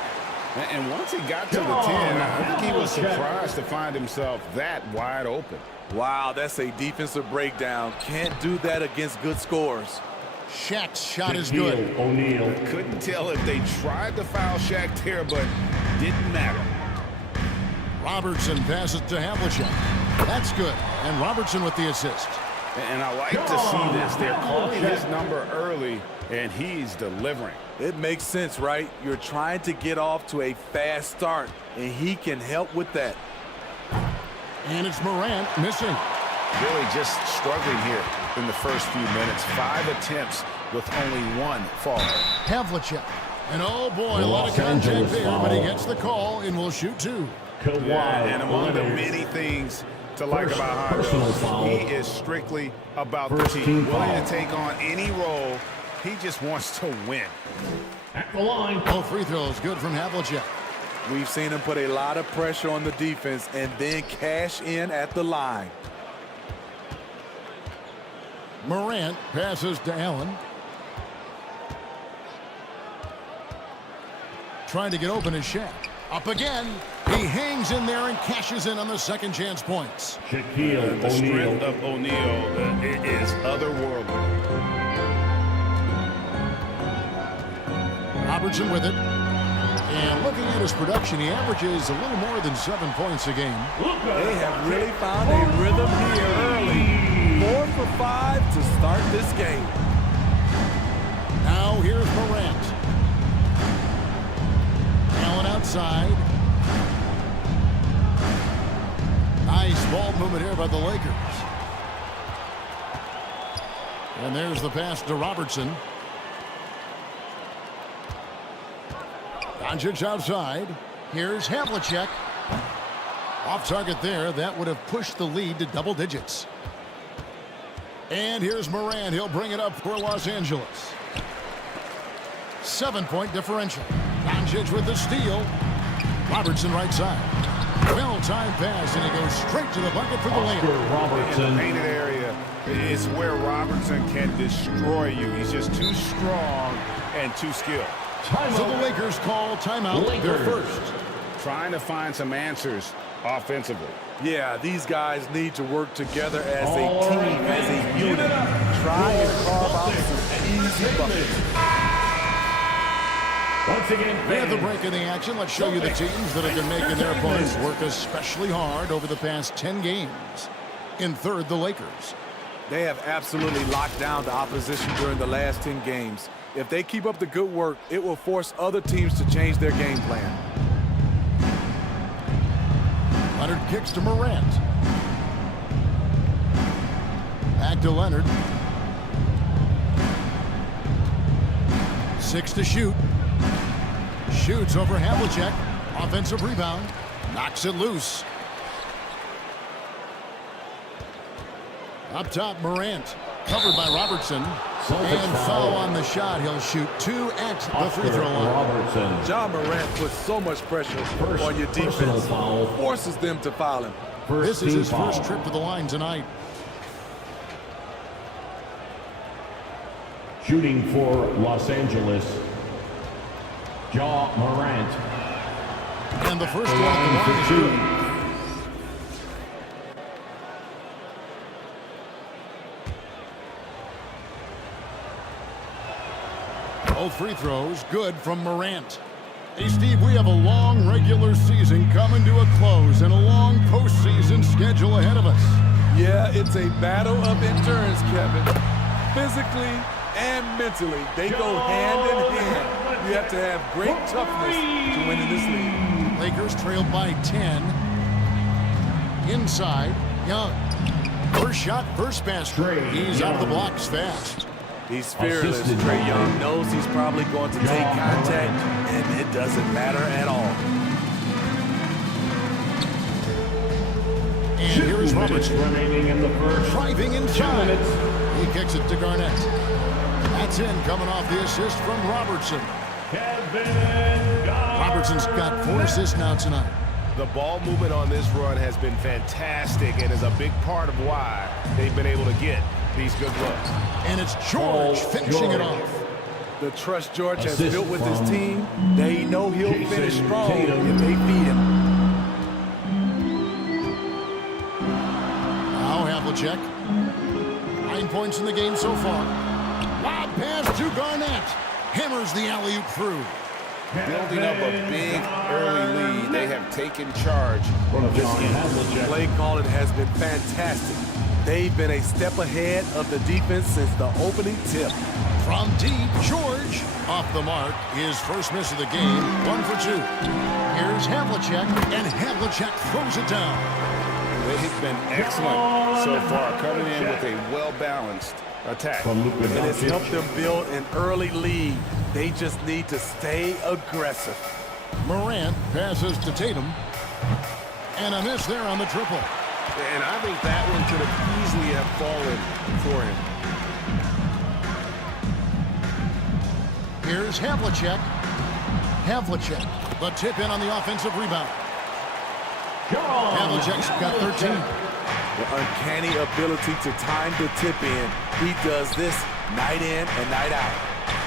And once he got to the 10, I think he was surprised to find himself that wide open. Wow, that's a defensive breakdown. Can't do that against good scores. Shaq's shot is good. O'Neal. Couldn't tell if they tried to foul Shaq there, but didn't matter. Robertson passes to Havlicek. That's good. And Robertson with the assist. And I like to see this. They're calling his number early, and he's delivering. It makes sense, right? You're trying to get off to a fast start, and he can help with that. And it's Morant missing. Really just struggling here in the first few minutes. 5 attempts with only 1 fall. Havlicek. And oh boy, a lot of contact there, but he gets the call and will shoot 2. Yeah, and among the many things to like about Hondo, he is strictly about the team. Willing to take on any role. He just wants to win. At the line. Oh, free throws good from Havlicek. We've seen him put a lot of pressure on the defense and then cash in at the line. Morant passes to Allen. Trying to get open is Shaq. Up again. He hangs in there and cashes in on the second chance points. Shaquille The strength of O'Neal is otherworldly. Robertson with it. And looking at his production, he averages a little more than 7 points a game. They have really found a rhythm here early. 4 for 5 to start this game. Now here's Morant. Allen outside. Nice ball movement here by the Lakers. And there's the pass to Robertson. Doncic outside. Here's Havlicek. Off target there. That would have pushed the lead to double digits. And here's Morant. He'll bring it up for Los Angeles. 7-point differential. Doncic with the steal. Robertson right side. Well-timed pass, and he goes straight to the bucket for the layup. Robertson. In the painted area is where Robertson can destroy you. He's just too strong and too skilled. So the Lakers call timeout. They're first. Trying to find some answers offensively. Yeah, these guys need to work together as a team, as a unit. Try and carve out some easy buckets. Once again, we have the break in the action. Let's show you the teams that have been making their opponents work especially hard over the past 10 games. In third, the Lakers. They have absolutely locked down the opposition during the last 10 games. If they keep up the good work, it will force other teams to change their game plan. Leonard kicks to Morant. Back to Leonard. 6 to shoot. Shoots over Havlicek. Offensive rebound. Knocks it loose. Up top, Morant. Covered by Robertson. And foul on the shot. He'll shoot 2 at the free throw line. Ja Morant puts so much pressure on your defense. Forces them to foul him. This is his first trip to the line tonight. Shooting for Los Angeles, Ja Morant. And the first one at the line is good. Both free throws good from Morant. Hey, Steve, we have a long regular season coming to a close and a long postseason schedule ahead of us. Yeah, it's a battle of endurance, Kevin. Physically and mentally, they go hand in hand. You have to have great toughness to win in this league. Lakers trailed by 10. Inside, Young. First shot, first basket. He's out of the blocks fast. He's fearless. Trae Young knows he's probably going to take contact, and it doesn't matter at all. And here's Robertson. Remaining in the first. Driving inside. He kicks it to Garnett. That's in, coming off the assist from Robertson. Robertson's got 4 assists now tonight. The ball movement on this run has been fantastic and is a big part of why they've been able to get these good looks. And it's George finishing it off. The trust George has built with his team, they know he'll finish strong if they feed him. Now Havlicek. 9 points in the game so far. Lob pass to Garnett. Hammers the alley-oop through. Building up a big early lead, they have taken charge of this game. Play calling has been fantastic. They've been a step ahead of the defense since the opening tip. From deep, George off the mark. His first miss of the game, 1 for 2. Here's Havlicek, and Havlicek throws it down. They've been excellent so far, coming in with a well-balanced attack. And it's helped them build an early lead. They just need to stay aggressive. Morant passes to Tatum. And a miss there on the triple. And I think that one could have easily have fallen for him. Here's Havlicek. Havlicek, the tip in on the offensive rebound. Havlicek's got 13. The uncanny ability to time the tip in. He does this night in and night out.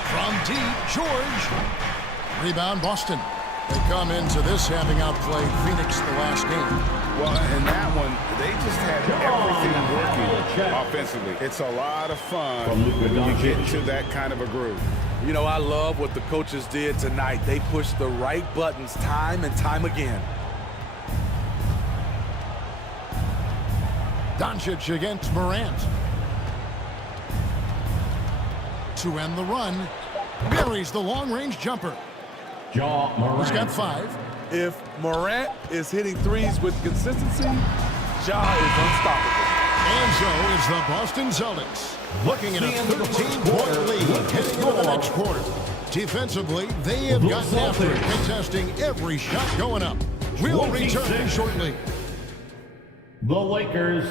From deep, George. Rebound, Boston. They come into this having outplayed Phoenix the last game. Well, in that one, they just had everything working offensively. It's a lot of fun when you get into that kind of a groove. You know, I love what the coaches did tonight. They pushed the right buttons time and time again. Doncic against Morant. To end the run, buries the long-range jumper. Ja Morant. He's got 5. If Morant is hitting threes with consistency, Ja is unstoppable. And so is the Boston Celtics. Looking at a 13-point lead heading into the next quarter. Defensively, they have gotten after it, contesting every shot going up. We'll return shortly. The Lakers.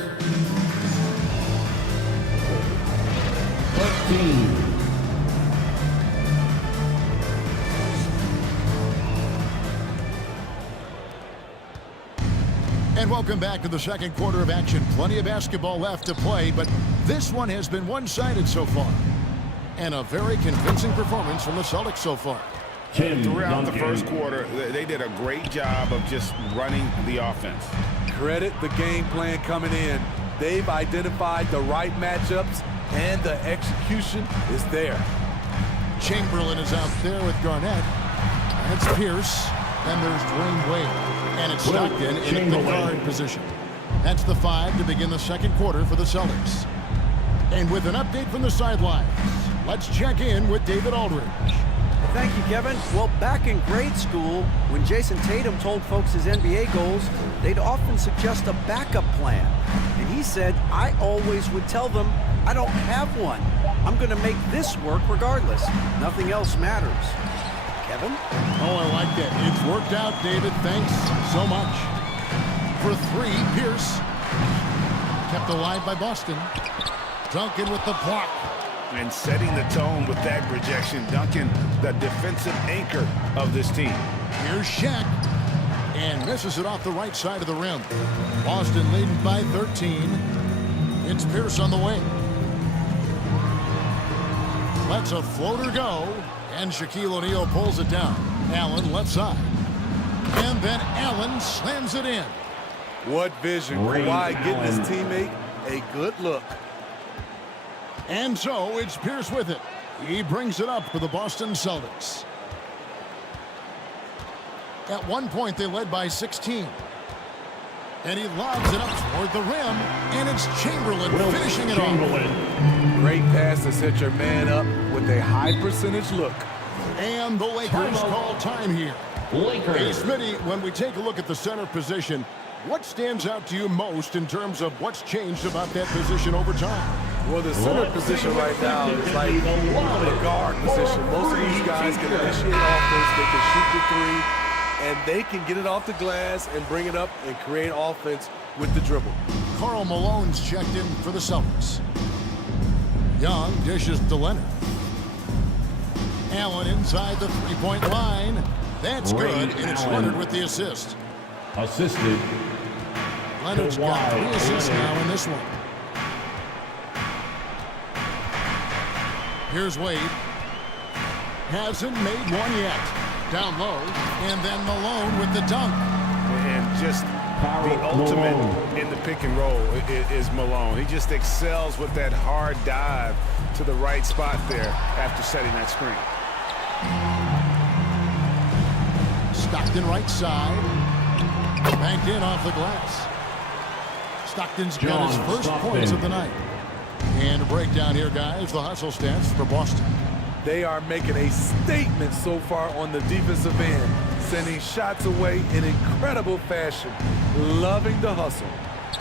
13. And welcome back to the second quarter of action. Plenty of basketball left to play, but this one has been one-sided so far. And a very convincing performance from the Celtics so far. Throughout the first quarter, they did a great job of just running the offense. Credit the game plan coming in. They've identified the right matchups, and the execution is there. Chamberlain is out there with Garnett. That's Pierce. And there's Dwayne Wade. And it's Stockton in the guard position. That's the 5 to begin the second quarter for the Celtics. And with an update from the sidelines, let's check in with David Aldridge. Thank you, Kevin. Well, back in grade school, when Jason Tatum told folks his NBA goals, they'd often suggest a backup plan. And he said, I always would tell them, I don't have one. I'm going to make this work regardless. Nothing else matters. Kevin? Oh, I like that. It's worked out, David. Thanks so much. For 3, Pierce. Kept alive by Boston. Duncan with the block. And setting the tone with that rejection. Duncan, the defensive anchor of this team. Here's Shaq. And misses it off the right side of the rim. Boston leading by 13. It's Pierce on the wing. Lets a floater go. And Shaquille O'Neal pulls it down. Allen left side. And then Allen slams it in. What vision. Kawhi getting his teammate a good look. And so it's Pierce with it. He brings it up for the Boston Celtics. At one point, they led by 16. And he lobs it up toward the rim. And it's Chamberlain finishing it off. Great pass to set your man up with a high percentage look. And the Lakers call time here. Hey, Smitty, when we take a look at the center position, what stands out to you most in terms of what's changed about that position over time? Well, the center position right now is like the guard position. Most of these guys can initiate offense, they can shoot the three, and they can get it off the glass and bring it up and create offense with the dribble. Karl Malone's checked in for the Celtics. Young dishes to Leonard. Allen inside the three-point line. That's good, and it's Leonard with the assist. Assisted. Leonard's got 3 assists now in this one. Here's Wade. Hasn't made one yet. Down low, and then Malone with the dunk. And just the ultimate in the pick and roll is Malone. He just excels with that hard dive to the right spot there after setting that screen. Stockton right side. Banked in off the glass. Stockton's got his first points of the night. And a breakdown here, guys. The hustle stats for Boston. They are making a statement so far on the defensive end, sending shots away in incredible fashion, loving the hustle.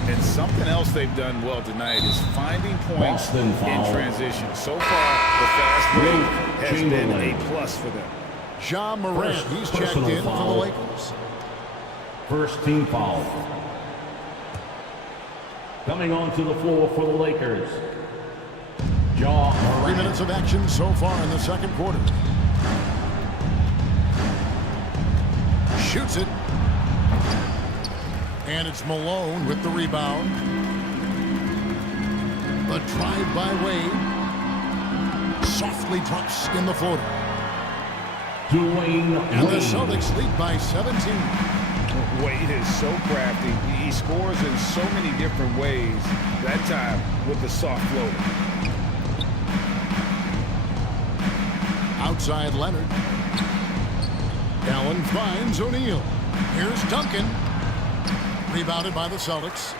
And something else they've done well tonight is finding points in transition. So far, the fast break has been a plus for them. Ja Morant, he's checked in for the Lakers. First team foul. Coming onto the floor for the Lakers, Ja Morant. 3 minutes of action so far in the second quarter. Shoots it. And it's Malone with the rebound. The drive by Wade. Softly drops in the floater. Dwayne And the Celtics lead by 17. Wade is so crafty. He scores in so many different ways. That time with the soft floater. Outside Leonard. Allen finds O'Neal. Here's Duncan. Rebounded by the Celtics.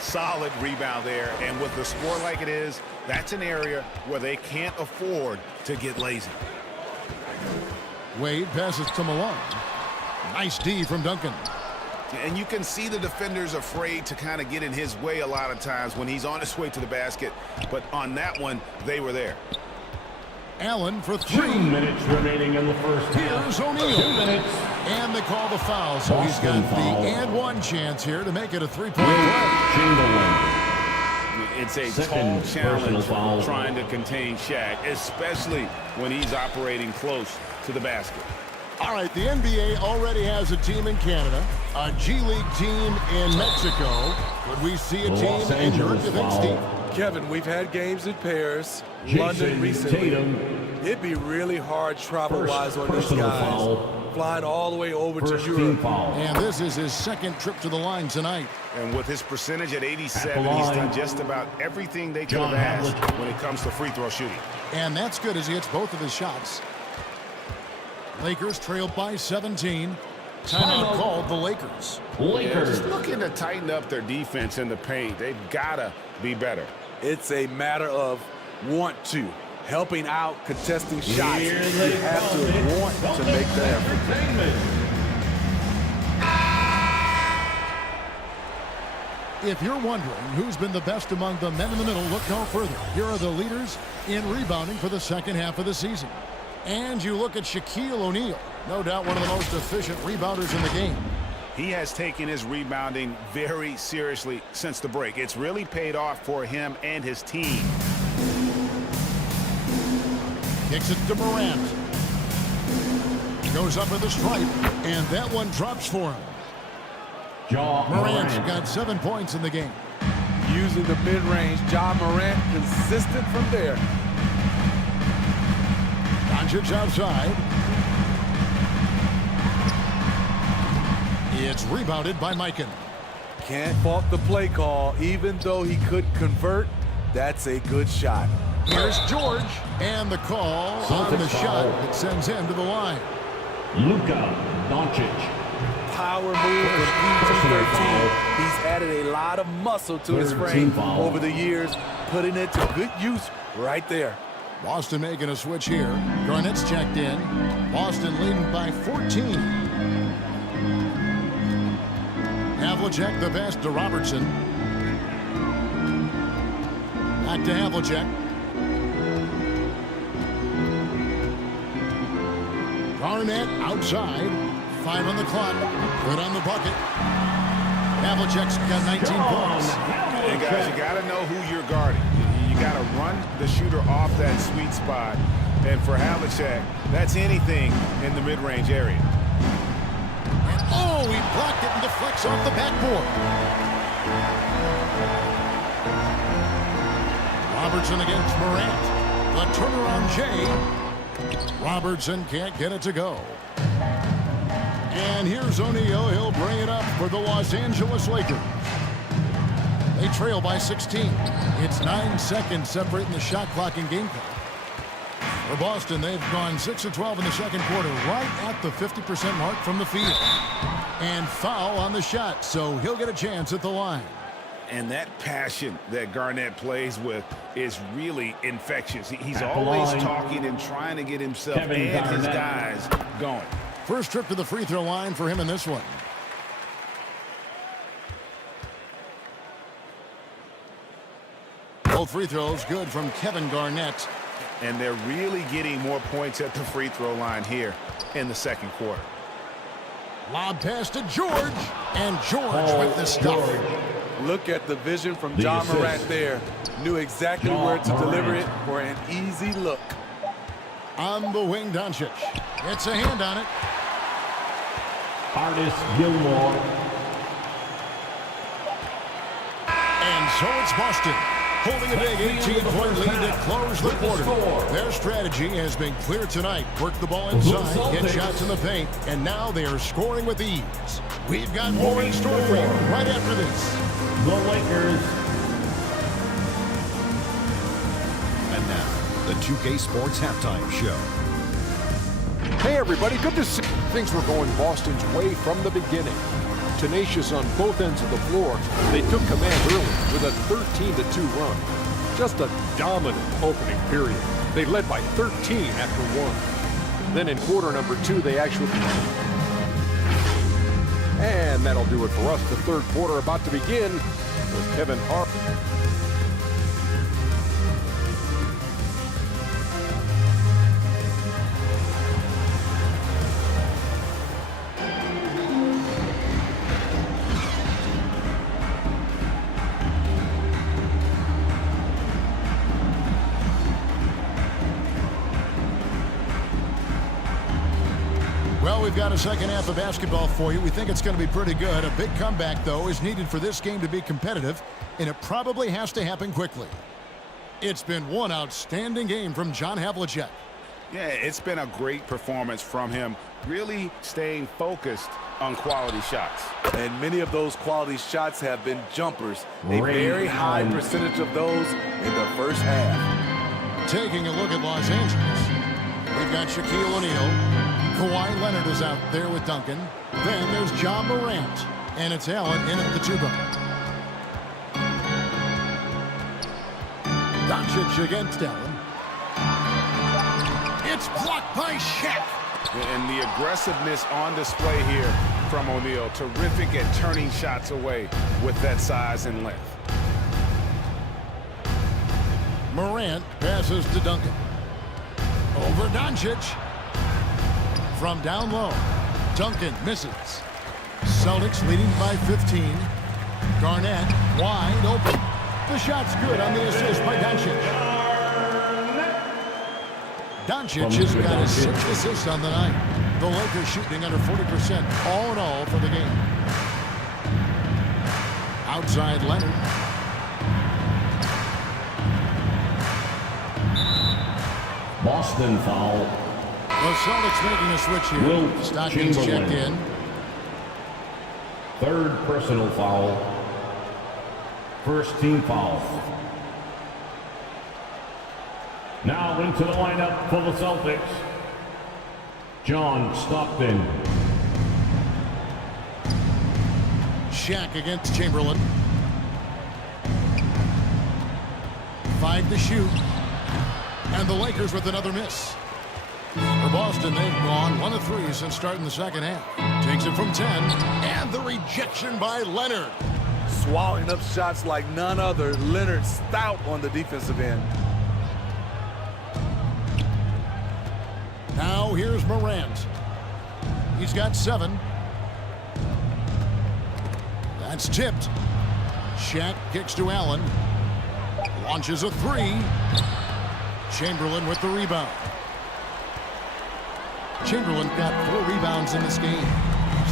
Solid rebound there. And with the score like it is, that's an area where they can't afford to get lazy. Wade passes to Malone. Nice D from Duncan. And you can see the defenders afraid to kind of get in his way a lot of times when he's on his way to the basket. But on that one, they were there. Allen for 3. 2 minutes remaining in the first half. Here's O'Neal. 2 minutes. And they call the foul, so he's got the and one chance here to make it a 3-point play. Chamberlain. It's a Second tall challenge foul. trying to contain Shaq, especially when he's operating close to the basket. All right, the NBA already has a team in Canada, a G League team in Mexico. Could we see a team in Europe, you think, Steve? Kevin, we've had games in Paris, Jason London recently. Tatum. It'd be really hard travel-wise on these personal guys. foul. Flying all the way over First to team Europe. foul. And this is his second trip to the line tonight. And with his percentage at 87, At the he's line. done just about everything they could John have asked Havlicek. when it comes to free throw shooting. And that's good as he hits both of his shots. Lakers trail by 17. Timeout called the Lakers. Yeah, just looking to tighten up their defense in the paint. They've got to be better. It's a matter of want to. Helping out, contesting shots. You have to want to make the effort. If you're wondering who's been the best among the men in the middle, look no further. Here are the leaders in rebounding for the second half of the season. And you look at Shaquille O'Neal, no doubt one of the most efficient rebounders in the game. He has taken his rebounding very seriously since the break. It's really paid off for him and his team. Kicks it to Morant. Goes up at the stripe, and that one drops for him. Morant's got 7 points in the game. Using the mid-range, Ja Morant consistent from there. Doncic outside. It's rebounded by Mikan. Can't fault the play call. Even though he couldn't convert, that's a good shot. Here's George, and the call on the shot that sends him to the line. Luka Doncic. Power move from PG-13. He's added a lot of muscle to his frame over the years, putting it to good use right there. Boston making a switch here. Garnett's checked in. Boston leading by 14. Havlicek the pass to Robertson. Back to Havlicek. Garnett outside. 5 on the clock. Good on the bucket. Havlicek's got 19 points. And guys, you got to know who you're guarding. You got to run the shooter off that sweet spot. And for Havlicek, that's anything in the mid-range area. And oh, he blocked it and deflects off the backboard. Robertson against Morant. The turnaround Jay. Robertson can't get it to go. And here's O'Neal. He'll bring it up for the Los Angeles Lakers. They trail by 16. It's 9 seconds separating the shot clock and game clock. For Boston, they've gone 6 of 12 in the second quarter, right at the 50% mark from the field. And foul on the shot, so he'll get a chance at the line. And that passion that Garnett plays with is really infectious. He's always talking and trying to get himself and his guys going. First trip to the free throw line for him in this one. Both free throws good from Kevin Garnett. And they're really getting more points at the free throw line here in the second quarter. Lob pass to George. And George with the stuff. Look at the vision from Ja Morant there. Knew exactly where to deliver it for an easy look. On the wing, Doncic. Gets a hand on it. Artis Gilmore. And so it's Boston, holding a big 18-point lead to close the quarter. Their strategy has been clear tonight. Work the ball inside, get shots in the paint, and now they are scoring with ease. We've got more in store for you right after this. The Lakers. And now, the 2K Sports Halftime Show. Hey everybody, good to see things were going Boston's way from the beginning. Tenacious on both ends of the floor, they took command early with a 13-2 run. Just a dominant opening period. They led by 13 after one. Then in quarter number 2, they actually... And that'll do it for us. The third quarter about to begin with Kevin Hart. Well, we've got a second half of basketball for you. We think it's going to be pretty good. A big comeback, though, is needed for this game to be competitive, and it probably has to happen quickly. It's been one outstanding game from John Havlicek. Yeah, it's been a great performance from him, really staying focused on quality shots. And many of those quality shots have been jumpers. A very high percentage of those in the first half. Taking a look at Los Angeles, we've got Shaquille O'Neal. Kawhi Leonard is out there with Duncan. Then there's Ja Morant. And it's Allen in at the 2-bar. Doncic against Allen. It's blocked by Shaq. And the aggressiveness on display here from O'Neal. Terrific at turning shots away with that size and length. Morant passes to Duncan. Over Doncic. From down low. Duncan misses. Celtics leading by 15. Garnett wide open. The shot's good on the assist by Doncic. Doncic has got his 6th assist on the night. The Lakers shooting under 40% all in all for the game. Outside Leonard. Boston foul. The Celtics making a switch here. Wilt Stockton's checked in. Third personal foul. First team foul. Now into the lineup for the Celtics, John Stockton. Shaq against Chamberlain. 5 to shoot. And the Lakers with another miss. For Boston, they've gone 1 of 3 since starting the second half. Takes it from 10. And the rejection by Leonard. Swallowing up shots like none other. Leonard stout on the defensive end. Now here's Morant. He's got 7. That's tipped. Shaq kicks to Allen. Launches a 3. Chamberlain with the rebound. Chamberlain got 4 rebounds in this game.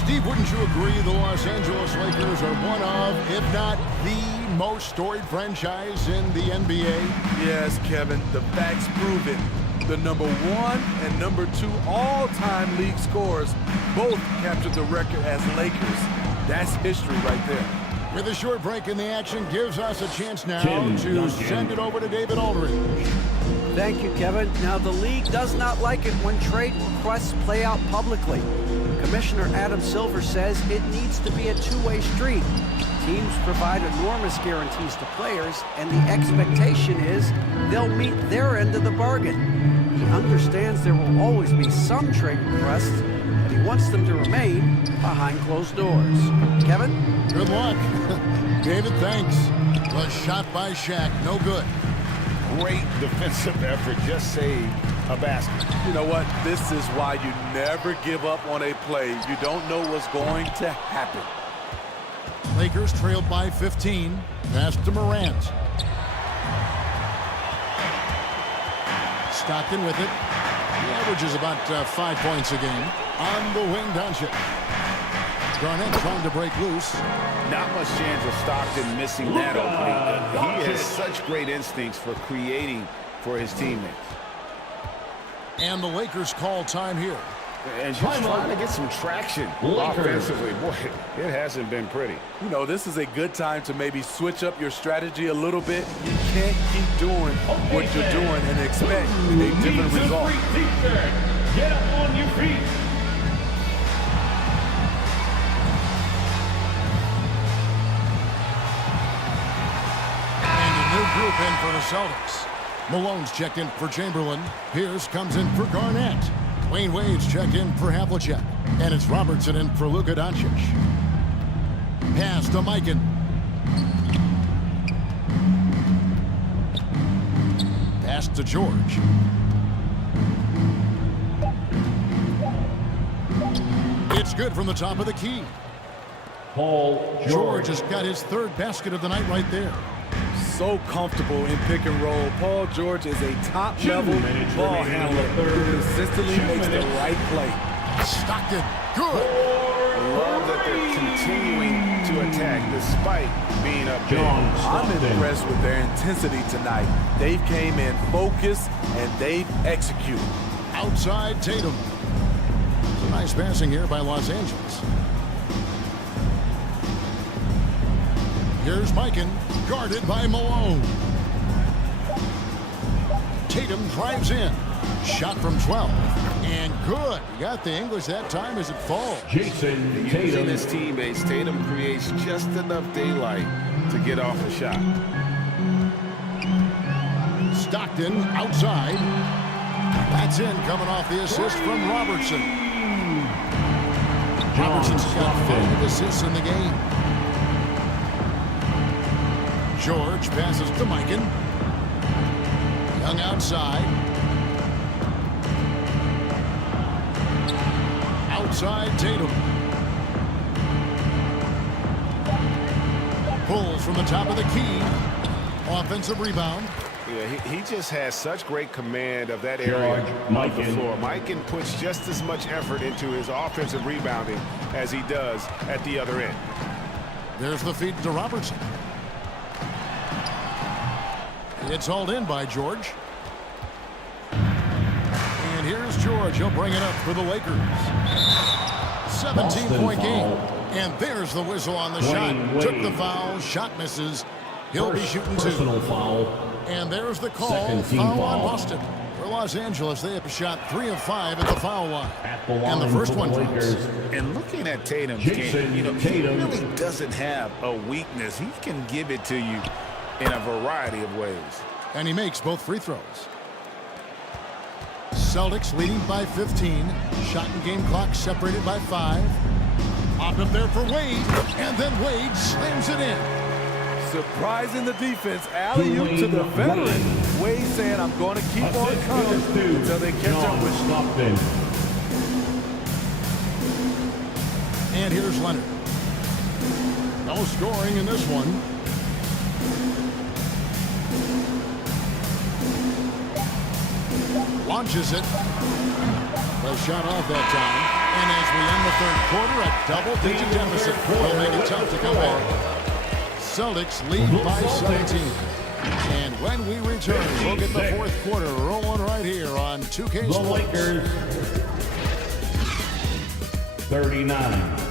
Steve, wouldn't you agree the Los Angeles Lakers are one of, if not the most storied franchise in the NBA? Yes, Kevin. The facts prove it. The number 1 and number 2 all-time league scorers both captured the record as Lakers. That's history right there. With a short break in the action, gives us a chance now to send it over to David Aldridge. Thank you, Kevin. Now, the league does not like it when trade requests play out publicly. Commissioner Adam Silver says it needs to be a two-way street. Teams provide enormous guarantees to players, and the expectation is they'll meet their end of the bargain. He understands there will always be some trade requests, but he wants them to remain behind closed doors. Kevin? Good luck. David, thanks. The shot by Shaq, no good. Great defensive effort, just saved a basket. You know what? This is why you never give up on a play. You don't know what's going to happen. Lakers trailed by 15. Pass to Morant. Stockton with it. He averages about 5 points a game. On the wing, Doncic. Garnett trying to break loose. Not much chance of Stockton missing that opening. He has such great instincts for creating for his teammates. And the Lakers call time here. And just trying to get some traction offensively. Boy, it hasn't been pretty. You know, this is a good time to maybe switch up your strategy a little bit. You can't keep doing what you're doing and expect a different result. Get up on your feet. And a new group in for the Celtics. Malone's checked in for Chamberlain. Pierce comes in for Garnett. Wayne Wade's checked in for Havlicek. And it's Robertson in for Luka Doncic. Pass to Mikan. Pass to George. It's good from the top of the key. Paul George has got his 3rd basket of the night right there. So comfortable in pick and roll. Paul George is a top-level ball handler who consistently makes the right play. Stockton, good. Love that they're continuing to attack despite being up big. I'm impressed with their intensity tonight. They've came in focused and they've executed. Outside Tatum. It's a nice passing here by Los Angeles. Here's Mikan, guarded by Malone. Tatum drives in. Shot from 12. And good. He got the English that time as it falls. Jason Using Tatum. his teammates, Tatum creates just enough daylight to get off a shot. Stockton outside. That's in, coming off the assist from Robertson. Robertson's got 5 assists in the game. George passes to Mikan. Young outside. Outside Tatum. Pulls from the top of the key. Offensive rebound. Yeah, he just has such great command of that area of the floor. Mikan puts just as much effort into his offensive rebounding as he does at the other end. There's the feed to Robertson. It's hauled in by George. And here's George. He'll bring it up for the Lakers. 17-point game. And there's the whistle on the shot. Took the foul. Shot misses. He'll be shooting 2. And there's the call. Foul on Boston. For Los Angeles, they have shot 3 of 5 at the foul line. And the first one drops. And looking at Tatum's game, he really doesn't have a weakness. He can give it to you in a variety of ways. And he makes both free throws. Celtics leading by 15. Shot and game clock separated by 5. Popped up there for Wade. And then Wade slams it in. Surprising the defense. Alley-oop to the veteran. Wade saying, I'm going to keep on coming until they catch up with Stockton. And here's Leonard. No scoring in this one. Launches it. The shot off that time. And as we end the third quarter, a double-digit deficit will make it tough to come back. Celtics lead by 17. And when we return, we'll get the fourth quarter rolling right here on 2K Sports. The Lakers, 39.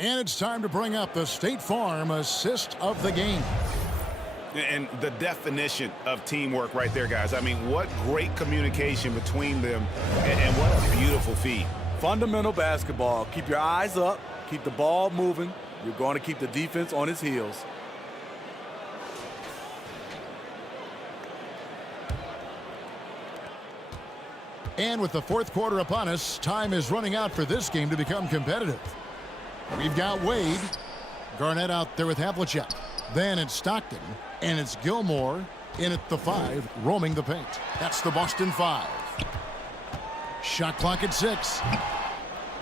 And it's time to bring up the State Farm assist of the game. And the definition of teamwork right there, guys. I mean, what great communication between them, and what a beautiful feed. Fundamental basketball. Keep your eyes up. Keep the ball moving. You're going to keep the defense on its heels. And with the fourth quarter upon us, time is running out for this game to become competitive. We've got Wade. Garnett out there with Havlicek. Then it's Stockton. And it's Gilmore in at the 5, roaming the paint. That's the Boston 5. Shot clock at 6.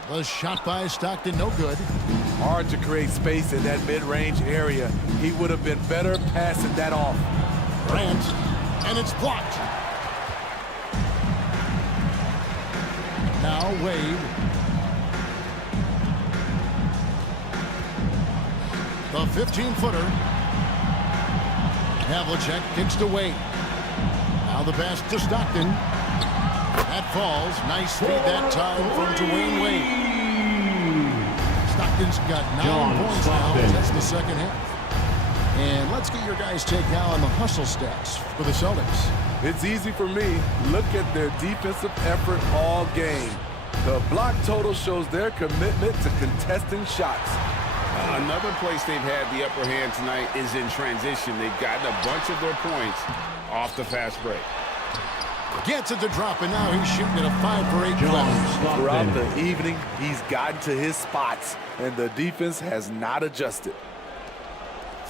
The shot by Stockton, no good. Hard to create space in that mid-range area. He would have been better passing that off. Grant. And it's blocked. Now Wade. The 15-footer. Havlicek kicks to Wade. Now the pass to Stockton. That falls. Nice feed that time from Dwayne Wade. Stockton's got 9 points now. That's the second half. And let's get your guys' take now on the hustle stats for the Celtics. It's easy for me. Look at their defensive effort all game. The block total shows their commitment to contesting shots. Another place they've had the upper hand tonight is in transition. They've gotten a bunch of their points off the fast break. Gets it to drop, and now he's shooting at a 5 for 8 clip. Throughout the evening, he's gotten to his spots, and the defense has not adjusted.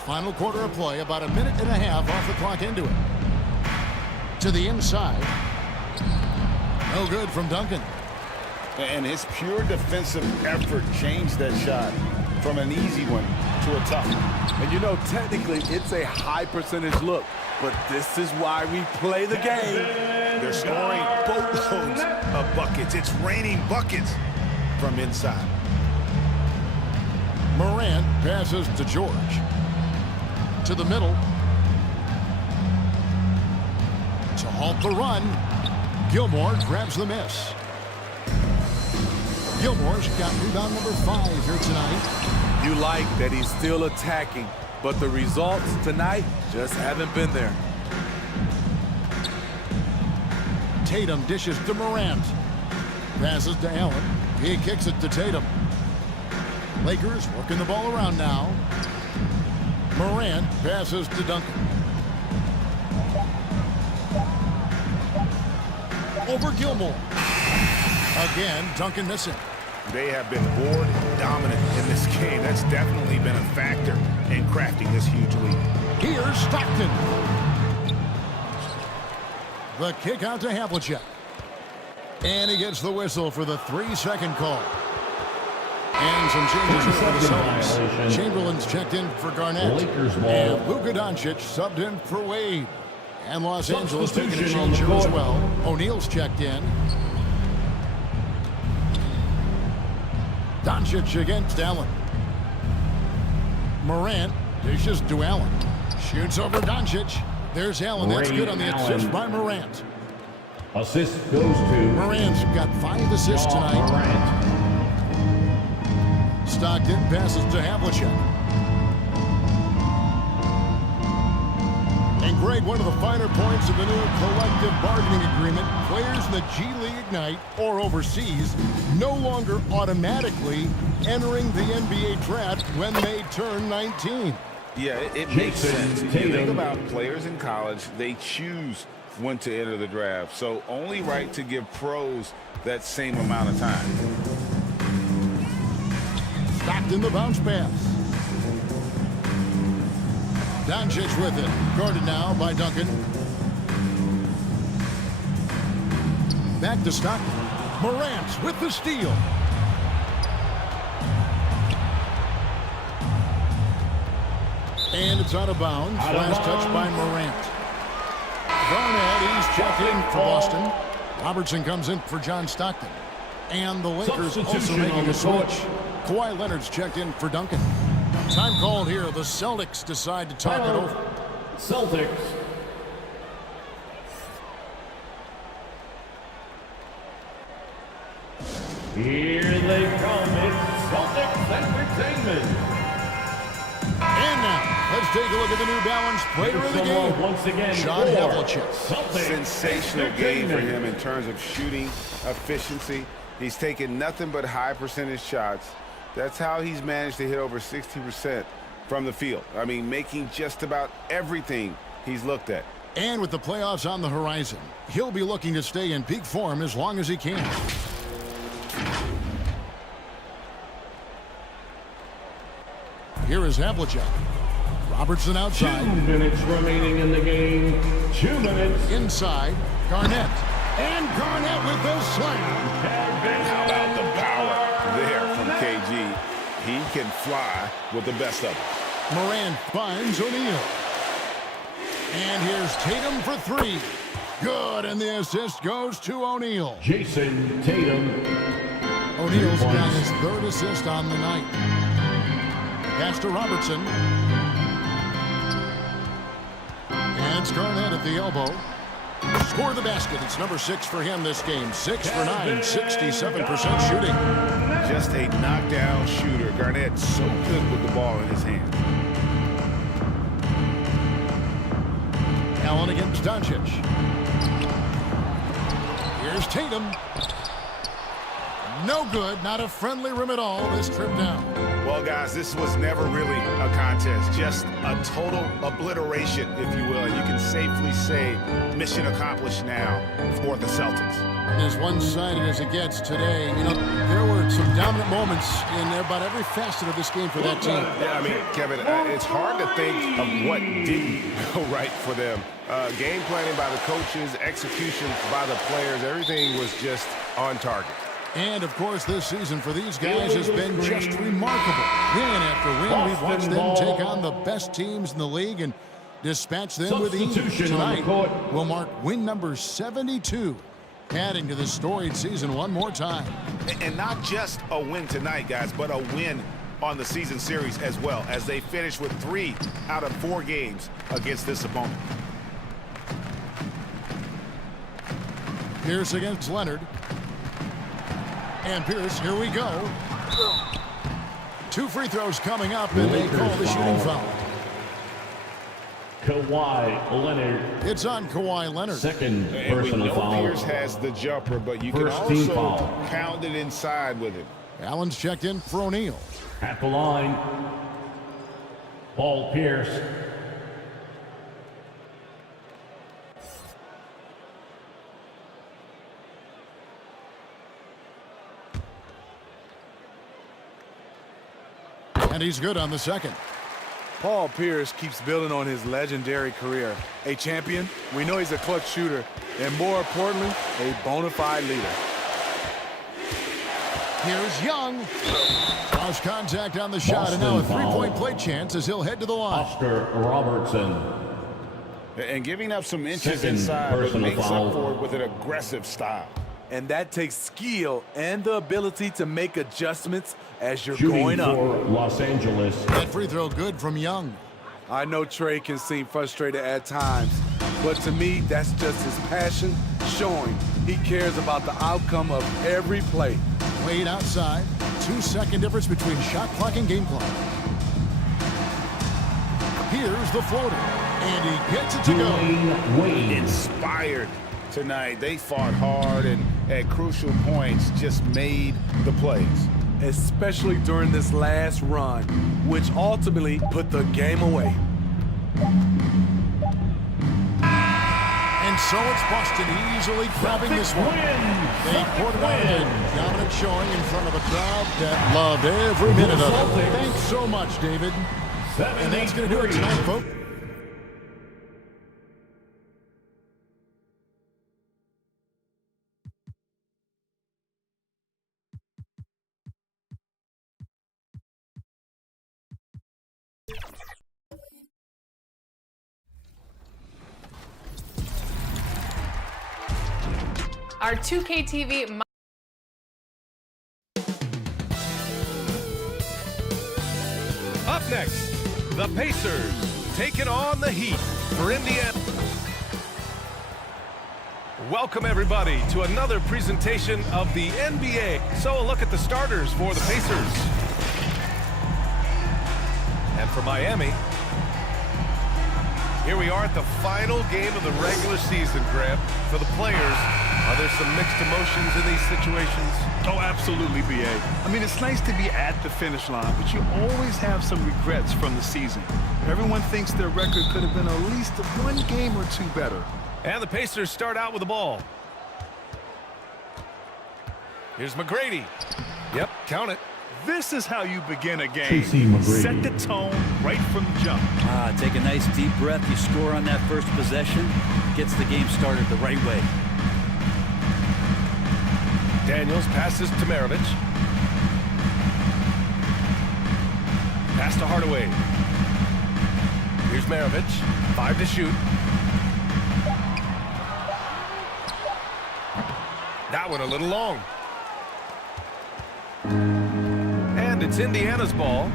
Final quarter of play, about a minute and a half off the clock into it. To the inside. No good from Duncan. And his pure defensive effort changed that shot from an easy one to a tough one. And you know, technically, it's a high percentage look, but this is why we play the game. They're scoring boatloads of buckets. It's raining buckets from inside. Morant passes to George. To the middle. To halt the run. Gilmore grabs the miss. Gilmore's got rebound number 5 here tonight. You like that he's still attacking, but the results tonight just haven't been there. Tatum dishes to Morant. Passes to Allen. He kicks it to Tatum. Lakers working the ball around now. Morant passes to Duncan. Over Gilmore. Again, Duncan missing. They have been board dominant in this game. That's definitely been a factor in crafting this huge lead. Here's Stockton. The kick out to Havlicek. And he gets the whistle for the 3-second call. And some changes here for the Celtics. Chamberlain's checked in for Garnett. And Luka Doncic subbed in for Wade. And Los Angeles taking a change here as well. O'Neal's checked in. Doncic against Allen. Morant dishes to Allen. Shoots over Doncic. There's Allen. That's good on the assist by Morant. Assist goes to Morant's got 5 assists tonight. Stockton passes to Havlicek. And Greg, one of the finer points of the new collective bargaining agreement, players in the G League Ignite or overseas no longer automatically entering the NBA draft when they turn 19. Yeah, it makes sense. You think about players in college, they choose when to enter the draft. So only right to give pros that same amount of time. Stockton the bounce pass. Doncic with it. Guarded now by Duncan. Back to Stockton. Morant with the steal. And it's out of bounds. Last touch by Morant. Garnett, he's checked in for Boston. Robertson comes in for John Stockton. And the Lakers also making a switch. Kawhi Leonard's checked in for Duncan. Time called here. The Celtics decide to talk it over. Celtics. Here they come. It's Celtics Entertainment. And now, let's take a look at the New Balance player of the game. Once again, John Havlicek. Sensational game for him in terms of shooting efficiency. He's taken nothing but high percentage shots. That's how he's managed to hit over 60% from the field. I mean, making just about everything he's looked at. And with the playoffs on the horizon, he'll be looking to stay in peak form as long as he can. Here is Havlicek. Robertson outside. 2 minutes remaining in the game. 2 minutes. Inside, Garnett. And Garnett with the slam. How about the power there from KG? He can fly with the best of them. Morant finds O'Neal. And here's Tatum for 3. Good, and the assist goes to O'Neal. Jason Tatum. O'Neal's got his 3rd assist on the night. Pass to Robertson. And it's Garnett at the elbow. Score the basket. It's number 6 for him this game. 6 for 9, 67% shooting. Just a knockdown shooter. Garnett so good with the ball in his hand. Allen against Doncic. Here's Tatum. No good. Not a friendly rim at all this trip down. Well, guys, this was never really a contest. Just a total obliteration, if you will. And you can safely say mission accomplished now for the Celtics. As one-sided as it gets today, you know, there were some dominant moments in about every facet of this game for that team. Yeah, I mean, Kevin, it's hard to think of what didn't go right for them. Game planning by the coaches, execution by the players, everything was just on target. And, of course, this season for these guys has been just remarkable. Win after win, we've watched them take on the best teams in the league and dispatch them with ease. Tonight will mark win number 72, adding to the storied season one more time. And not just a win tonight, guys, but a win on the season series as well, as they finish with 3 out of 4 games against this opponent. Pierce against Leonard. And Pierce, here we go. 2 free throws coming up, and they call the shooting foul. Kawhi Leonard. It's on Kawhi Leonard. Second And we personal know foul. Pierce has the jumper, but you can First team also foul. pound it inside with it. Allen's checked in for O'Neal. At the line, Paul Pierce. And he's good on the second. Paul Pierce keeps building on his legendary career. A champion, we know he's a clutch shooter, and more importantly, a bona fide leader. Here's Young. Cross contact on the shot, and now a three-point play chance as he'll head to the line. Oscar Robertson. And giving up some inches Second inside, but personal makes foul. up for it with an aggressive style. And that takes skill and the ability to make adjustments as you're Shooting going up. for Los Angeles. That free throw good from Young. I know Trey can seem frustrated at times, but to me, that's just his passion showing. He cares about the outcome of every play. Wade outside. 2-second difference between shot clock and game clock. Here's the floater. And he gets it to go. Inspired tonight. They fought hard and at crucial points just made the plays. Especially during this last run, which ultimately put the game away. And so it's Boston easily grabbing this one. They poured it out again. Dominant showing in front of a crowd that loved every minute of it. Thanks so much, David. And that's going to do it tonight, folks. Our 2K TV. Up next, the Pacers taking on the Heat for Indiana. Welcome, everybody, to another presentation of the NBA. So a look at the starters for the Pacers. And for Miami, here we are at the final game of the regular season, Graham. For the players, are there some mixed emotions in these situations? Oh, absolutely, B.A. I mean, it's nice to be at the finish line, but you always have some regrets from the season. Everyone thinks their record could have been at least one game or two better. And the Pacers start out with the ball. Here's McGrady. Yep, count it. This is how you begin a game. Set the tone right from the jump. Take a nice deep breath. You score on that first possession. Gets the game started the right way. Daniels passes to Maravich. Pass to Hardaway. Here's Maravich. 5 to shoot. That one a little long. And it's Indiana's ball.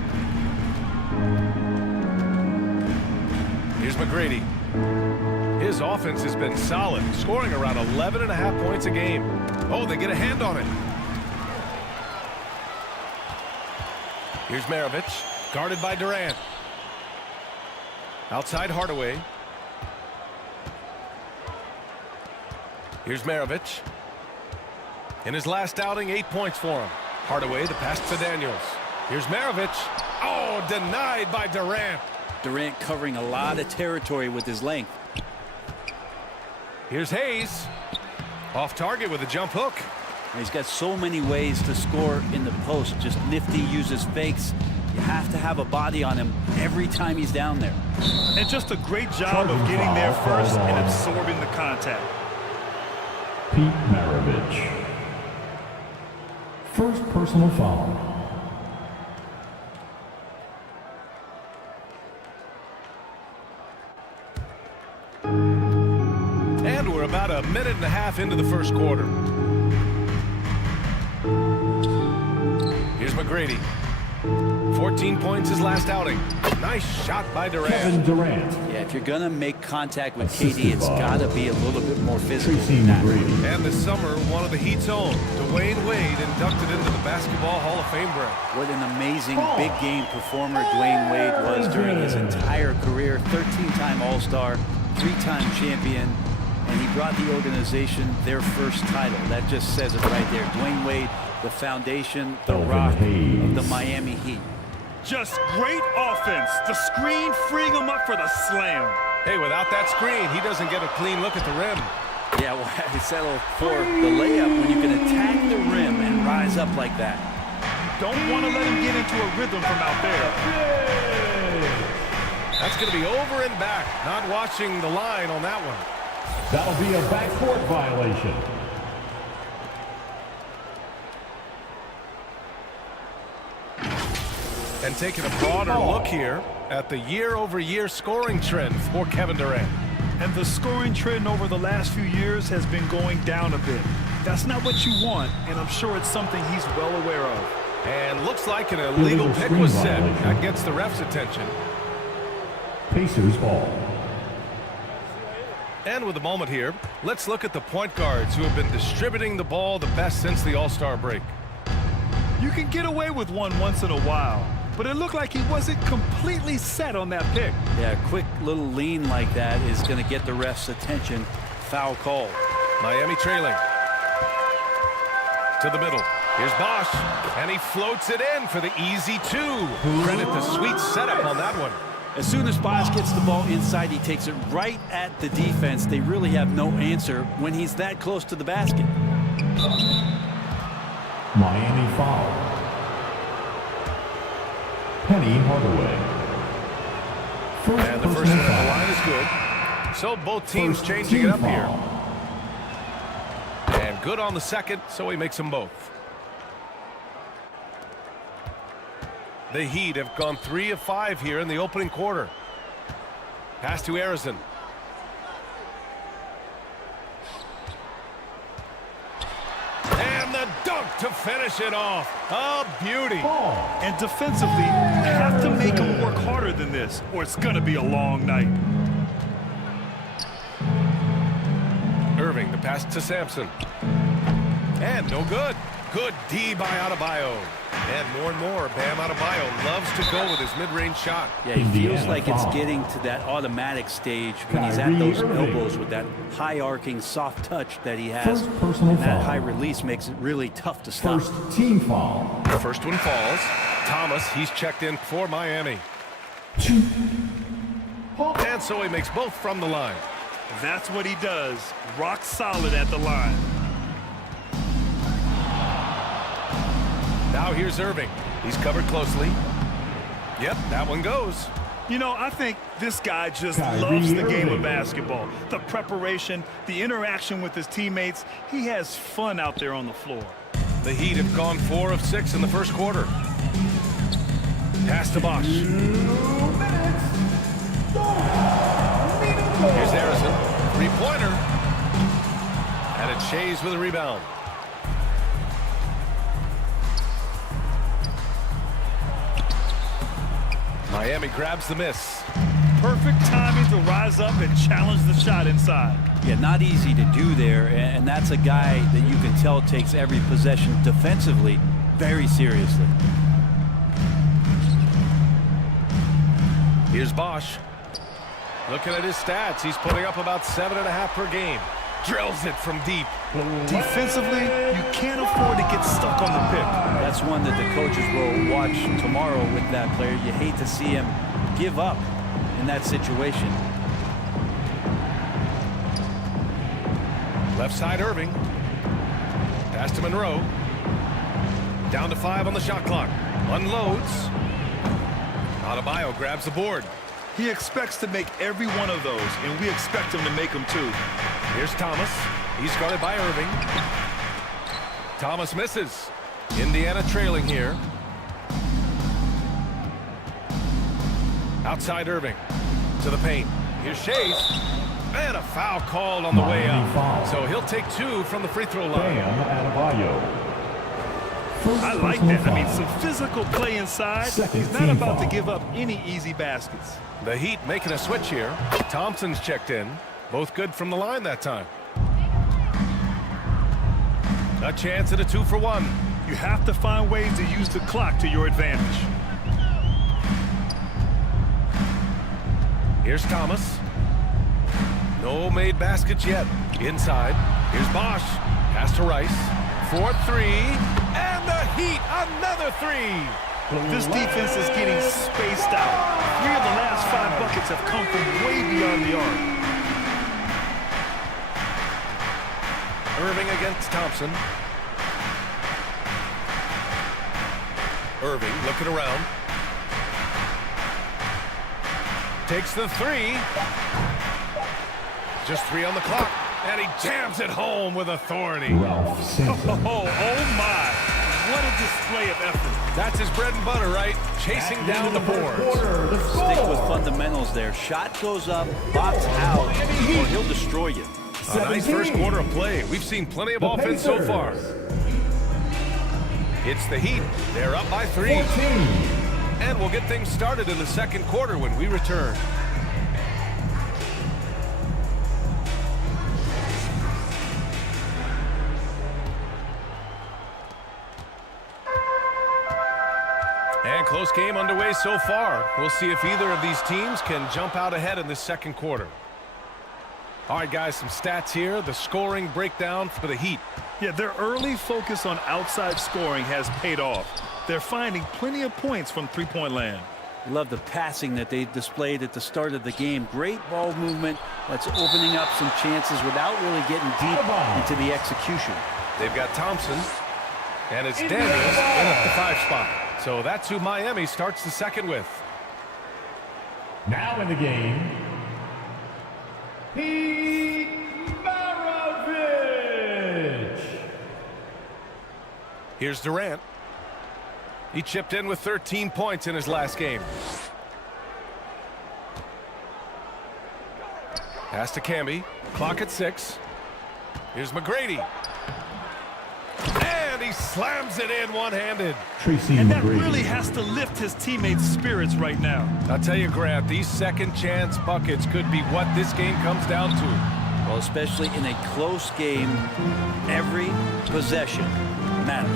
Here's McGrady. His offense has been solid, scoring around 11.5 points a game. Oh, they get a hand on it. Here's Maravich, guarded by Durant. Outside Hardaway. Here's Maravich. In his last outing, 8 points for him. Hardaway, the pass to Daniels. Here's Maravich. Oh, denied by Durant. Durant covering a lot of territory with his length. Here's Hayes. Off target with a jump hook. He's got so many ways to score in the post. Just nifty, uses fakes. You have to have a body on him every time he's down there. And just a great job of getting there first and absorbing the contact. Pete Maravich. First personal foul. And we're about a minute and a half into the first quarter. Here's McGrady. 14 points his last outing. Nice shot by Durant. Kevin Durant. Yeah, if you're going to make contact with KD, it's got to be a little bit more physical than that. And this summer, one of the Heat's own, Dwayne Wade, inducted into the Basketball Hall of Fame break. What an amazing big game performer Dwayne Wade was during his entire career. 13-time All-Star, 3-time champion, and he brought the organization their first title. That just says it right there. Dwayne Wade, the foundation, the rock of the Miami Heat. Just great offense. The screen freeing him up for the slam. Hey, without that screen, he doesn't get a clean look at the rim. Yeah, well, he settled for the layup when you can attack the rim and rise up like that. Don't want to let him get into a rhythm from out there. That's going to be over and back. Not watching the line on that one. That'll be a backcourt violation. And taking a broader look here at the year-over-year scoring trend for Kevin Durant. And the scoring trend over the last few years has been going down a bit. That's not what you want, and I'm sure it's something he's well aware of. And looks like an illegal pick was set. That gets the ref's attention. Pacers ball. And with a moment here, let's look at the point guards who have been distributing the ball the best since the All-Star break. You can get away with one once in a while, but it looked like he wasn't completely set on that pick. Yeah, a quick little lean like that is going to get the ref's attention. Foul call. Miami trailing. To the middle. Here's Bosch, and he floats it in for the easy two. Credit the sweet setup on that one. As soon as Bosch gets the ball inside, he takes it right at the defense. They really have no answer when he's that close to the basket. Miami foul. Penny Hardaway. And the first one on the line is good. So both teams changing it up here. And good on the second, so he makes them both. The Heat have gone 3 of 5 here in the opening quarter. Pass to Arizon. And the dunk to finish it off. A beauty. And defensively, you have to make him work harder than this, or it's going to be a long night. Irving, the pass to Sampson. And no good. Good D by Adebayo. And more, Bam Adebayo loves to go with his mid-range shot. Yeah, he feels like it's getting to that automatic stage when he's at those elbows with that high-arcing soft touch that he has. And that high release makes it really tough to stop. First team foul. The first one falls. Thomas, he's checked in for Miami. And so he makes both from the line. That's what he does. Rock solid at the line. Now here's Irving. He's covered closely. Yep, that one goes. You know, I think this guy just loves the game of basketball. The preparation, the interaction with his teammates. He has fun out there on the floor. The Heat have gone 4 of 6 in the first quarter. Pass to Bosch. 2 minutes. Here's Harrison. 3-pointer. And it's Shays with a rebound. Miami grabs the miss. Perfect timing to rise up and challenge the shot inside. Yeah, not easy to do there, and that's a guy that you can tell takes every possession defensively very seriously. Here's Bosch. Looking at his stats, he's putting up about 7.5 per game. Drills it from deep. Defensively, you can't afford to get stuck on the pick. That's one that the coaches will watch tomorrow with that player. You hate to see him give up in that situation. Left side Irving. Pass to Monroe. Down to 5 on the shot clock. Unloads. Adebayo grabs the board. He expects to make every one of those, and we expect him to make them too. Here's Thomas. He's guarded by Irving. Thomas misses. Indiana trailing here. Outside Irving. To the paint. Here's Shays. And a foul called on the way up. So he'll take 2 from the free throw line. Bam Adebayo. I like that. I mean, some physical play inside. He's not about to give up any easy baskets. The Heat making a switch here. Thompson's checked in. Both good from the line that time. A chance at a 2-for-1. You have to find ways to use the clock to your advantage. Here's Thomas. No made baskets yet. Inside. Here's Bosch. Pass to Rice. 4-3. And the Heat, another 3. This defense is getting spaced out. 3 of the last 5 buckets have come from way beyond the arc. Irving against Thompson. Irving looking around. Takes the 3. Just 3 on the clock. And he jams it home with authority. Oh my. What a display of effort. That's his bread and butter, right? Chasing down the boards. Stick with fundamentals there. Shot goes up, box out, or he'll destroy you. A nice first quarter of play. We've seen plenty of offense so far. It's the Heat. They're up by 3. And we'll get things started in the second quarter when we return. And close game underway so far. We'll see if either of these teams can jump out ahead in this second quarter. All right, guys, some stats here. The scoring breakdown for the Heat. Yeah, their early focus on outside scoring has paid off. They're finding plenty of points from three-point land. Love the passing that they displayed at the start of the game. Great ball movement that's opening up some chances without really getting deep into the execution. They've got Thompson, and it's Daniels in at the 5 spot. So that's who Miami starts the second with. Now in the game, Pete Maravich. Here's Durant. He chipped in with 13 points in his last game. Pass to Camby. Clock at 6. Here's McGrady. And he slams it in one-handed. And that really has to lift his teammates' spirits right now. I'll tell you, Grant, these second chance buckets could be what this game comes down to. Well, especially in a close game, every possession matters.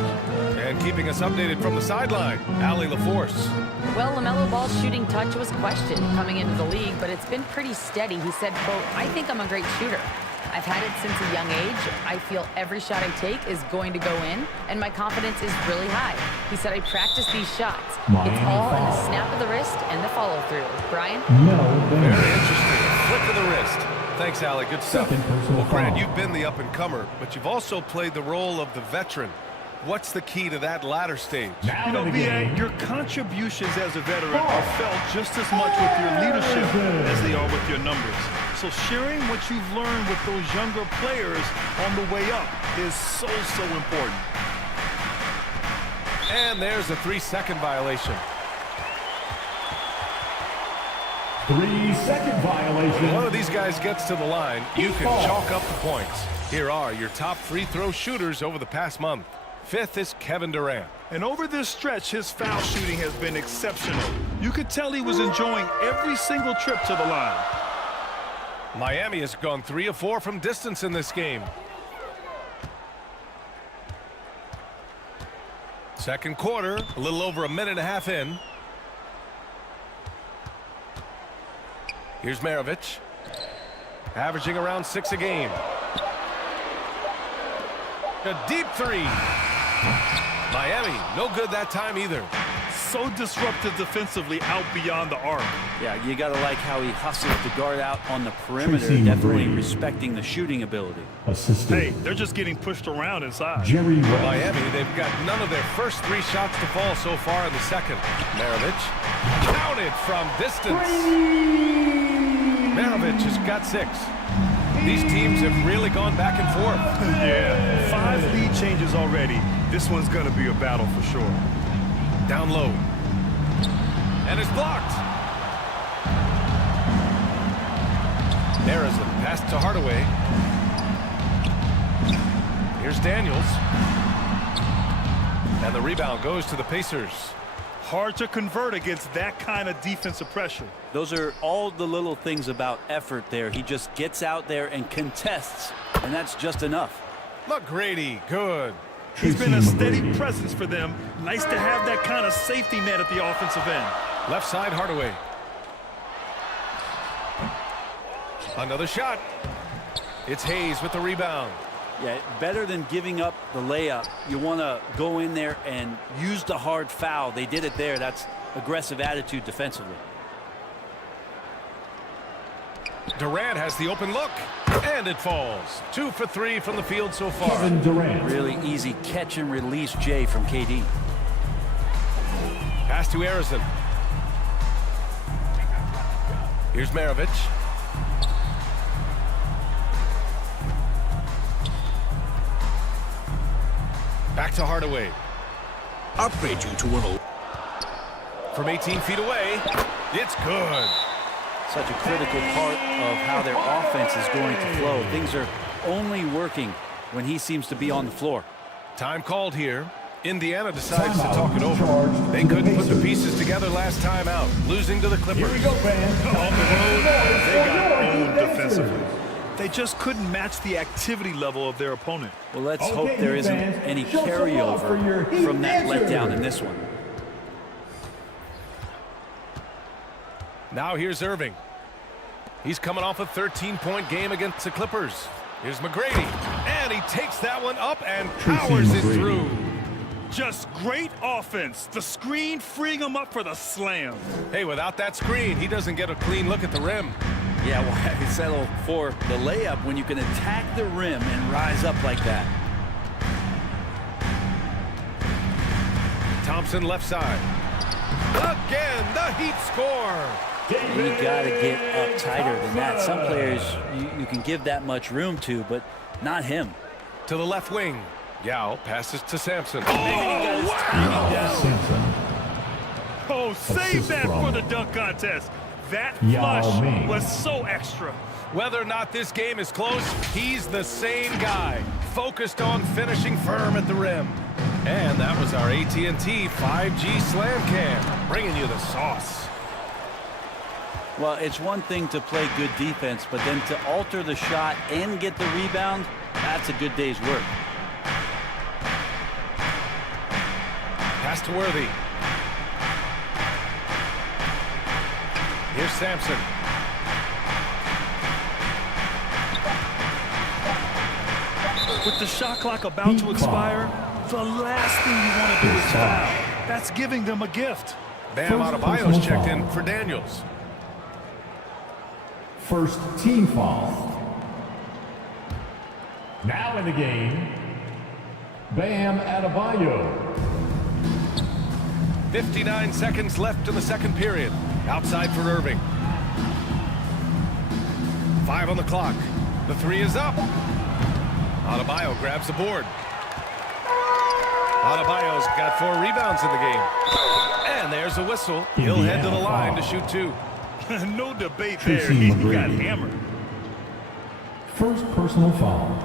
And keeping us updated from the sideline, Allie LaForce. Well, LaMelo Ball's shooting touch was questioned coming into the league, but it's been pretty steady. He said, quote, "I think I'm a great shooter. I've had it since a young age. I feel every shot I take is going to go in, and my confidence is really high." He said, "I practice these shots. It's all in the snap of the wrist and the follow-through." Brian? Very interesting. Flick of the wrist. Thanks, Allie. Good stuff. Well, Grant, you've been the up-and-comer, but you've also played the role of the veteran. What's the key to that latter stage? You know, B.A., your contributions as a veteran are felt just as much with your leadership as they are with your numbers. So sharing what you've learned with those younger players on the way up is so important. And there's a 3-second violation. 3-second violation. When one of these guys gets to the line, you can chalk up the points. Here are your top free throw shooters over the past month. 5th is Kevin Durant. And over this stretch, his foul shooting has been exceptional. You could tell he was enjoying every single trip to the line. Miami has gone 3 of 4 from distance in this game. Second quarter, a little over a minute and a half in. Here's Maravich, averaging around 6 a game. A deep 3. Miami, no good that time either. So disruptive defensively out beyond the arc. Yeah, you got to like how he hustles the guard out on the perimeter, definitely respecting the shooting ability. Hey, they're just getting pushed around inside. Miami, they've got none of their first 3 shots to fall so far in the second. Maravich, counted from distance. Maravich has got 6. These teams have really gone back and forth. Yeah, 5 lead changes already. This one's going to be a battle for sure. Down low. And it's blocked. Harrison, pass to Hardaway. Here's Daniels. And the rebound goes to the Pacers. Hard to convert against that kind of defensive pressure. Those are all the little things about effort there. He just gets out there and contests, and that's just enough. McGrady, good. He's been a steady presence for them. Nice to have that kind of safety net at the offensive end. Left side, Hardaway. Another shot. It's Hayes with the rebound. Yeah, better than giving up the layup. You want to go in there and use the hard foul. They did it there. That's aggressive attitude defensively. Durant has the open look, and it falls. 2 for 3 from the field so far. Kevin Durant. Really easy catch and release, Jay, from KD. Pass to Harrison. Here's Maravich. Back to Hardaway. Upgrade you to 1-0. From 18 feet away, it's good. Such a critical part of how their offense is going to flow. Things are only working when he seems to be on the floor. Time called here. Indiana decides to talk it over. They couldn't put the pieces together last time out, losing to the Clippers. On the road, they got owned defensively. They just couldn't match the activity level of their opponent. Well, let's hope there isn't any carryover from that letdown in this one. Now here's Irving. He's coming off a 13-point game against the Clippers. Here's McGrady, and he takes that one up and powers it through. Just great offense. The screen freeing him up for the slam. Hey, without that screen, he doesn't get a clean look at the rim. Yeah, why settle for the layup when you can attack the rim and rise up like that? Thompson left side. Again, the Heat score. You got to get up tighter than that. Some players you can give that much room to, but not him. To the left wing. Yao passes to Sampson. Oh, wow. Oh, save that for the dunk contest. That flush was so extra. Whether or not this game is close, he's the same guy, focused on finishing firm at the rim. And that was our AT&T 5G Slam Cam, bringing you the sauce. Well, it's one thing to play good defense, but then to alter the shot and get the rebound, that's a good day's work. Pass to Worthy. Here's Sampson. With the shot clock about to expire, the last thing you want to do is foul. That's giving them a gift. Bam Adebayo's checked in for Daniels. First team foul. Now in the game, Bam Adebayo. 59 seconds left in the second period. Outside for Irving. 5 on the clock. The 3 is up. Adebayo grabs the board. Adebayo's got 4 rebounds in the game. And there's a whistle. He'll head to the line to shoot 2. No debate there. He got hammered. First personal foul.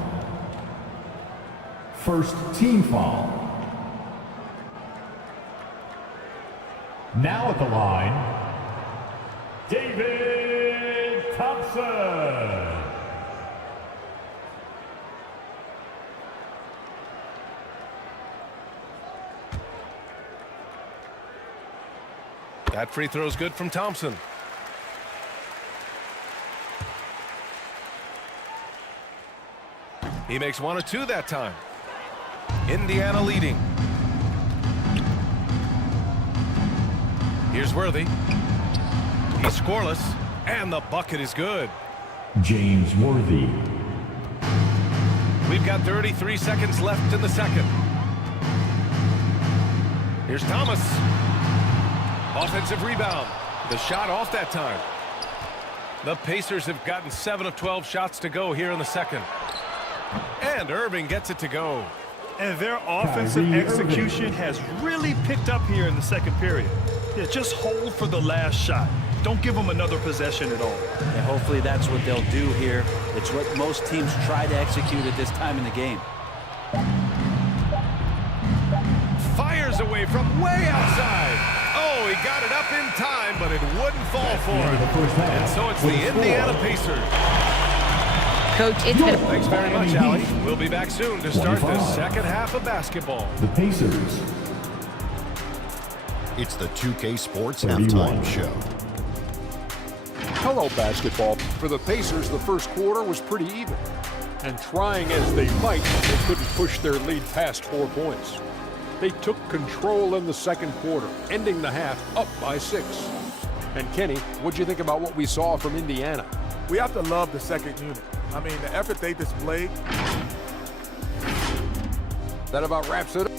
First team foul. Now at the line, David Thompson. That free throw's good from Thompson. He makes 1 or 2 that time. Indiana leading. Here's Worthy. He's scoreless, and the bucket is good. James Worthy. We've got 33 seconds left in the second. Here's Thomas. Offensive rebound. The shot off that time. The Pacers have gotten 7 of 12 shots to go here in the second. And Irving gets it to go. And their offensive execution has really picked up here in the second period. Yeah, just hold for the last shot. Don't give them another possession at all. And hopefully that's what they'll do here. It's what most teams try to execute at this time in the game. way outside. Oh, he got it up in time, but it wouldn't fall for him. And so it's the Indiana Pacers. Coach, it's been... Thanks very much, Allie. We'll be back soon to start the second half of basketball. The Pacers. It's the 2K Sports Halftime Show. Hello, basketball. For the Pacers, the first quarter was pretty even. And trying as they might, they couldn't push their lead past 4 points. They took control in the second quarter, ending the half up by 6. And Kenny, what'd you think about what we saw from Indiana? We have to love the second unit. I mean, the effort they displayed. That about wraps it up.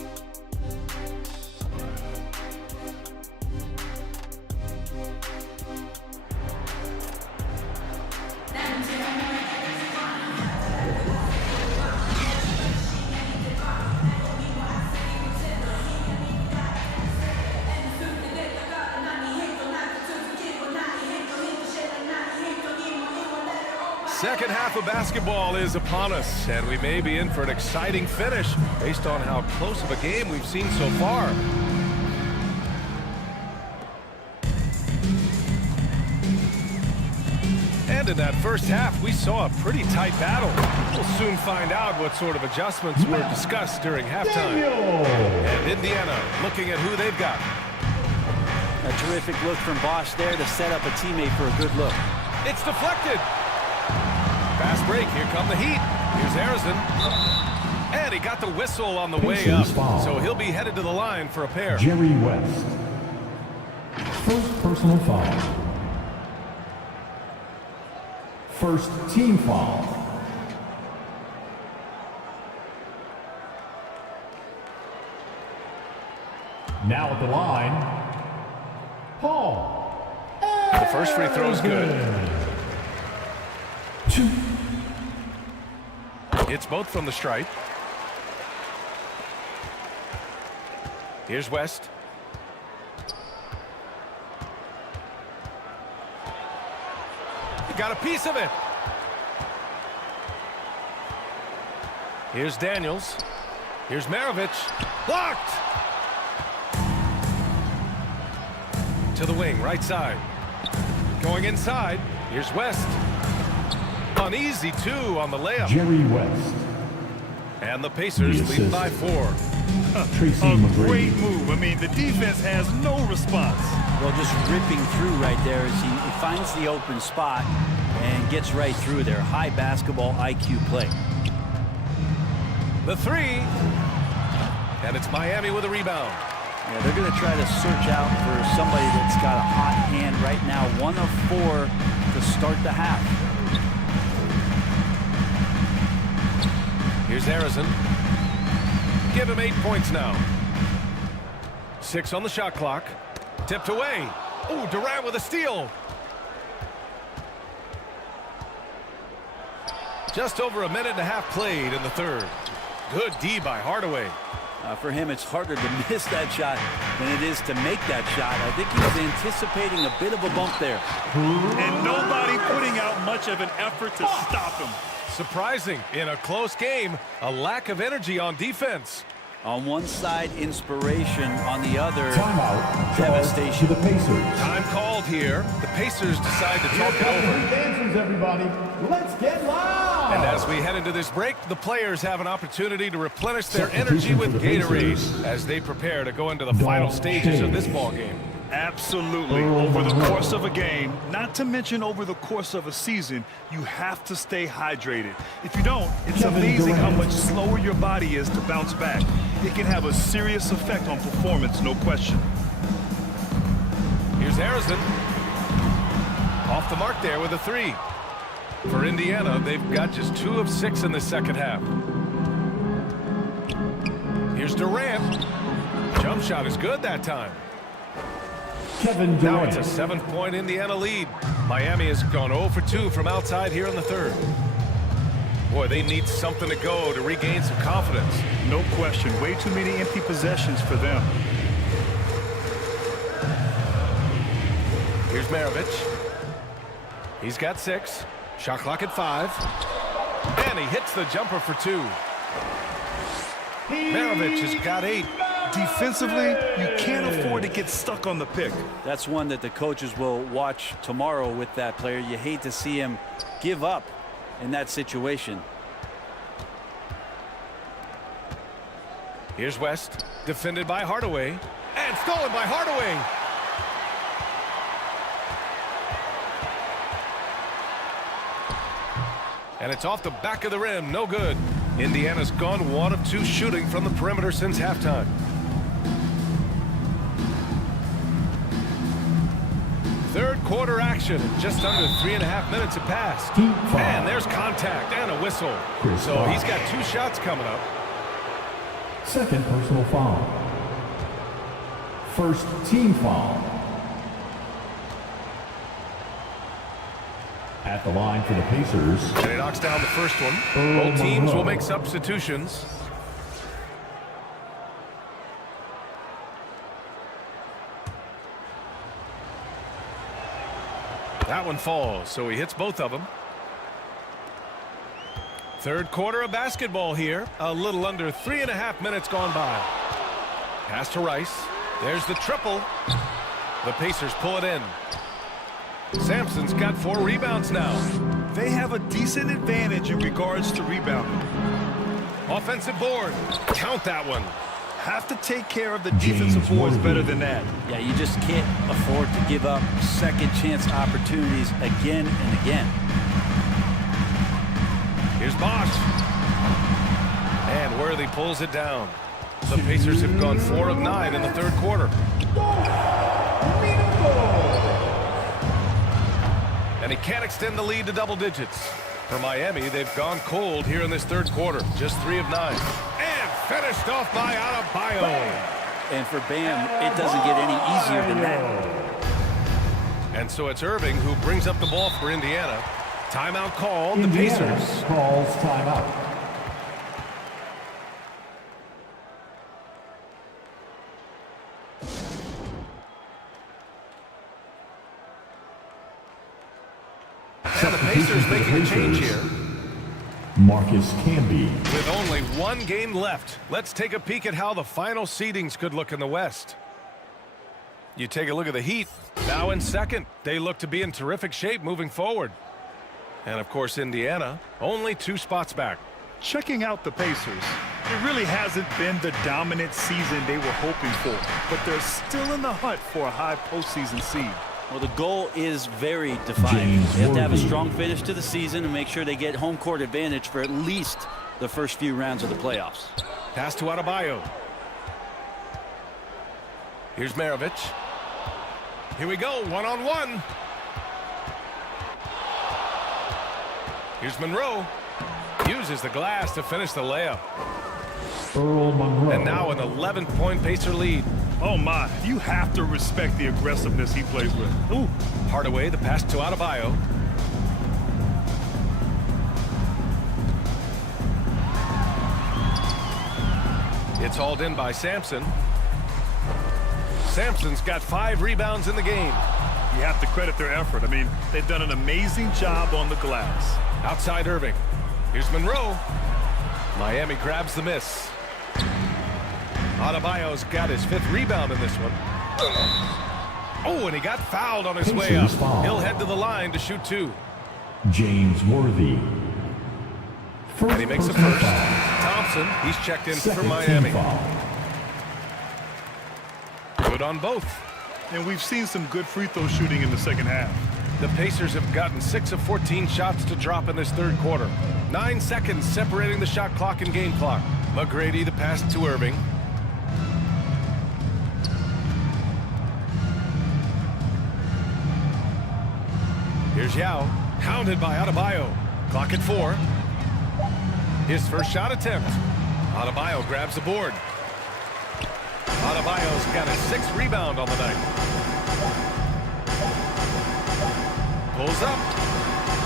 Second half of basketball is upon us, and we may be in for an exciting finish based on how close of a game we've seen so far. And in that first half, we saw a pretty tight battle. We'll soon find out what sort of adjustments were discussed during halftime. And Indiana looking at who they've got. A terrific look from Bosch there to set up a teammate for a good look. It's deflected. Fast break. Here come the Heat. Here's Harrison. And he got the whistle on the way up. So he'll be headed to the line for a pair. Jerry West. First personal foul. First team foul. Now at the line, Paul. The first free throw is good. 2. It's both from the stripe. Here's West. He got a piece of it. Here's Daniels. Here's Maravich. Blocked! To the wing, right side. Going inside. Here's West. Uneasy, too, on the layup. Jerry West. And the Pacers lead by 4. A great move. I mean, the defense has no response. Well, just ripping through right there as he finds the open spot and gets right through there. High basketball IQ play. The 3. And it's Miami with a rebound. Yeah, they're going to try to search out for somebody that's got a hot hand right now. 1 of 4 to start the half. Here's Harrison. Give him 8 points now. 6 on the shot clock. Tipped away. Ooh, Durant with a steal. Just over a minute and a half played in the third. Good D by Hardaway. For him, it's harder to miss that shot than it is to make that shot. I think he was anticipating a bit of a bump there. And nobody putting out much of an effort to stop him. Surprising. In a close game, a lack of energy on defense. On one side, inspiration. On the other, Timeout. devastation. To the Pacers. Time called here. The Pacers decide to talk it over. Dancers, everybody. Let's get loud. And as we head into this break, the players have an opportunity to replenish their energy with Gatorade as they prepare to go into the final stages of this ball game. Absolutely. Over the course of a game, not to mention over the course of a season, you have to stay hydrated. If you don't, it's amazing how much slower your body is to bounce back. It can have a serious effect on performance, no question. Here's Harrison. Off the mark there with a 3. For Indiana, they've got just 2 of 6 in the second half. Here's Durant. Jump shot is good that time. Kevin Durant. Now it's a 7-point Indiana lead. Miami has gone 0 for 2 from outside here in the third. Boy, they need something to go to regain some confidence. No question. Way too many empty possessions for them. Here's Maravich. He's got 6. Shot clock at 5. And he hits the jumper for 2. Maravich has got 8. Defensively, you can't afford to get stuck on the pick. That's one that the coaches will watch tomorrow with that player. You hate to see him give up in that situation. Here's West, defended by Hardaway, and stolen by Hardaway. And it's off the back of the rim, no good. Indiana's gone 1 of 2 shooting from the perimeter since halftime. Third quarter action, just under 3.5 minutes have passed. And there's contact and a whistle. So he's got 2 shots coming up. Second personal foul. First team foul. At the line for the Pacers. And he knocks down the first one. Both teams will make substitutions. That one falls, so he hits both of them. Third quarter of basketball here. A little under 3.5 minutes gone by. Pass to Rice. There's the triple. The Pacers pull it in. Sampson's got 4 rebounds now. They have a decent advantage in regards to rebounding. Offensive board. Count that one. Have to take care of the defensive boards better than that. Yeah, you just can't afford to give up second chance opportunities again and again. Here's Bosch. And Worthy pulls it down. The Pacers have gone 4 of 9 in the third quarter. And he can't extend the lead to double digits. For Miami, they've gone cold here in this third quarter. Just 3 of 9. And finished off by Adebayo. And for Bam, it doesn't get any easier than that. And so it's Irving who brings up the ball for Indiana. Timeout called. The Pacers calls timeout. And the Pacers making a change here. Marcus Camby. With only 1 game left, let's take a peek at how the final seedings could look in the West. You take a look at the Heat. Now in second. They look to be in terrific shape moving forward. And of course, Indiana, only 2 spots back. Checking out the Pacers, it really hasn't been the dominant season they were hoping for, but they're still in the hunt for a high postseason seed. Well, the goal is very defined. They have to have a strong finish to the season and make sure they get home court advantage for at least the first few rounds of the playoffs. Pass to Adebayo. Here's Maravich. Here we go, 1-on-1. Here's Monroe. Uses the glass to finish the layup. Earl Monroe. And now an 11-point Pacer lead. Oh my, you have to respect the aggressiveness he plays with. Ooh, Hardaway, the pass to Adebayo. It's hauled in by Sampson. Sampson's got 5 rebounds in the game. You have to credit their effort. I mean, they've done an amazing job on the glass. Outside Irving. Here's Monroe. Miami grabs the miss. Adebayo's got his 5th rebound in this one. Oh, and he got fouled on his way up. He'll head to the line to shoot 2. James Worthy. And he makes the first. Thompson, he's checked in for Miami. Good on both. And we've seen some good free throw shooting in the second half. The Pacers have gotten 6 of 14 shots to drop in this third quarter. 9 seconds separating the shot clock and game clock. McGrady the pass to Irving. Here's Yao, hounded by Adebayo. Clock at 4. His first shot attempt. Adebayo grabs the board. Adebayo's got a 6th rebound on the night. Pulls up.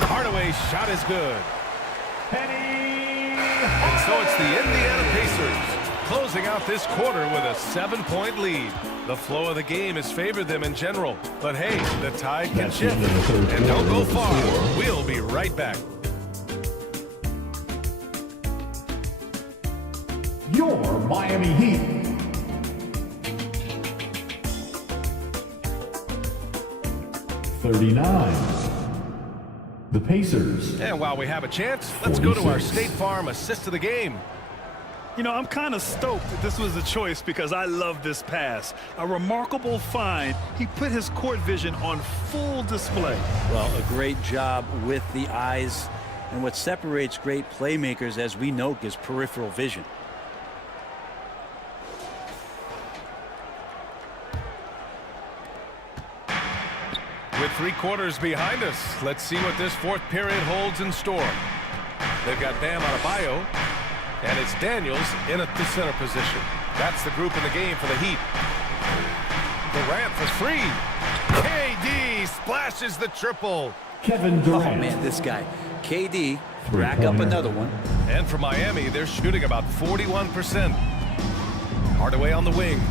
Hardaway's shot is good. And so it's the Indiana Pacers closing out this quarter with a 7-point lead. The flow of the game has favored them in general. But hey, the tide can shift. And don't go far. We'll be right back. Your Miami Heat. 39. The Pacers. And while we have a chance, let's go to our State Farm assist of the game. You know, I'm kind of stoked that this was a choice because I love this pass. A remarkable find. He put his court vision on full display. Well, a great job with the eyes. And what separates great playmakers, as we know, is peripheral vision. With 3 quarters behind us, let's see what this 4th period holds in store. They've got Bam Adebayo, and it's Daniels in at the center position. That's the group in the game for the Heat. Durant for 3. KD splashes the triple. Kevin Durant. Oh, man, this guy. KD, rack up another one. And for Miami, they're shooting about 41%. Hardaway on the wing.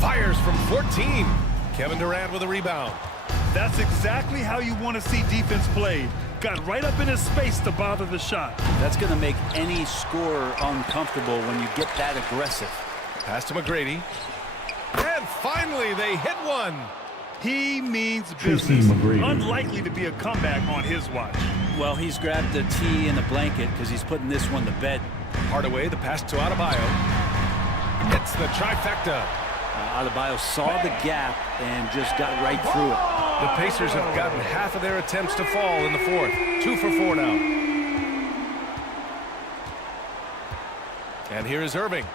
Fires from 14. Kevin Durant with a rebound. That's exactly how you want to see defense played. Got right up in his space to bother the shot. That's going to make any scorer uncomfortable when you get that aggressive. Pass to McGrady. And finally, they hit one. He means business. Unlikely to be a comeback on his watch. Well, he's grabbed the tee and the blanket because he's putting this one to bed. Hardaway, the pass to Adebayo. It's the trifecta. Adebayo saw the gap and just got right through it. The Pacers have gotten half of their attempts to fall in the 4th. 2 for 4 now. And here is Irving.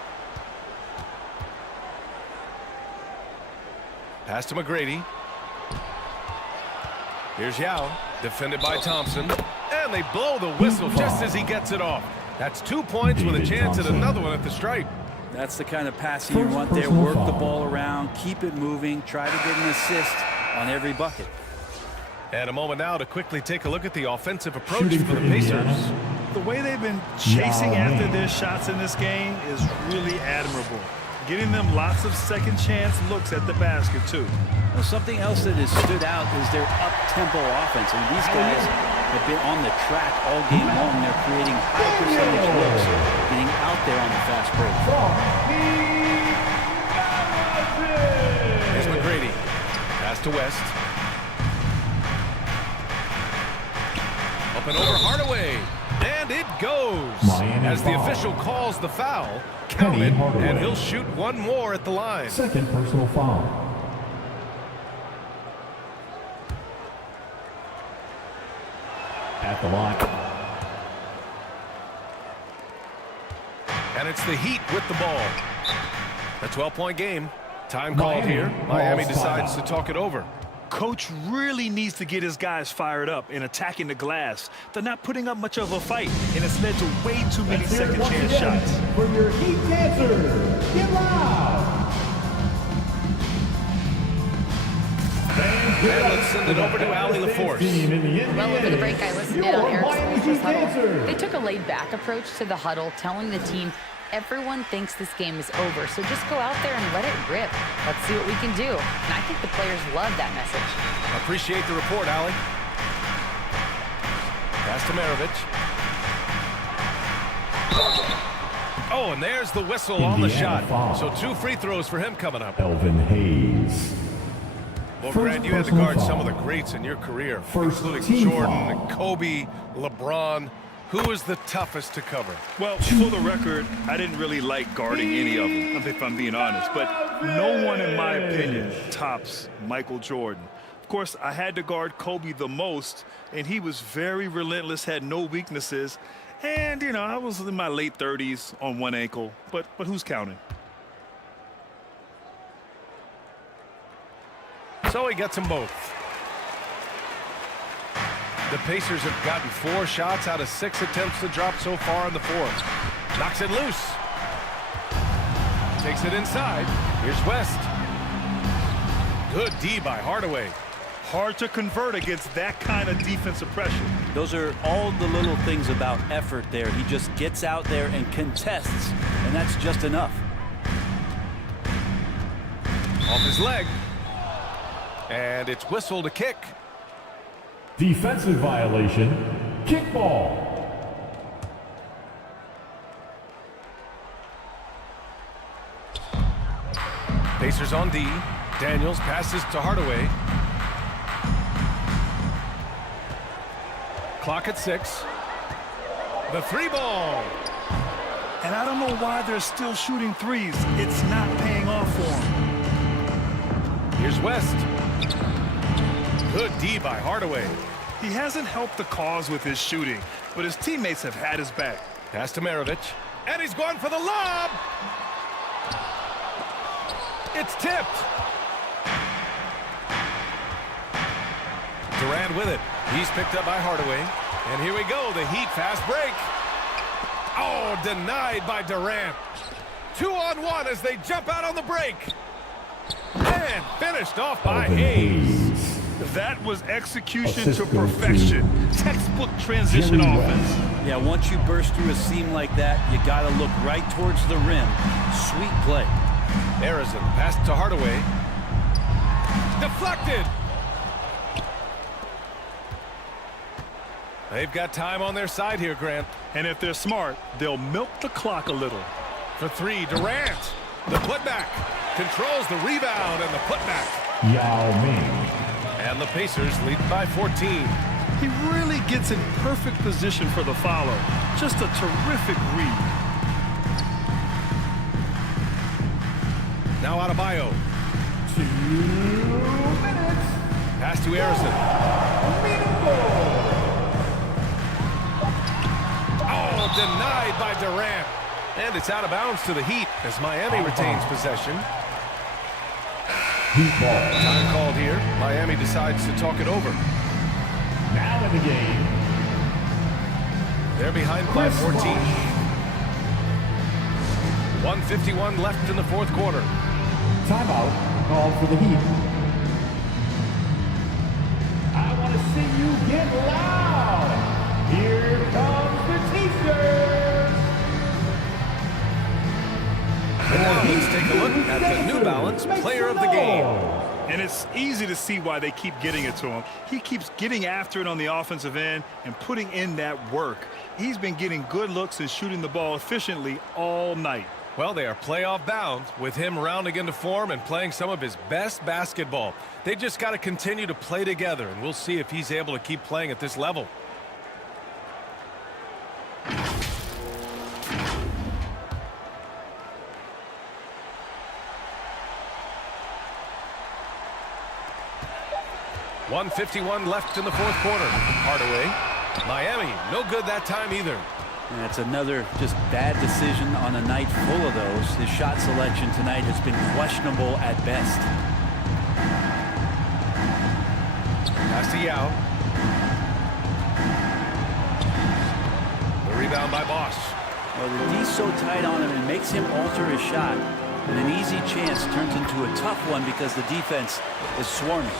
Pass to McGrady. Here's Yao, defended by Thompson. And they blow the whistle just as he gets it off. That's 2 points with a chance at another one at the stripe. That's the kind of passing you want there. Work the ball around, keep it moving, try to get an assist on every bucket. And a moment now to quickly take a look at the offensive approach for the Pacers. The way they've been chasing after their shots in this game is really admirable. Getting them lots of second chance looks at the basket, too. Well, something else that has stood out is their up-tempo offense. And these guys have been on the track all game long. They're creating high percentage looks, getting out there on the fast break. Here's McGrady. Pass to West. Up and over Hardaway. And it goes. As the official calls the foul, count it, and he'll shoot one more at the line. Second personal foul. At the line. And it's the Heat with the ball. A 12-point game. Time called here. Miami decides to talk it over. Coach really needs to get his guys fired up and attacking the glass. They're not putting up much of a fight, and it's led to way too many second chance shots. For your Heat dancers, get loud! And let's send it over to Allie LaForce. Well, over the break, I listened in on Eric's huddle. They took a laid-back approach to the huddle, telling the team everyone thinks this game is over, so just go out there and let it rip. Let's see what we can do. And I think the players love that message. Appreciate the report, Allie. Pass to Maravich. Oh, and there's the whistle on the shot. So 2 free throws for him coming up. Elvin Hayes. Well, Brad, you had to guard some of the greats in your career, including Jordan, Kobe, LeBron. Who was the toughest to cover? Well, for the record, I didn't really like guarding any of them, if I'm being honest. But no one, in my opinion, tops Michael Jordan. Of course, I had to guard Kobe the most, and he was very relentless, had no weaknesses. And, you know, I was in my late 30s on one ankle. But who's counting? So he gets them both. The Pacers have gotten 4 shots out of 6 attempts to drop so far in the 4th. Knocks it loose. Takes it inside. Here's West. Good D by Hardaway. Hard to convert against that kind of defensive pressure. Those are all the little things about effort there. He just gets out there and contests, and that's just enough. Off his leg. And it's whistled a kick. Defensive violation, kickball. Pacers on D. Daniels passes to Hardaway. Clock at 6. The 3-ball. And I don't know why they're still shooting threes. It's not paying off for them. Here's West. Good D by Hardaway. He hasn't helped the cause with his shooting, but his teammates have had his back. Pass to Maravich. And he's going for the lob. It's tipped. Durant with it. He's picked up by Hardaway. And here we go, the Heat fast break. Oh, denied by Durant. 2-on-1 as they jump out on the break. And finished off by Hayes. That was execution to perfection. Textbook transition offense. Yeah, once you burst through a seam like that, you got to look right towards the rim. Sweet play. Harrison passed to Hardaway. Deflected. They've got time on their side here, Grant. And if they're smart, they'll milk the clock a little. For 3, Durant. The putback. Controls the rebound and the putback. Yao Ming. And the Pacers lead by 14. He really gets in perfect position for the follow. Just a terrific read. Now Adebayo. 2 minutes. Pass to Harrison. Oh, denied by Durant. And it's out of bounds to the Heat as Miami retains possession. Heat ball. Time called here. Miami decides to talk it over. Now in the game. They're behind by 14. 1:51 left in the fourth quarter. Timeout called for the Heat. I want to see you get loud. Here comes the Pacers. And now let's take a look at the New Balance player of the game. And it's easy to see why they keep getting it to him. He keeps getting after it on the offensive end and putting in that work. He's been getting good looks and shooting the ball efficiently all night. Well, they are playoff bound with him rounding into form and playing some of his best basketball. They just got to continue to play together, and we'll see if he's able to keep playing at this level. .151 left in the fourth quarter. Hardaway. Miami, no good that time either. And it's another just bad decision on a night full of those. His shot selection tonight has been questionable at best. Pass to Yao. The rebound by Bosch. Well, the D's so tight on him and makes him alter his shot. And an easy chance turns into a tough one because the defense is swarming.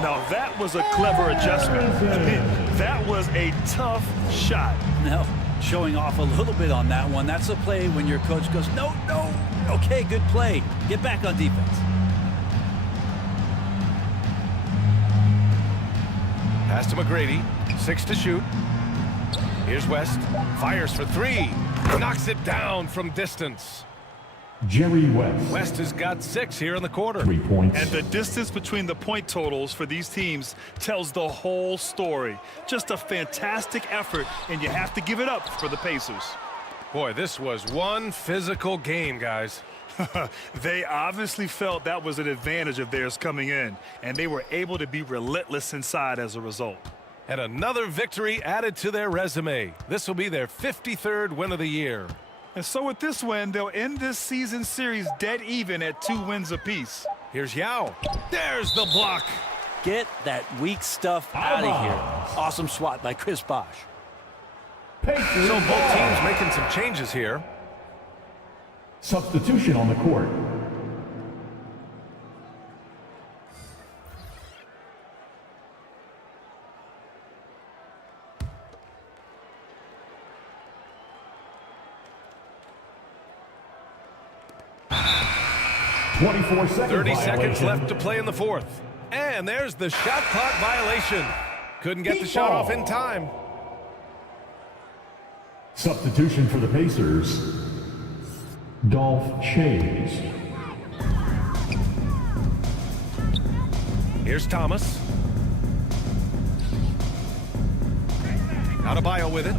Now that was a clever adjustment. I mean, that was a tough shot. No, showing off a little bit on that one. That's a play when your coach goes, no, no, okay, good play. Get back on defense. Pass to McGrady. 6 to shoot. Here's West. Fires for 3. Knocks it down from distance. Jerry West. West has got 6 here in the quarter. 3 points. And the distance between the point totals for these teams tells the whole story. Just a fantastic effort, and you have to give it up for the Pacers. Boy, this was one physical game, guys. They obviously felt that was an advantage of theirs coming in, and they were able to be relentless inside as a result. And another victory added to their resume. This will be their 53rd win of the year. And so with this win, they'll end this season series dead even at 2 wins apiece. Here's Yao. There's the block. Get that weak stuff out of here. Awesome swat by Chris Bosh. So both teams making some changes here. Substitution on the court. .30 30 seconds left to play in the fourth. And there's the shot clock violation. Couldn't get the shot off in time. Substitution for the Pacers. Dolph Chase. Here's Thomas. Adebayo with it.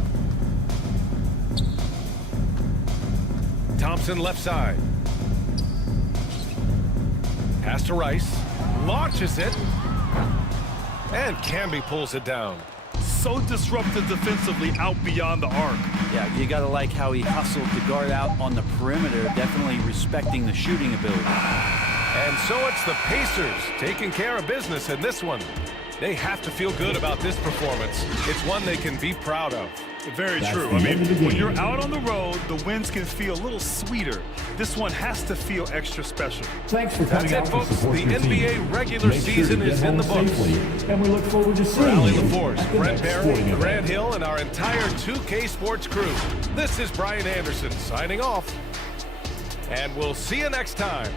Thompson left side. Pass to Rice. Launches it. And Camby pulls it down. So disruptive defensively out beyond the arc. Yeah, you got to like how he hustled to guard out on the perimeter, definitely respecting the shooting ability. And so it's the Pacers taking care of business in this one. They have to feel good about this performance. It's one they can be proud of. Very true. I mean, when you're out on the road, the wins can feel a little sweeter. This one has to feel extra special. Thanks for That's coming out it, to folks. support The your team. NBA regular Make sure season to get is in the home books. safely, and we look forward to For seeing Allie you LaForce, at the Brent next Barry, sporting event. Grant Hill, and our entire 2K Sports crew. This is Brian Anderson signing off. And we'll see you next time.